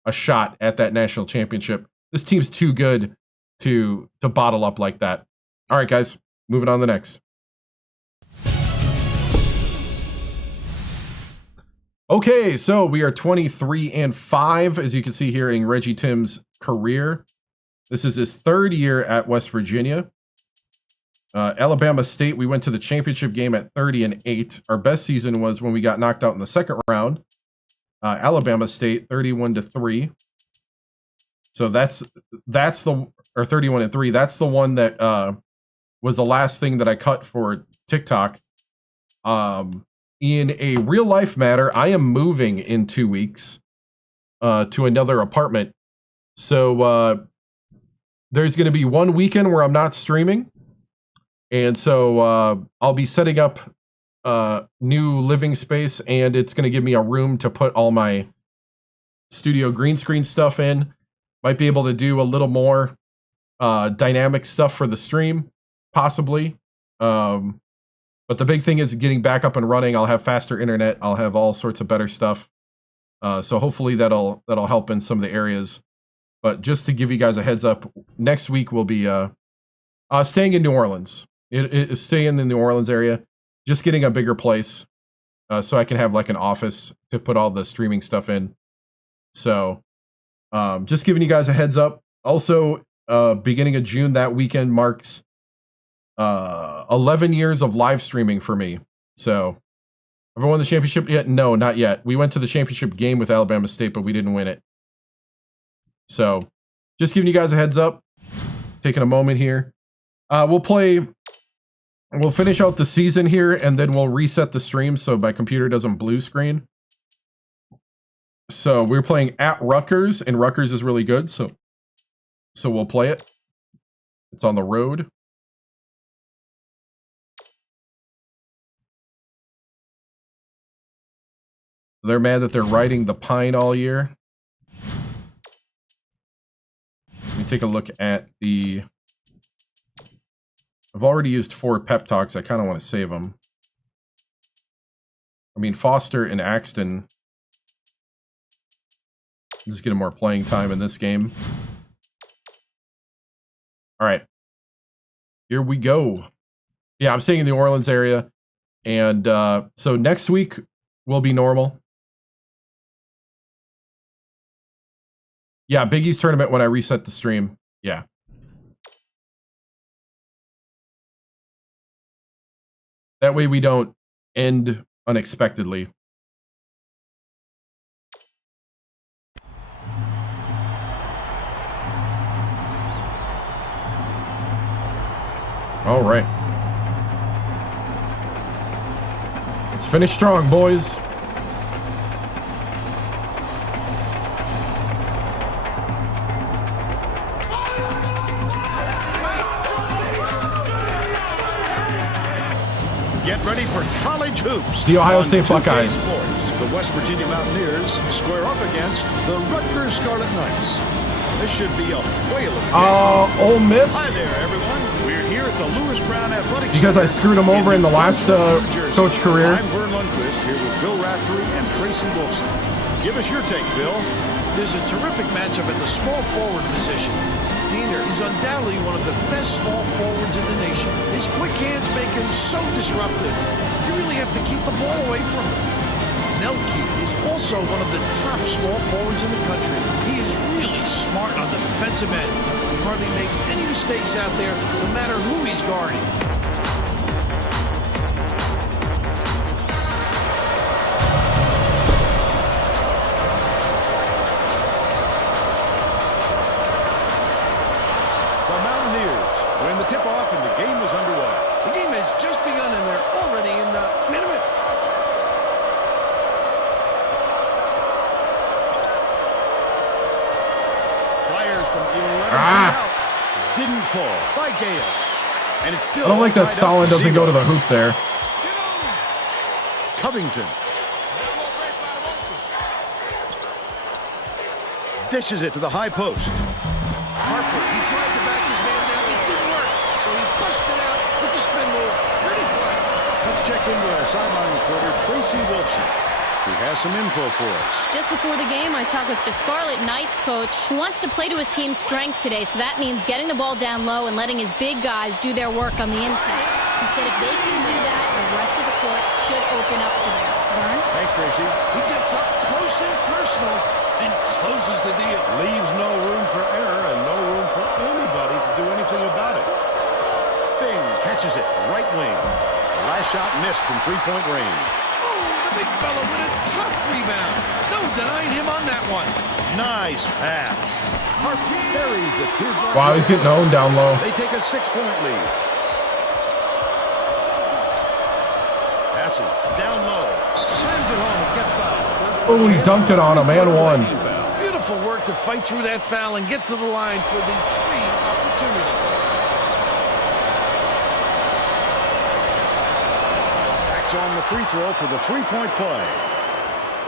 a shot at that national championship. This team's too good to bottle up like that. All right, guys, moving on to the next. Okay, so we are 23-5, as you can see here in Reggie Tim's career. This is his 3rd year at West Virginia. Alabama State, we went to the championship game at 30-8. Our best season was when we got knocked out in the 2nd round. Alabama State, 31-3. So that's the, or 31-3. That's the one that was the last thing that I cut for TikTok. In a real life matter, I am moving in 2 weeks to another apartment. So there's going to be one weekend where I'm not streaming. And so I'll be setting up new living space, and it's going to give me a room to put all my studio green screen stuff in. Might be able to do a little more dynamic stuff for the stream, possibly. But the big thing is getting back up and running. I'll have faster internet. I'll have all sorts of better stuff. So hopefully that'll help in some of the areas. But just to give you guys a heads up, next week we'll be staying in New Orleans. Staying in the New Orleans area, just getting a bigger place so I can have like an office to put all the streaming stuff in. So just giving you guys a heads up. Also, beginning of June, that weekend marks 11 years of live streaming for me. So have I won the championship yet? No, not yet. We went to the championship game with Alabama State, but we didn't win it. So just giving you guys a heads up, taking a moment here. We'll finish out the season here, and then we'll reset the stream so my computer doesn't blue screen. So we're playing at Rutgers, and Rutgers is really good. So we'll play it. It's on the road. They're mad that they're riding the pine all year. Let me take a look at the... I've already used 4 pep talks. I kind of want to save them. I mean, Foster and Axton just getting more playing time in this game. All right. Here we go. Yeah, I'm staying in the New Orleans area. And so next week will be normal. Yeah, Big East tournament when I reset the stream. Yeah. That way we don't end unexpectedly. All right. Let's finish strong, boys. Get ready for college hoops. The Ohio State Buckeyes. The West Virginia Mountaineers square up against the Rutgers Scarlet Knights. This should be a whale of a game. Ole Miss. Hi there, everyone. We're here at the Lewis Brown Athletic Because Center I screwed him over in the last coach career. I'm Vern Lundquist here with Bill Raftery and Tracy Wilson. Give us your take, Bill. There's a terrific matchup at the small forward position. Diener is undoubtedly one of the best small forwards in the nation. His quick hands make him so disruptive. You really have to keep the ball away from him. Nelke is also one of the top small forwards in the country. He is really smart on the defensive end. He hardly makes any mistakes out there, no matter who he's guarding. The Mountaineers win the tip-off and the game is underway. The game has just begun and they're already in the minute. Flyers from 11 out. Didn't fall by Gale. And it's still I don't like that Stalin doesn't go to the hoop there. Covington. Dishes it to the high post. Harper, he tried to back his man down. It didn't work, so he busted out with the spin move. Pretty play. Let's check in with our sideline reporter, Tracy Wilson. who has some info for us. Just before the game, I talked with The Scarlet Knights coach, who wants to play to his team's strength today, so that means getting the ball down low and letting his big guys do their work on the inside. He said if they can do that, the rest of the court should open up for them. Vern? Thanks, Tracy. He gets up close and personal and closes the deal. Leaves no room for error and no room for anybody to do anything about it. Bing catches it, right wing. The last shot missed from three-point range. Oh, the big fella with a tough rebound. No denying him on that one. Nice pass. Harper buries the teardrop. Wow, he's getting owned down low. They take a 6-point lead. Passing down low. Slams it home and gets fouled. Oh, he dunked it on him, and one. Beautiful work to fight through that foul and get to the line for the 3 opportunity. Backs on the free throw for the 3-point play.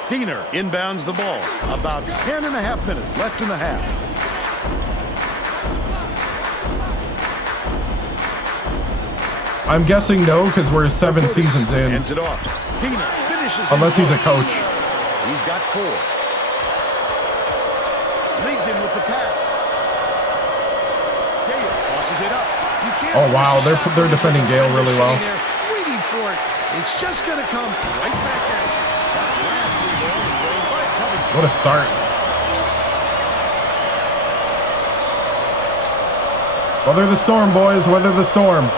Diener inbounds the ball. About 10.5 minutes left in the half. I'm guessing no, because we're 7 seasons in. Ends it off. Diener finishes. Unless he's a coach. He's got 4. Leads him with the pass. Gale tosses it up. You can't Oh wow, force a shot they're when defending there's Gale a really defender well. sitting there waiting for it. It's just going to come right back at you. What a start. Weather the storm, boys. Weather the storm.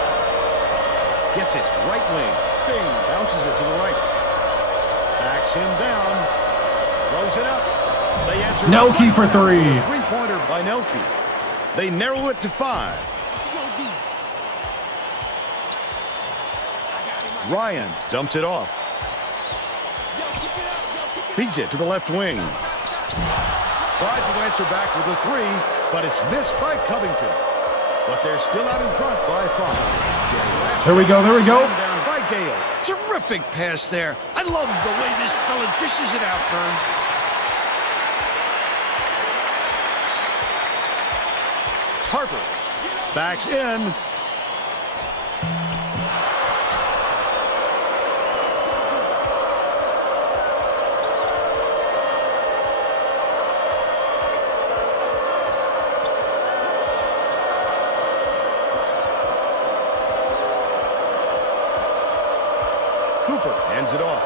Gets it. Right wing. Bing. Bounces it to the right. Backs him down. Throws it up. They answer. Nelke for 3. 3-pointer by Nelke. They narrow it to 5. Ryan dumps it off. Feeds it to the left wing. Tried to answer back with a 3, but it's missed by Covington. But they're still out in front by 5. There we go. There we go. Down by Gale. Terrific pass there. I love the way this fella dishes it out, Vern. Harper backs in. Cooper hands it off.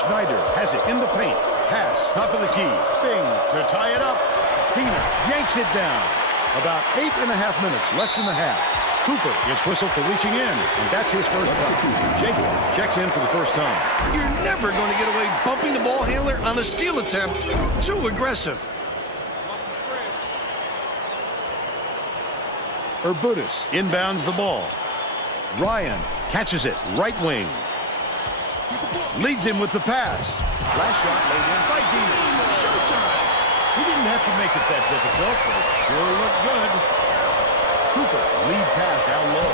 Schneider has it in the paint. Pass, top of the key. Bing to tie it up. Diener yanks it down. About 8.5 minutes left in the half. Cooper is whistled for reaching in, and that's his first foul. Jacob checks in for the first time. You're never going to get away bumping the ball handler on a steal attempt. Too aggressive. Urbutis inbounds the ball. Ryan catches it, right wing. Leads him with the pass. Last shot laid in by Diener. Showtime. He didn't have to make it that difficult, but it sure looked good. Cooper lead pass down low.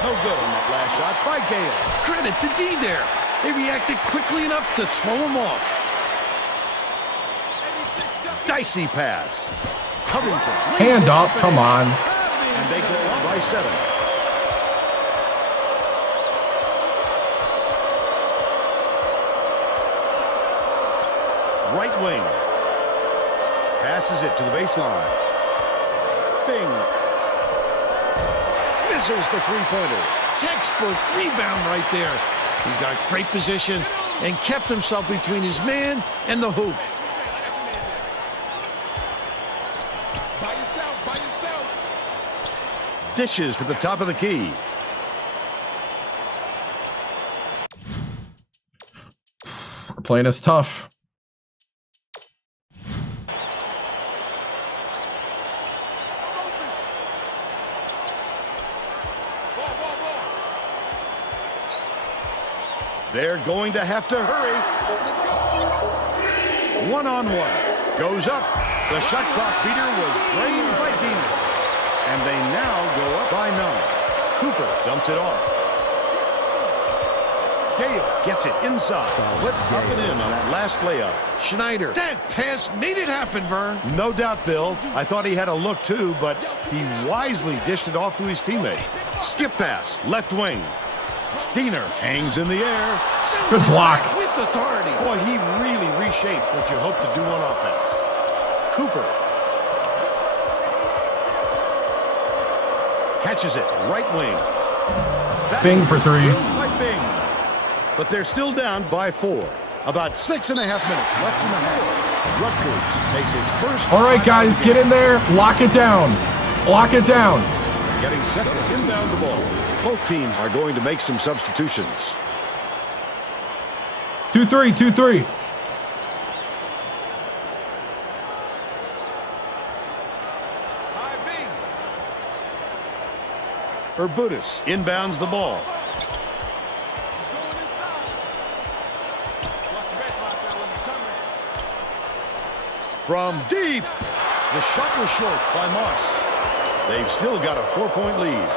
No good on that last shot by Gale. Credit to D there. They reacted quickly enough to throw him off. Dicey pass. Covington. Hand up. Come on. And they go up by 7. Right wing. Passes it to the baseline. Bing. Misses the 3-pointer. Textbook rebound right there. He got great position and kept himself between his man and the hoop. By yourself, by yourself. Dishes to the top of the key. We're playing us tough. They're going to have to hurry. One-on-one. Goes up. The shot clock beater was drained by Diener. And they now go up by 9. Cooper dumps it off. Gale gets it inside. Flip up and in on that last layup. Schneider. That pass made it happen, Vern. No doubt, Bill. I thought he had a look too, but he wisely dished it off to his teammate. Skip pass, left wing. Diener hangs in the air. Good block. With authority. Boy, he really reshapes what you hope to do on offense. Cooper catches it, right wing. Bing for 3. By Bing. But they're still down by 4. About 6.5 minutes left in the half. Rutgers makes its first. All right, guys, get in there. Lock it down. Lock it down. Getting set to inbound the ball. Both teams are going to make some substitutions. 2-3, 2-3. Urbutis inbounds the ball. From deep. The shot was short by Moss. They've still got a 4-point lead.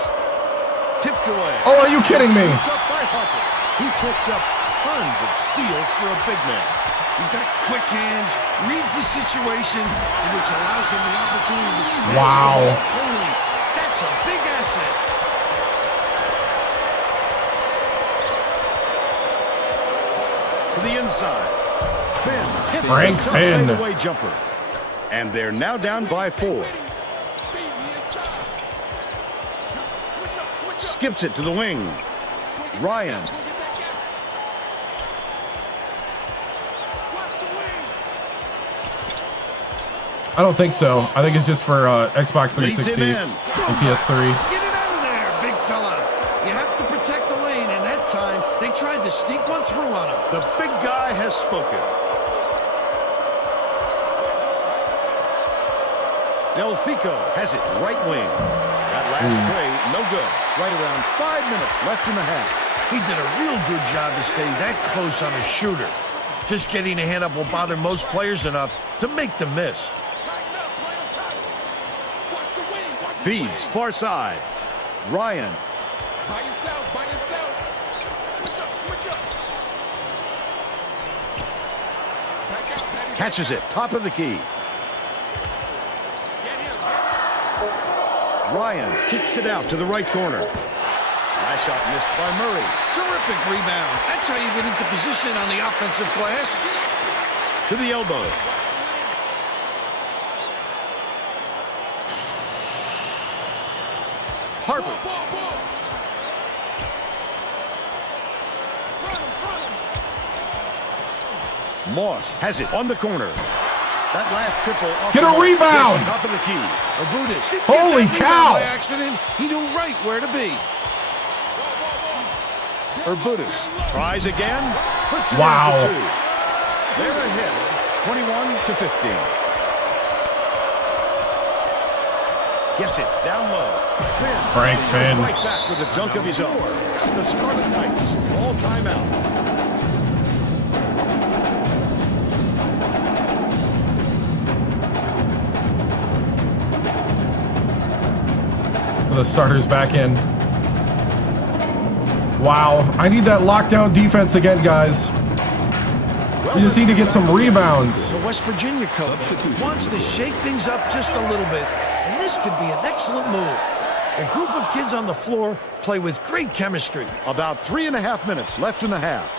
Tipped away. Oh, are you kidding me? He picks up tons of steals for a big man. He's got quick hands, reads the situation, which allows him the opportunity to smash Wow. the ball cleanly. That's a big asset. To the inside. Finn hits Frank the tough Finn. fadeaway jumper. And they're now down by 4. Skips it to the wing. Ryan. I don't think so. I think it's just for Xbox 360 Leads him in. and PS3. Get it out of there, big fella. You have to protect the lane, and that time they tried to sneak one through on him. The big guy has spoken. Delfico has it right wing. That last play, no good. Right around 5 minutes left in the half. He did a real good job to stay that close on a shooter. Just getting a hand up will bother most players enough to make them miss. Feeds far side. Ryan. By yourself, by yourself. Switch up, switch up. Back out, Patty. Catches it, top of the key. Ryan kicks it out to the right corner. Last shot missed by Murray. Terrific rebound. That's how you get into position on the offensive glass. To the elbow. Harper. Moss has it on the corner. That last triple off Get a rebound! Top of the key. Urbutis. Holy cow! By accident, he knew right where to be. Urbutis tries again. Puts it Wow. in for 2. They're ahead, 21-15. Gets it down low. Finn. Frank Finn. Right back with a dunk of his own. The Scarlet Knights all timeout. The starters back in. Wow, I need that lockdown defense again, guys. We just need to get some rebounds. The West Virginia coach wants to shake things up just a little bit, and this could be an excellent move. A group of kids on the floor play with great chemistry. About 3.5 minutes left in the half.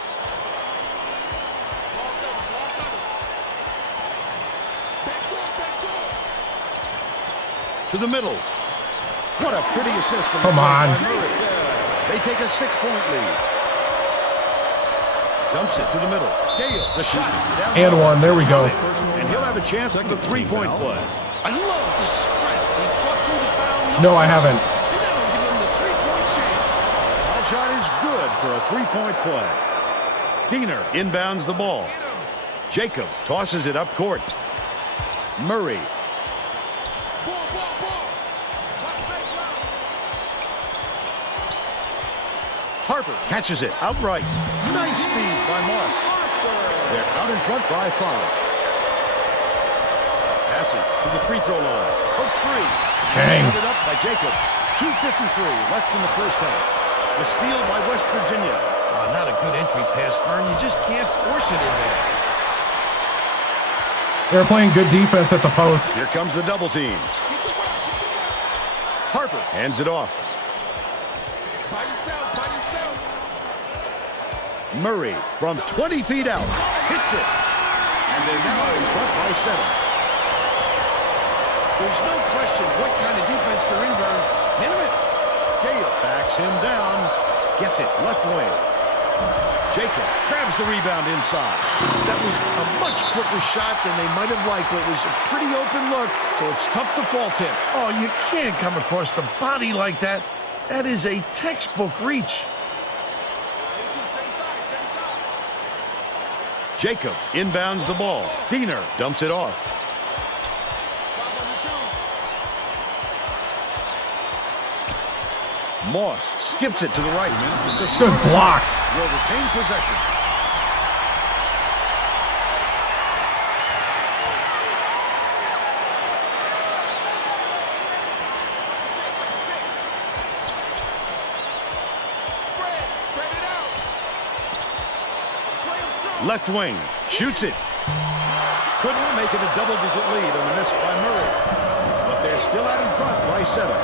To the middle. What a pretty assist. Come on. They take a 6-point lead. Dumps it to the middle. Gale, the shot. And one, there we go. And he'll have a chance at the 3-point play. I love the strength. He fought through the foul. No, I haven't. And that'll give him the 3-point chance. That shot is good for a 3-point play. Diener inbounds the ball. Jacob tosses it up court. Murray. Harper catches it outright. Nice speed by Moss. They're out in front by 5. Passing to the free throw line. Hooks free. Dang. Started up by Jacob. 2:53 left in the first half. The steal by West Virginia. Not a good entry pass, Fern. You just can't force it in there. They're playing good defense at the post. Here comes the double team. Harper hands it off. By yourself, by yourself. Murray from 20 feet out hits it. And they're now in front by 7. There's no question what kind of defense they're in, Vern. Minute. Gale backs him down. Gets it left wing. Jacob grabs the rebound inside. That was a much quicker shot than they might have liked, but it was a pretty open look, so it's tough to fault him. Oh, you can't come across the body like that. That is a textbook reach. Jacob inbounds the ball. Diener dumps it off. Moss skips it to the right. The Good block. will retain possession. Spread it out. Left wing shoots it. Couldn't make it a double-digit lead on the miss by Murray. But they're still out in front by 7.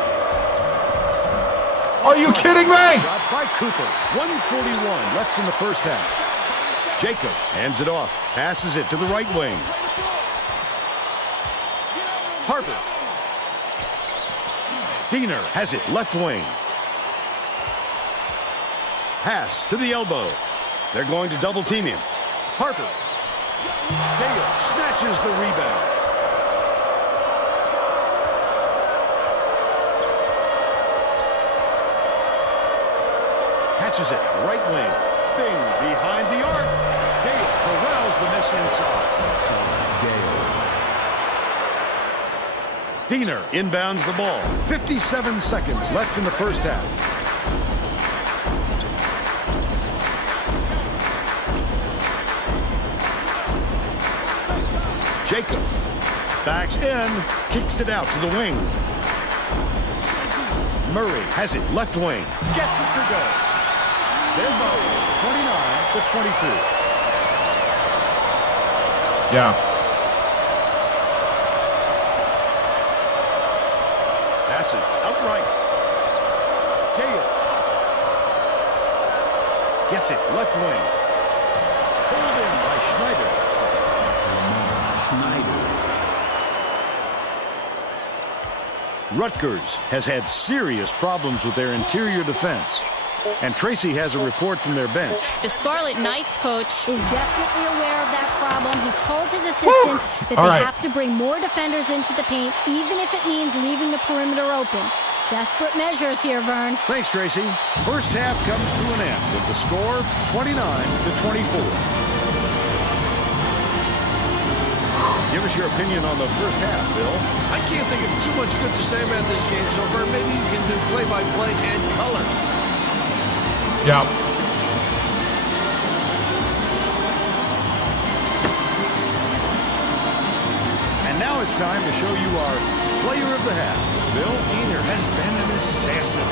Are you kidding me? Shot by Cooper. 1:41 left in the first half. Jacob hands it off. Passes it to the right wing. Harper. Diener has it left wing. Pass to the elbow. They're going to double team him. Harper. Gale snatches the rebound. Catches it right wing. Bing behind the arc. Gale corrals the miss inside. Gale. Diener inbounds the ball. 57 seconds left in the first half. Jacob backs in, kicks it out to the wing. Murray has it left wing. Gets it to go. They're both 29-22. Yeah. Pass it outright. Gale gets it left wing. Pulled in by Schneider. Rutgers has had serious problems with their interior defense. And Tracy has a report from their bench. The Scarlet Knights coach is definitely aware of that problem. He told his assistants that they have to bring more defenders into the paint, even if it means leaving the perimeter open. Desperate measures here, Vern. Thanks, Tracy. First half comes to an end with the score 29-24. Give us your opinion on the first half, Bill. I can't think of too much good to say about this game, so Vern, maybe you can do play-by-play and color. Yeah. And now it's time to show you our player of the half. Bill? Diener has been an assassin.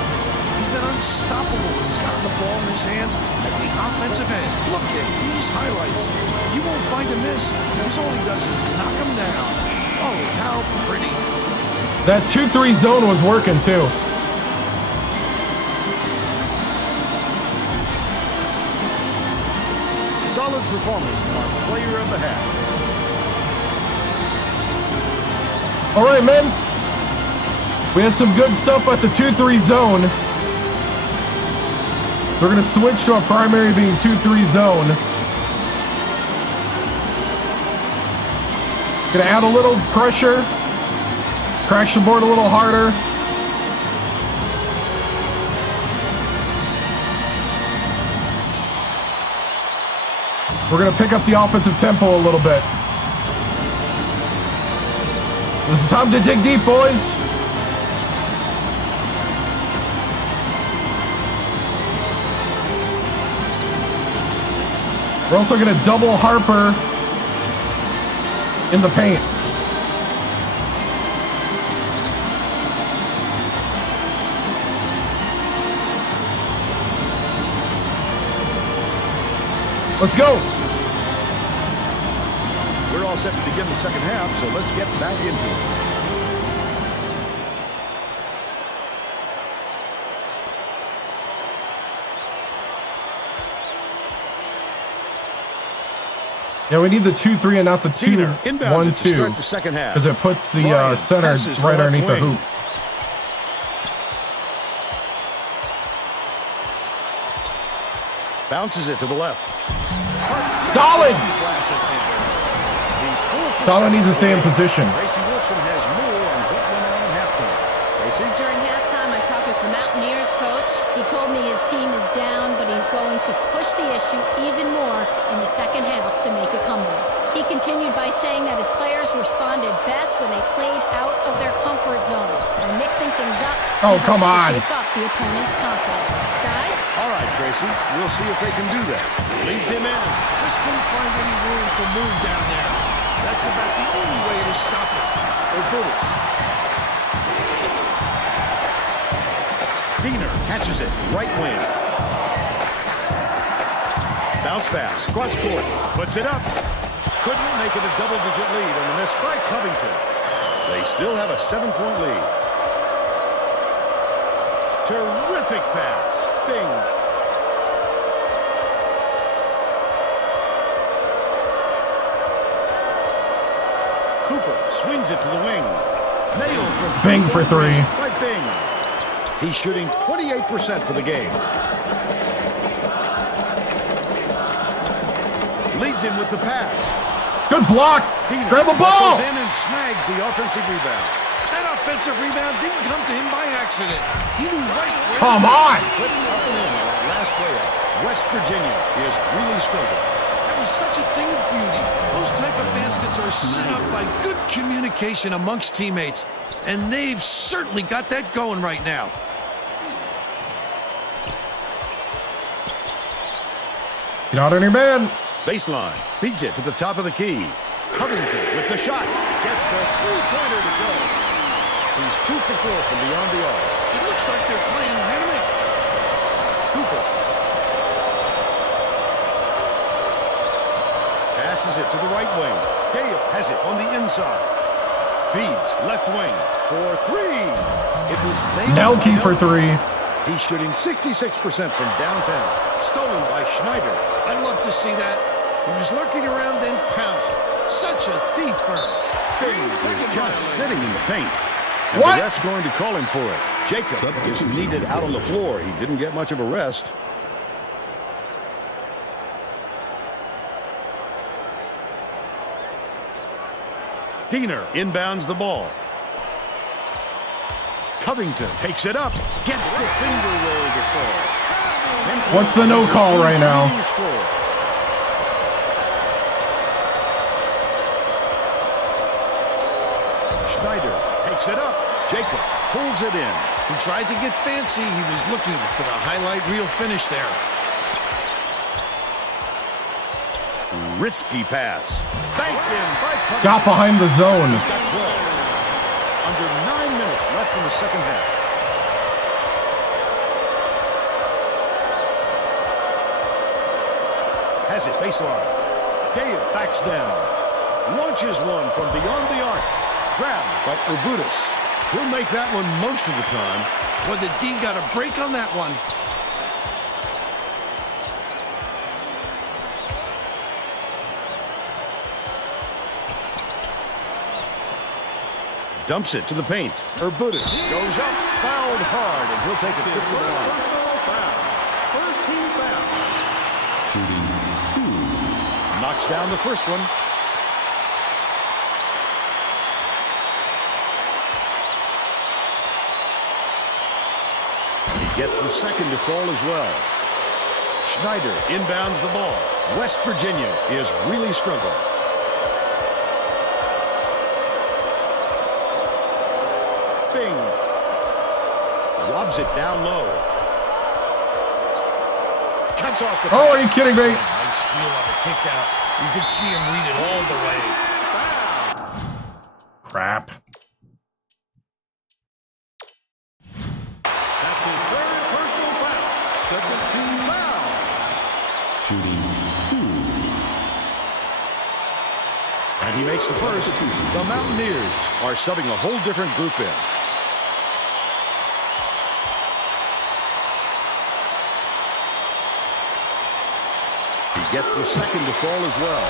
He's been unstoppable when he's gotten the ball in his hands at the offensive end. Look at these highlights. You won't find a miss, because all he does is knock him down. Oh, how pretty. That 2-3 zone was working too. Solid performance from our player of the half. All right, men. We had some good stuff at the 2-3 zone. So we're going to switch to our primary being 2-3 zone. Going to add a little pressure. Crash the board a little harder. We're going to pick up the offensive tempo a little bit. This is time to dig deep, boys. We're also going to double Harper in the paint. Let's go. We're all set to begin the second half, so let's get back into it. Yeah, we need the 2-3 and not the 2-1-2 the second half. because it puts the center right underneath the hoop. Bounces it to the left. Stalin! Stalin needs to stay in position. Tracy Wolfson has more on what went on in halftime. Tracy? During halftime, I talked with the Mountaineers coach. He told me his team is down, but he's going to push the issue even more in the second half to make a comeback. He continued by saying that his players responded best when they played out of their comfort zone. By mixing things up, oh, come on. to shake up the opponent's confidence. Guys? All right, Tracy. We'll see if they can do that. Leads him in. Just couldn't find any room to move down there. That's about the only way to stop it. Diener catches it. Right wing. Bounce pass. Cross court. Puts it up. Couldn't make it a double-digit lead on the miss by Covington. They still have a 7-point lead. Terrific pass. Bing. Cooper swings it to the wing. Nailed from Bing for 3. By Bing. He's shooting 28% for the game. Leads him with the pass. Good block. Diener Grab the ball. in and snags the offensive rebound. That offensive rebound didn't come to him by accident. He knew right where. Come on. Putting up and in on that last layup. West Virginia is really struggling. That was such a thing of beauty. Those type of baskets are set up by good communication amongst teammates, and they've certainly got that going right now. Get out on your man. Baseline. Feeds it to the top of the key. Covington with the shot. Gets the three-pointer to go. He's 2 for 4 from beyond the arc. It looks like they're playing man-to-man. Cooper. Passes it to the right wing. Gale has it on the inside. Feeds left wing for 3. It was Nelke for 3. He's shooting 66% from downtown. Stolen by Schneider. I'd love to see that. He was lurking around, then pounced. Such a thief bird. Bing is just sitting in the paint. And What? the ref's going to call him for it. Jacob is needed out on the floor. He didn't get much of a rest. Diener inbounds the ball. Covington takes it up. Gets the finger roll to fall. What's the no call right now? Schneider takes it up. Jacob pulls it in. He tried to get fancy. He was looking for the highlight reel finish there. Risky pass. Banked in by Covington. Got behind the zone. He's got 12. Under 9 minutes left in the second half. Has it baseline. Dale backs down. Launches one from beyond the arc. Grabbed by Urbutis. He'll make that one most of the time. Well, the D got a break on that one. Dumps it to the paint. Urbutis goes up, fouled hard, and he'll take a 50 line. First team foul. Knocks down the first one. He gets the second to fall as well. Schneider inbounds the ball. West Virginia is really struggling. Bing. Lobs it down low. Cuts off the... Oh, are you kidding me? Nice steal on the kick out. You could see him read it all the way. Crap. That's his third personal foul. Second team foul. Shooting 2. And he makes the first. The Mountaineers are subbing a whole different group in. He gets the second to fall as well.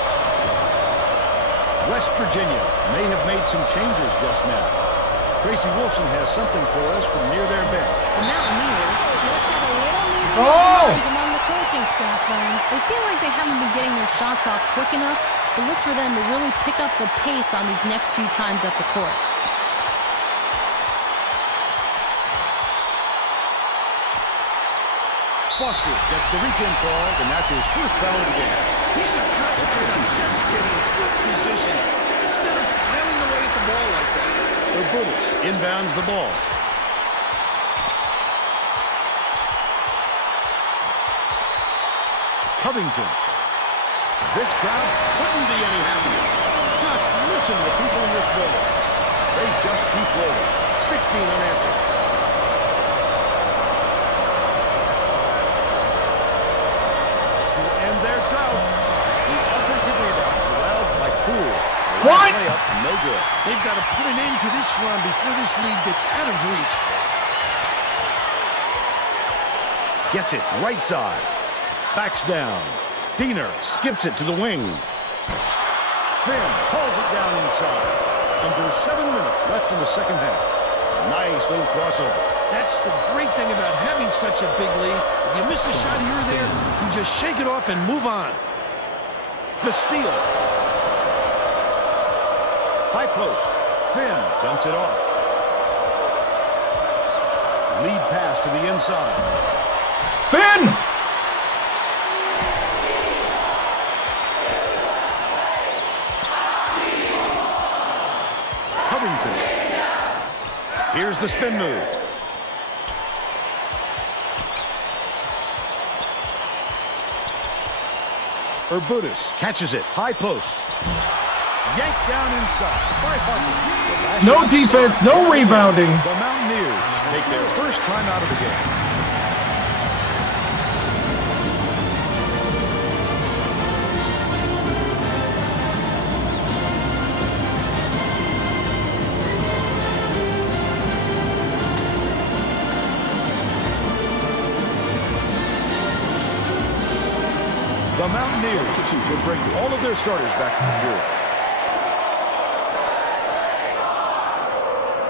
West Virginia may have made some changes just now. Tracy Wilson has something for us from near their bench. The Mountaineers just had a little meeting of minds among the coaching staff, Vern. They feel like they haven't been getting their shots off quick enough, so look for them to really pick up the pace on these next few times up the court. Foster gets the reach-in call, and that's his first foul of the game. He should concentrate on just getting a good position instead of flailing away at the ball like that. Urbutis inbounds the ball. Covington. This crowd couldn't be any happier. Just listen to the people in this building. They just keep rolling. 16 unanswered. To end their drought, the offensive rebound allowed by Poole. What? Layup, no good. They've got to put an end to this run before this lead gets out of reach. Gets it right side. Backs down. Diener skips it to the wing. Finn hauls it down inside. Under 7 minutes left in the second half. Nice little crossover. That's the great thing about having such a big lead. If you miss a shot here or there, you just shake it off and move on. The steal. High post. Finn dumps it off. Lead pass to the inside. Finn! Covington. Here's the spin move. Urbutis catches it. High post. Yanked down inside by Harper. No defense, no rebounding. The Mountaineers take their first time out of the game. The Mountaineers will bring all of their starters back to the field.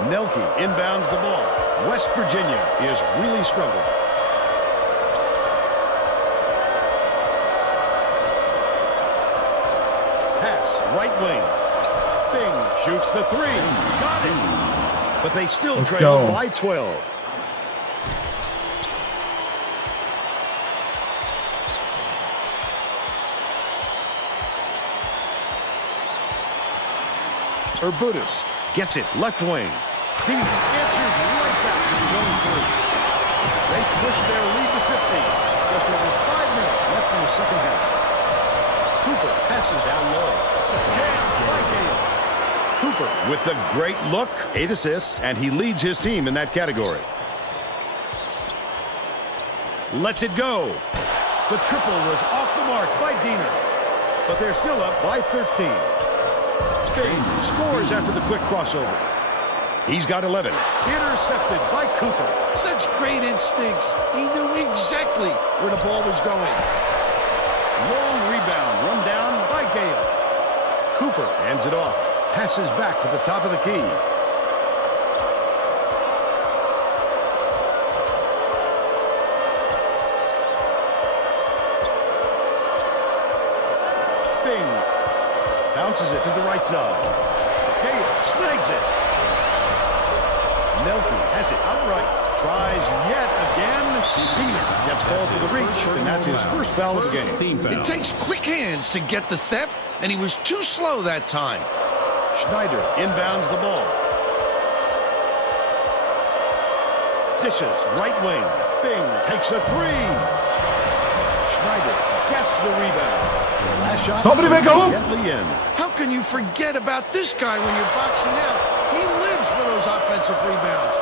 Nelke inbounds the ball. West Virginia is really struggling. Pass, right wing. Bing shoots the three. Got it. But they still trail by 12. Urbutis gets it, left wing. He answers right back to his own three. They push their lead to 15. Just over 5 minutes left in the second half. Cooper passes down low. Jammed by Gale. Cooper with the great look, 8 assists, and he leads his team in that category. Lets it go. The triple was off the mark by Diener, but they're still up by 13. Bing scores after the quick crossover. He's got 11. Intercepted by Cooper. Such great instincts. He knew exactly where the ball was going. Long rebound run down by Gale. Cooper hands it off. Passes back to the top of the key. Bing bounces it to the right side. Gale snags it. Nelke has it outright. Tries yet again. Diener gets called for the reach, and that's his first foul of the game. It takes quick hands to get the theft, and he was too slow that time. Schneider inbounds the ball. Dishes, right wing. Bing takes a three. Schneider gets the rebound. The last shot. Somebody make a hoop. Gently in. How can you forget about this guy when you're boxing out? He lives for those offensive rebounds.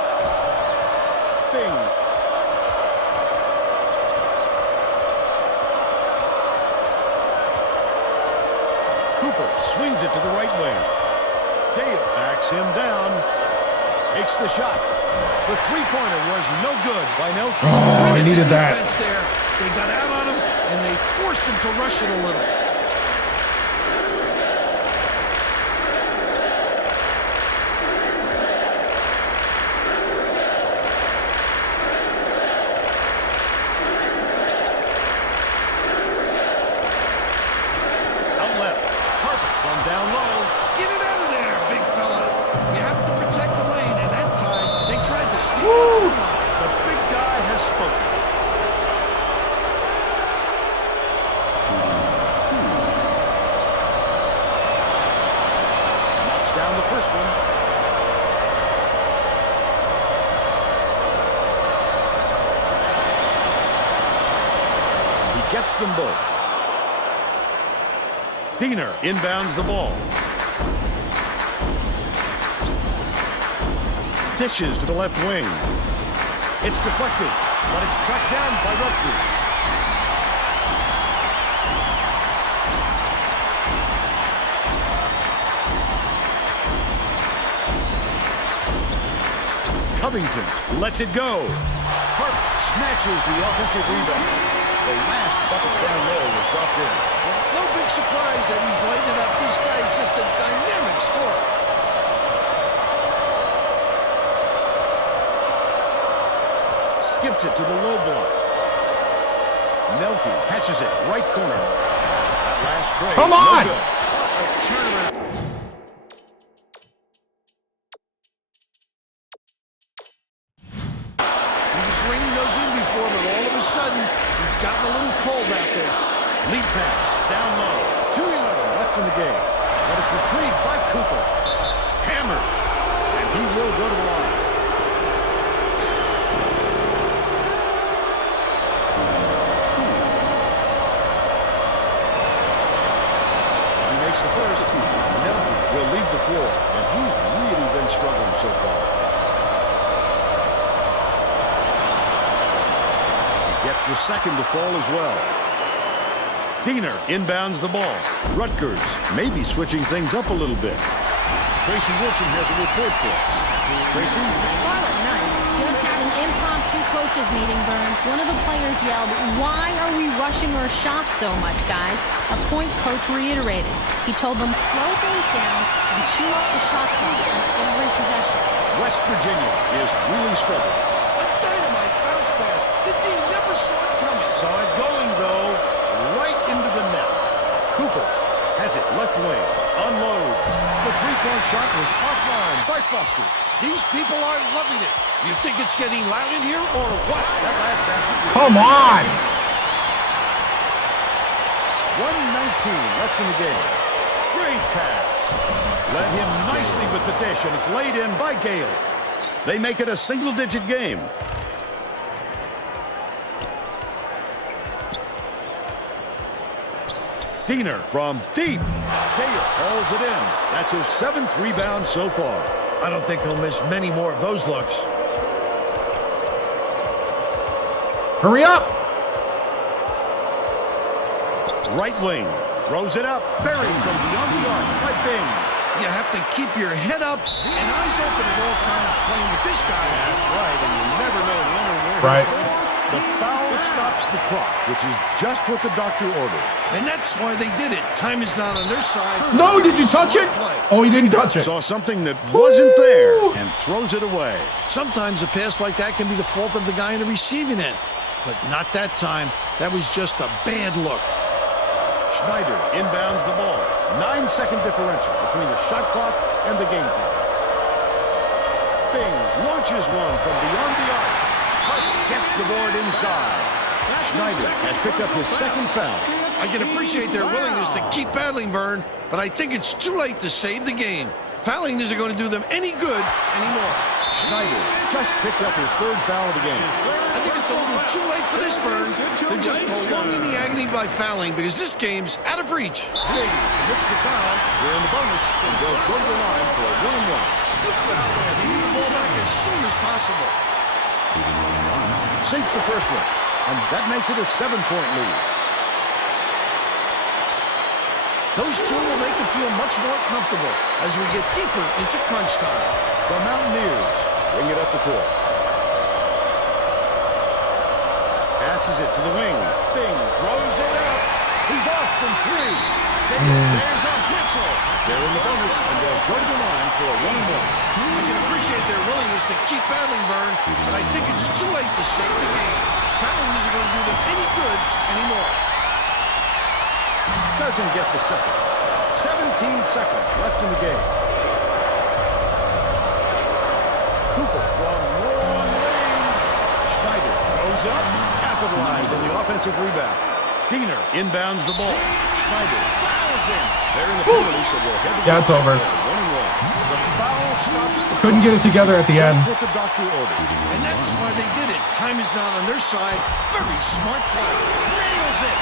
Bing. Cooper swings it to the right wing. Gale backs him down. Takes the shot. The three-pointer was no good by Nelke. Oh, I needed that. There. They got out on him, and they forced him to rush it a little. gets them both. Diener inbounds the ball. Dishes to the left wing. It's deflected, but it's tracked down by Rutgers. Covington lets it go. Hart snatches the offensive rebound. The last bucket down low was dropped in. No big surprise that he's lighting up. This guy is just a dynamic scorer. Skips it to the low block. Nelke catches it, right corner. That last trade. Come on! No good. Turnaround. He was reining those in before, but all of a sudden, he's gotten a little cold out there. Lead pass, down low. 2:11 left in the game. But it's retrieved by Cooper. Hammered. And he will go to the line. He makes the first. Nelke will leave the floor. And he's really been struggling so far. He gets the second to fall as well. Diener inbounds the ball. Rutgers may be switching things up a little bit. Tracy Wilson has a report for us. Tracy? The Scarlet Knights just had an impromptu coaches meeting, Vern. One of the players yelled, "Why are we rushing our shots so much, guys?" A point coach reiterated. He told them, slow things down and chew up the shot clock on every possession. West Virginia is really struggling. A dynamite bounce pass. The D never saw it coming. Saw it going, though, right into the net. Cooper has it left wing. Unloads. The three-point shot was offline by Foster. These people are loving it. You think it's getting loud in here or what? That last basket was Come on! 1:19 left in the game. Great pass. Led him nicely with the dish, and it's laid in by Gale. They make it a single-digit game. Diener from deep. Gale hauls it in. That's his 7th rebound so far. I don't think he'll miss many more of those looks. Hurry up! Right wing. Throws it up. Buried from beyond the arc by Bing. You have to keep your head up and eyes open at all times playing with this guy. That's right, and you never know the underwear. Right. The foul stops the clock, which is just what the doctor ordered. And that's why they did it. Time is not on their side. No, did you touch it? Oh, he didn't touch it. Saw something that wasn't there and throws it away. Sometimes a pass like that can be the fault of the guy in the receiving end. But not that time. That was just a bad look. Schneider inbounds the ball. 9-second differential between the shot clock and the game clock. Bing launches one from beyond the arc. Hart gets the board inside. Schneider has picked up his 2nd foul. I can appreciate their willingness to keep battling, Vern, but I think it's too late to save the game. Fouling isn't going to do them any good anymore. Schneider just picked up his 3rd foul of the game. I think it's a little too late for this, Vern. They're just prolonging the agony by fouling because this game's out of reach. Bing hits the foul. They're in the bonus and they'll go to the line for a 1-1. Good foul there. They need the ball back as soon as possible. Sinks the first one, and that makes it a 7-point lead. Those two will make them feel much more comfortable as we get deeper into crunch time. The Mountaineers bring it up the court. Passes it to the wing. Bing throws it up. He's off from 3. There's a whistle. They're in the bonus, and they'll go to the line for a 1-1. I can appreciate their willingness to keep battling, Vern, but I think it's too late to save the game. Fouling isn't going to do them any good anymore. Doesn't get the second. 17 seconds left in the game. Cooper from long range. Schneider goes up. Capitalized on the offensive rebound. Diener inbounds the ball. Schneider Nails in. They're in the penalty, so we'll head to Yeah, it's over. 1-1. The foul stops the Couldn't get it together at the end. Just what the doctor ordered. And that's why they did it. Time is not on their side. Very smart play. Nails it.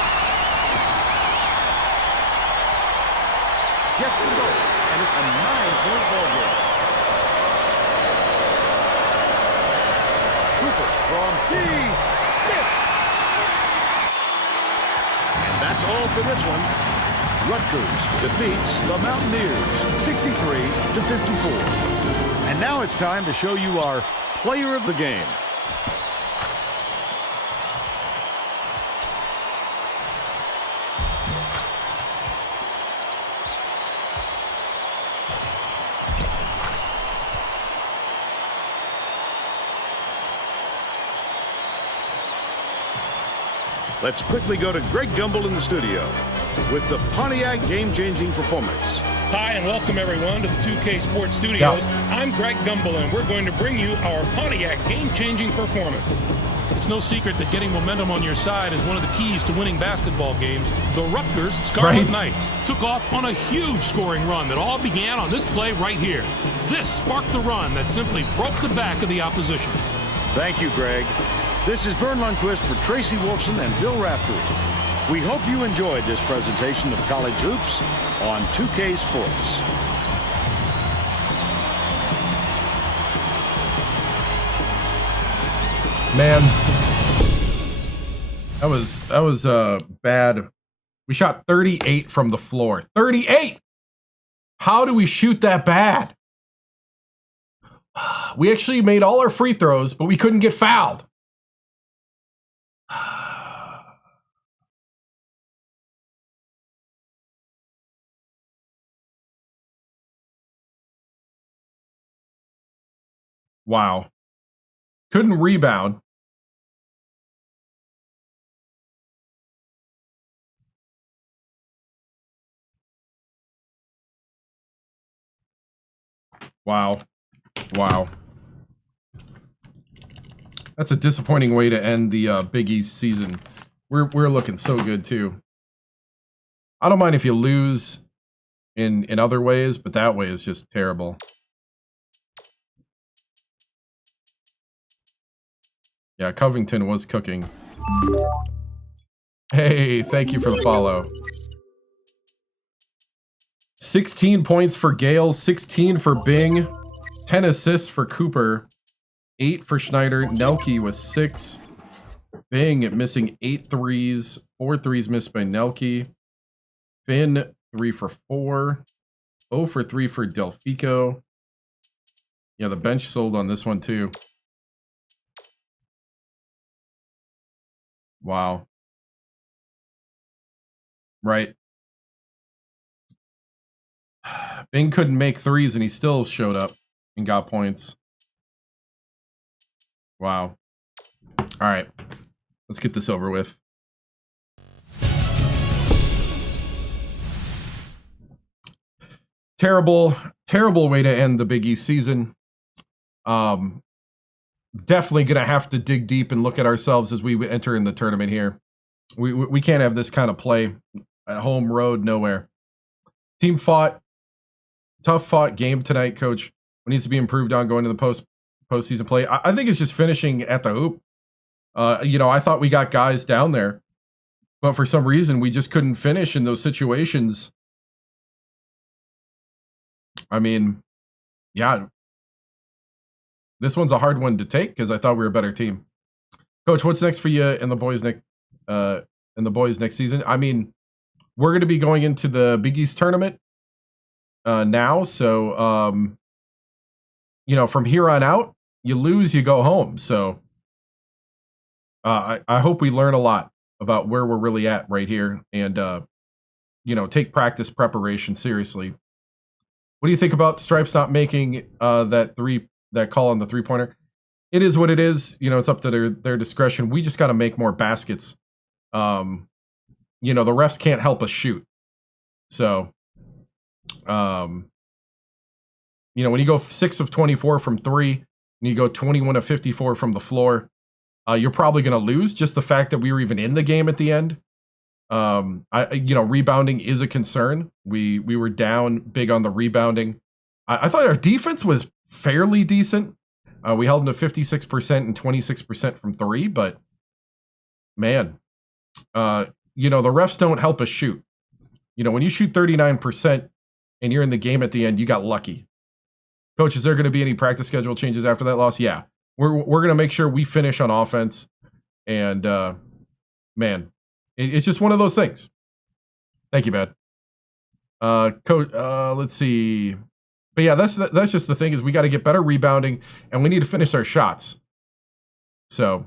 Gets the goal, and it's a 9-point ball game. Cooper from deep. Missed. And that's all for this one. Rutgers defeats the Mountaineers 63-54. And now it's time to show you our player of the game. Let's quickly go to Greg Gumbel in the studio with the Pontiac game-changing performance. Hi, and welcome everyone to the 2K Sports Studios. I'm Greg Gumbel, and we're going to bring you our Pontiac game-changing performance. It's no secret that getting momentum on your side is one of the keys to winning basketball games. The Rutgers Scarlet Knights took off on a huge scoring run that all began on this play right here. This sparked the run that simply broke the back of the opposition. Thank you, Greg. This is Vern Lundquist for Tracy Wolfson and Bill Raftery. We hope you enjoyed this presentation of college hoops on 2K Sports. Man, that was bad. We shot 38 from the floor. 38! How do we shoot that bad? We actually made all our free throws, but we couldn't get fouled. Wow. Couldn't rebound. Wow. Wow. That's a disappointing way to end the Big East season. We're looking so good too. I don't mind if you lose in other ways, but that way is just terrible. Yeah, Covington was cooking. Hey, thank you for the follow. 16 points for Gale, 16 for Bing, 10 assists for Cooper, 8 for Schneider. Nelke was 6. Bing missing 8 threes, 4 threes missed by Nelke. Finn 3 for 4, 0 for 3 for Delfico. Yeah, the bench sold on this one too. Wow. Right. Bing couldn't make threes and he still showed up and got points. Wow. All right. Let's get this over with. Terrible, terrible way to end the Big East season. Definitely going to have to dig deep and look at ourselves as we enter in the tournament here. We can't have this kind of play at home, road, nowhere. Team fought, tough fought game tonight, coach. What needs to be improved on going to the postseason play? I think it's just finishing at the hoop. You know, I thought we got guys down there, but for some reason we just couldn't finish in those situations. I mean, yeah. This one's a hard one to take because I thought we were a better team. Coach, what's next for you in the boys next season? I mean, we're going to be going into the Big East tournament now, so you know, from here on out, you lose, you go home. So I hope we learn a lot about where we're really at right here, and you know, take practice preparation seriously. What do you think about Stripes not making that call on the three-pointer? It is what it is. You know, it's up to their discretion. We just got to make more baskets. You know, the refs can't help us shoot. So, you know, when you go 6 of 24 from 3, and you go 21 of 54 from the floor, you're probably going to lose. Just the fact that we were even in the game at the end Rebounding is a concern. We were down big on the rebounding. I thought our defense was fairly decent. We held them to 56% and 26% from three, but man, the refs don't help us shoot. When you shoot 39% and you're in the game at the end, you got lucky. Coach, is there going to be any practice schedule changes after that loss? Yeah, we're going to make sure we finish on offense. And man, it's just one of those things. Thank you, man. Coach, let's see. But yeah, that's just the thing is we got to get better rebounding and we need to finish our shots. So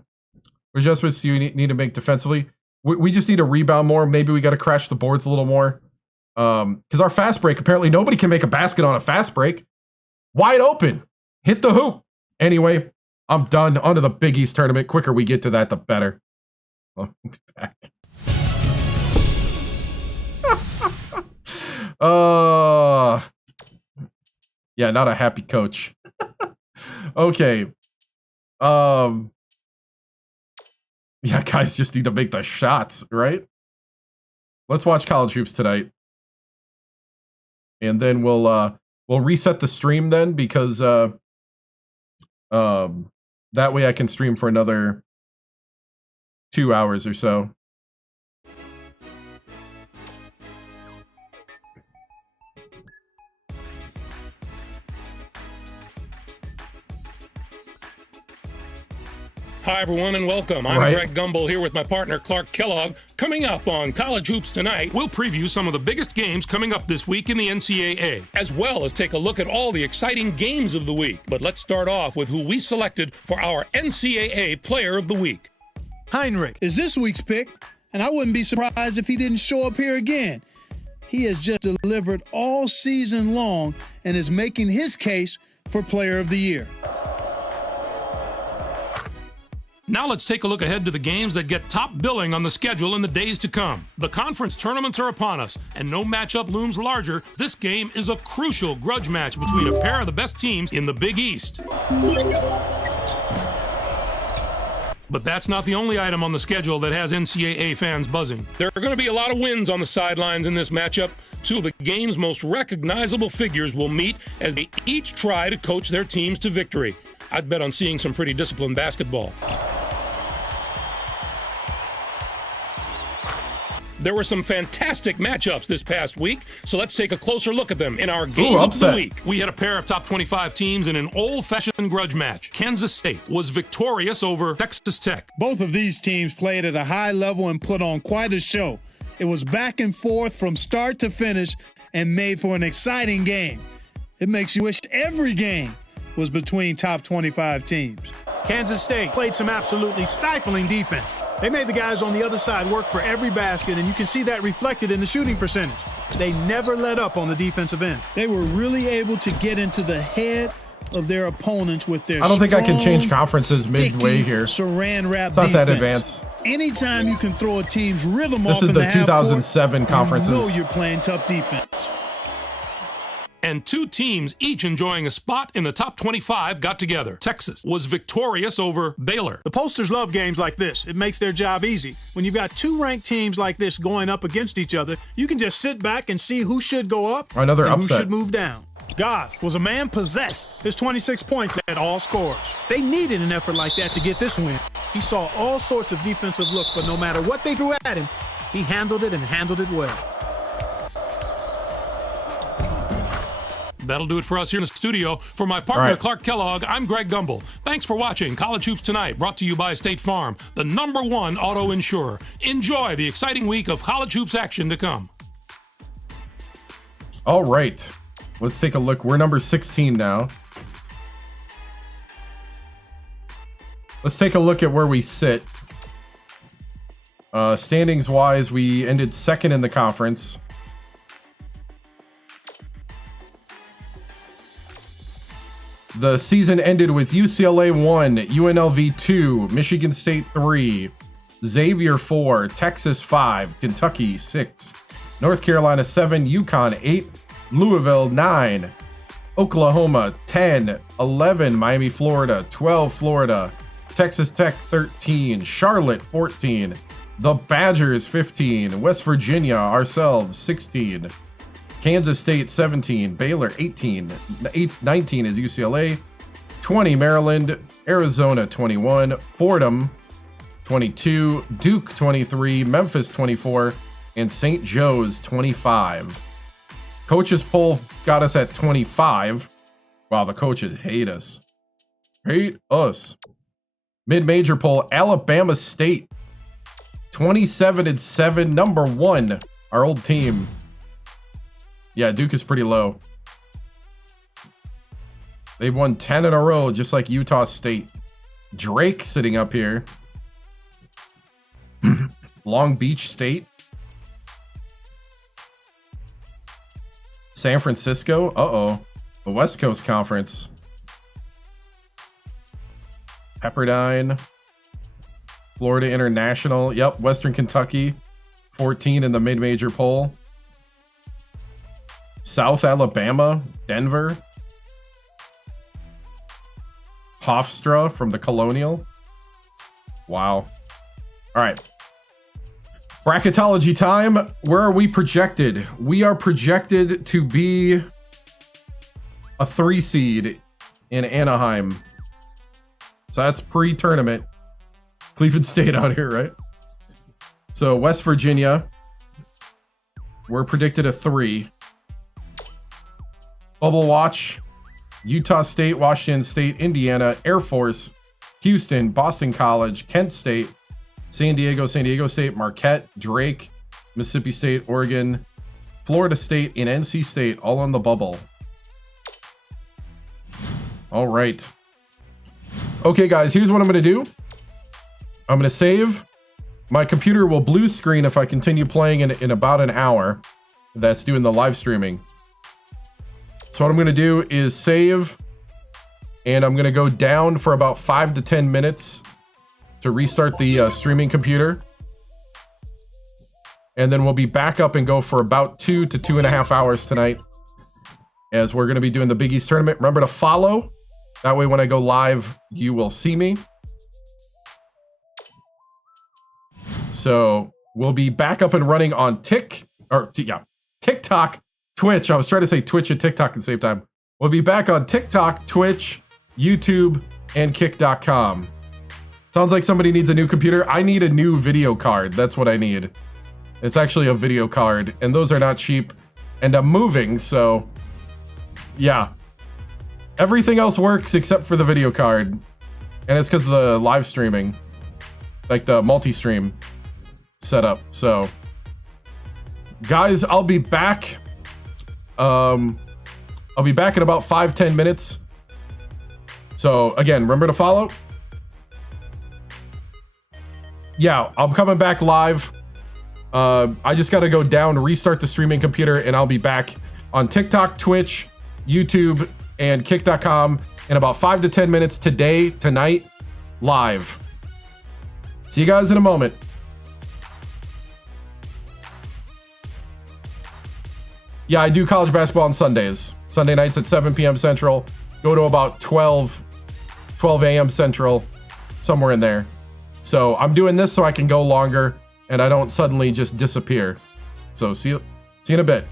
adjustments you need to make defensively. We just need to rebound more. Maybe we got to crash the boards a little more. Because our fast break, apparently nobody can make a basket on a fast break. Wide open. Hit the hoop. Anyway, I'm done. On to the Big East tournament. Quicker we get to that, the better. I'll be back. Yeah, not a happy coach. Okay. Yeah, guys just need to make the shots, right? Let's watch college hoops tonight. And then we'll reset the stream then because that way I can stream for another 2 hours or so. Hi, everyone, and welcome. I'm Greg Gumbel here with my partner, Clark Kellogg. Coming up on College Hoops Tonight, we'll preview some of the biggest games coming up this week in the NCAA, as well as take a look at all the exciting games of the week. But let's start off with who we selected for our NCAA Player of the Week. Heinrich is this week's pick, and I wouldn't be surprised if he didn't show up here again. He has just delivered all season long and is making his case for Player of the Year. Now let's take a look ahead to the games that get top billing on the schedule in the days to come. The conference tournaments are upon us, and no matchup looms larger. This game is a crucial grudge match between a pair of the best teams in the Big East. But that's not the only item on the schedule that has NCAA fans buzzing. There are going to be a lot of wins on the sidelines in this matchup. Two of the game's most recognizable figures will meet as they each try to coach their teams to victory. I'd bet on seeing some pretty disciplined basketball. There were some fantastic matchups this past week, so let's take a closer look at them in our games of the week. We had a pair of top 25 teams in an old-fashioned grudge match. Kansas State was victorious over Texas Tech. Both of these teams played at a high level and put on quite a show. It was back and forth from start to finish and made for an exciting game. It makes you wish every game was between top 25 teams. Kansas State played some absolutely stifling defense. They made the guys on the other side work for every basket, and you can see that reflected in the shooting percentage. They never let up on the defensive end. They were really able to get into the head of their opponents with their I don't think I can change conferences midway here. Saran wrap it's not defense. That advanced. Anytime you can throw a team's rhythm this off is in the 2007 conferences. You know you're playing tough defense. And two teams, each enjoying a spot in the top 25, got together. Texas was victorious over Baylor. The posters love games like this. It makes their job easy. When you've got two ranked teams like this going up against each other, you can just sit back and see who should go up and upset. Who should move down. Goss was a man possessed. His 26 points at all scores. They needed an effort like that to get this win. He saw all sorts of defensive looks, but no matter what they threw at him, he handled it and handled it well. That'll do it for us here in the studio. For my partner, Clark Kellogg, I'm Greg Gumbel. Thanks for watching College Hoops Tonight, brought to you by State Farm, the #1 auto insurer. Enjoy the exciting week of college hoops action to come. All right. Let's take a look. We're number 16 now. Let's take a look at where we sit. Standings-wise, we ended second in the conference. The season ended with UCLA 1, UNLV 2, Michigan State 3, Xavier 4, Texas 5, Kentucky 6, North Carolina 7, UConn 8, Louisville 9, Oklahoma 10, 11, Miami, Florida 12, Florida, Texas Tech 13, Charlotte 14, The Badgers 15, West Virginia, ourselves 16, Kansas State 17, Baylor 18, 19 is UCLA, 20 Maryland, Arizona 21, Fordham 22, Duke 23, Memphis 24, and St. Joe's 25. Coaches poll got us at 25. Wow, the coaches hate us. Hate us. Mid-major poll, Alabama State 27-7, number 1, our old team. Yeah, Duke is pretty low. They've won 10 in a row, just like Utah State. Drake sitting up here. Long Beach State. San Francisco. Uh-oh. The West Coast Conference. Pepperdine. Florida International. Yep, Western Kentucky. 14 in the mid-major poll. South Alabama. Denver. Hofstra from the Colonial. Wow. All right. Bracketology time. Where are we projected? We are projected to be a 3 seed in Anaheim. So that's pre-tournament. Cleveland State out here, right? So West Virginia, we're predicted a 3. Bubble Watch, Utah State, Washington State, Indiana, Air Force, Houston, Boston College, Kent State, San Diego State, Marquette, Drake, Mississippi State, Oregon, Florida State, and NC State, all on the bubble. All right. Okay, guys, here's what I'm going to do. I'm going to save. My computer will blue screen if I continue playing in about an hour. That's doing the live streaming. So what I'm going to do is save, and I'm going to go down for about 5 to 10 minutes to restart the streaming computer. And then we'll be back up and go for about 2 to 2.5 hours tonight, as we're going to be doing the Big East tournament. Remember to follow. That way when I go live, you will see me. So we'll be back up and running on TikTok, Twitch. I was trying to say Twitch and TikTok at the same time. We'll be back on TikTok, Twitch, YouTube, and Kick.com. Sounds like somebody needs a new computer. I need a new video card. That's what I need. It's actually a video card, and those are not cheap. And I'm moving, so yeah. Everything else works except for the video card. And it's because of the live streaming. Like the multi-stream setup. So guys, I'll be back. I'll be back in about 5-10 minutes. So again, remember to follow. Yeah, I'm coming back live. I just got to go down, restart the streaming computer, and I'll be back on TikTok, Twitch, YouTube, and Kick.com in about 5 to 10 minutes tonight, live. See you guys in a moment. Yeah, I do college basketball on Sundays. Sunday nights at 7 p.m. Central. Go to about 12 a.m. Central, somewhere in there. So I'm doing this so I can go longer and I don't suddenly just disappear. So see you in a bit.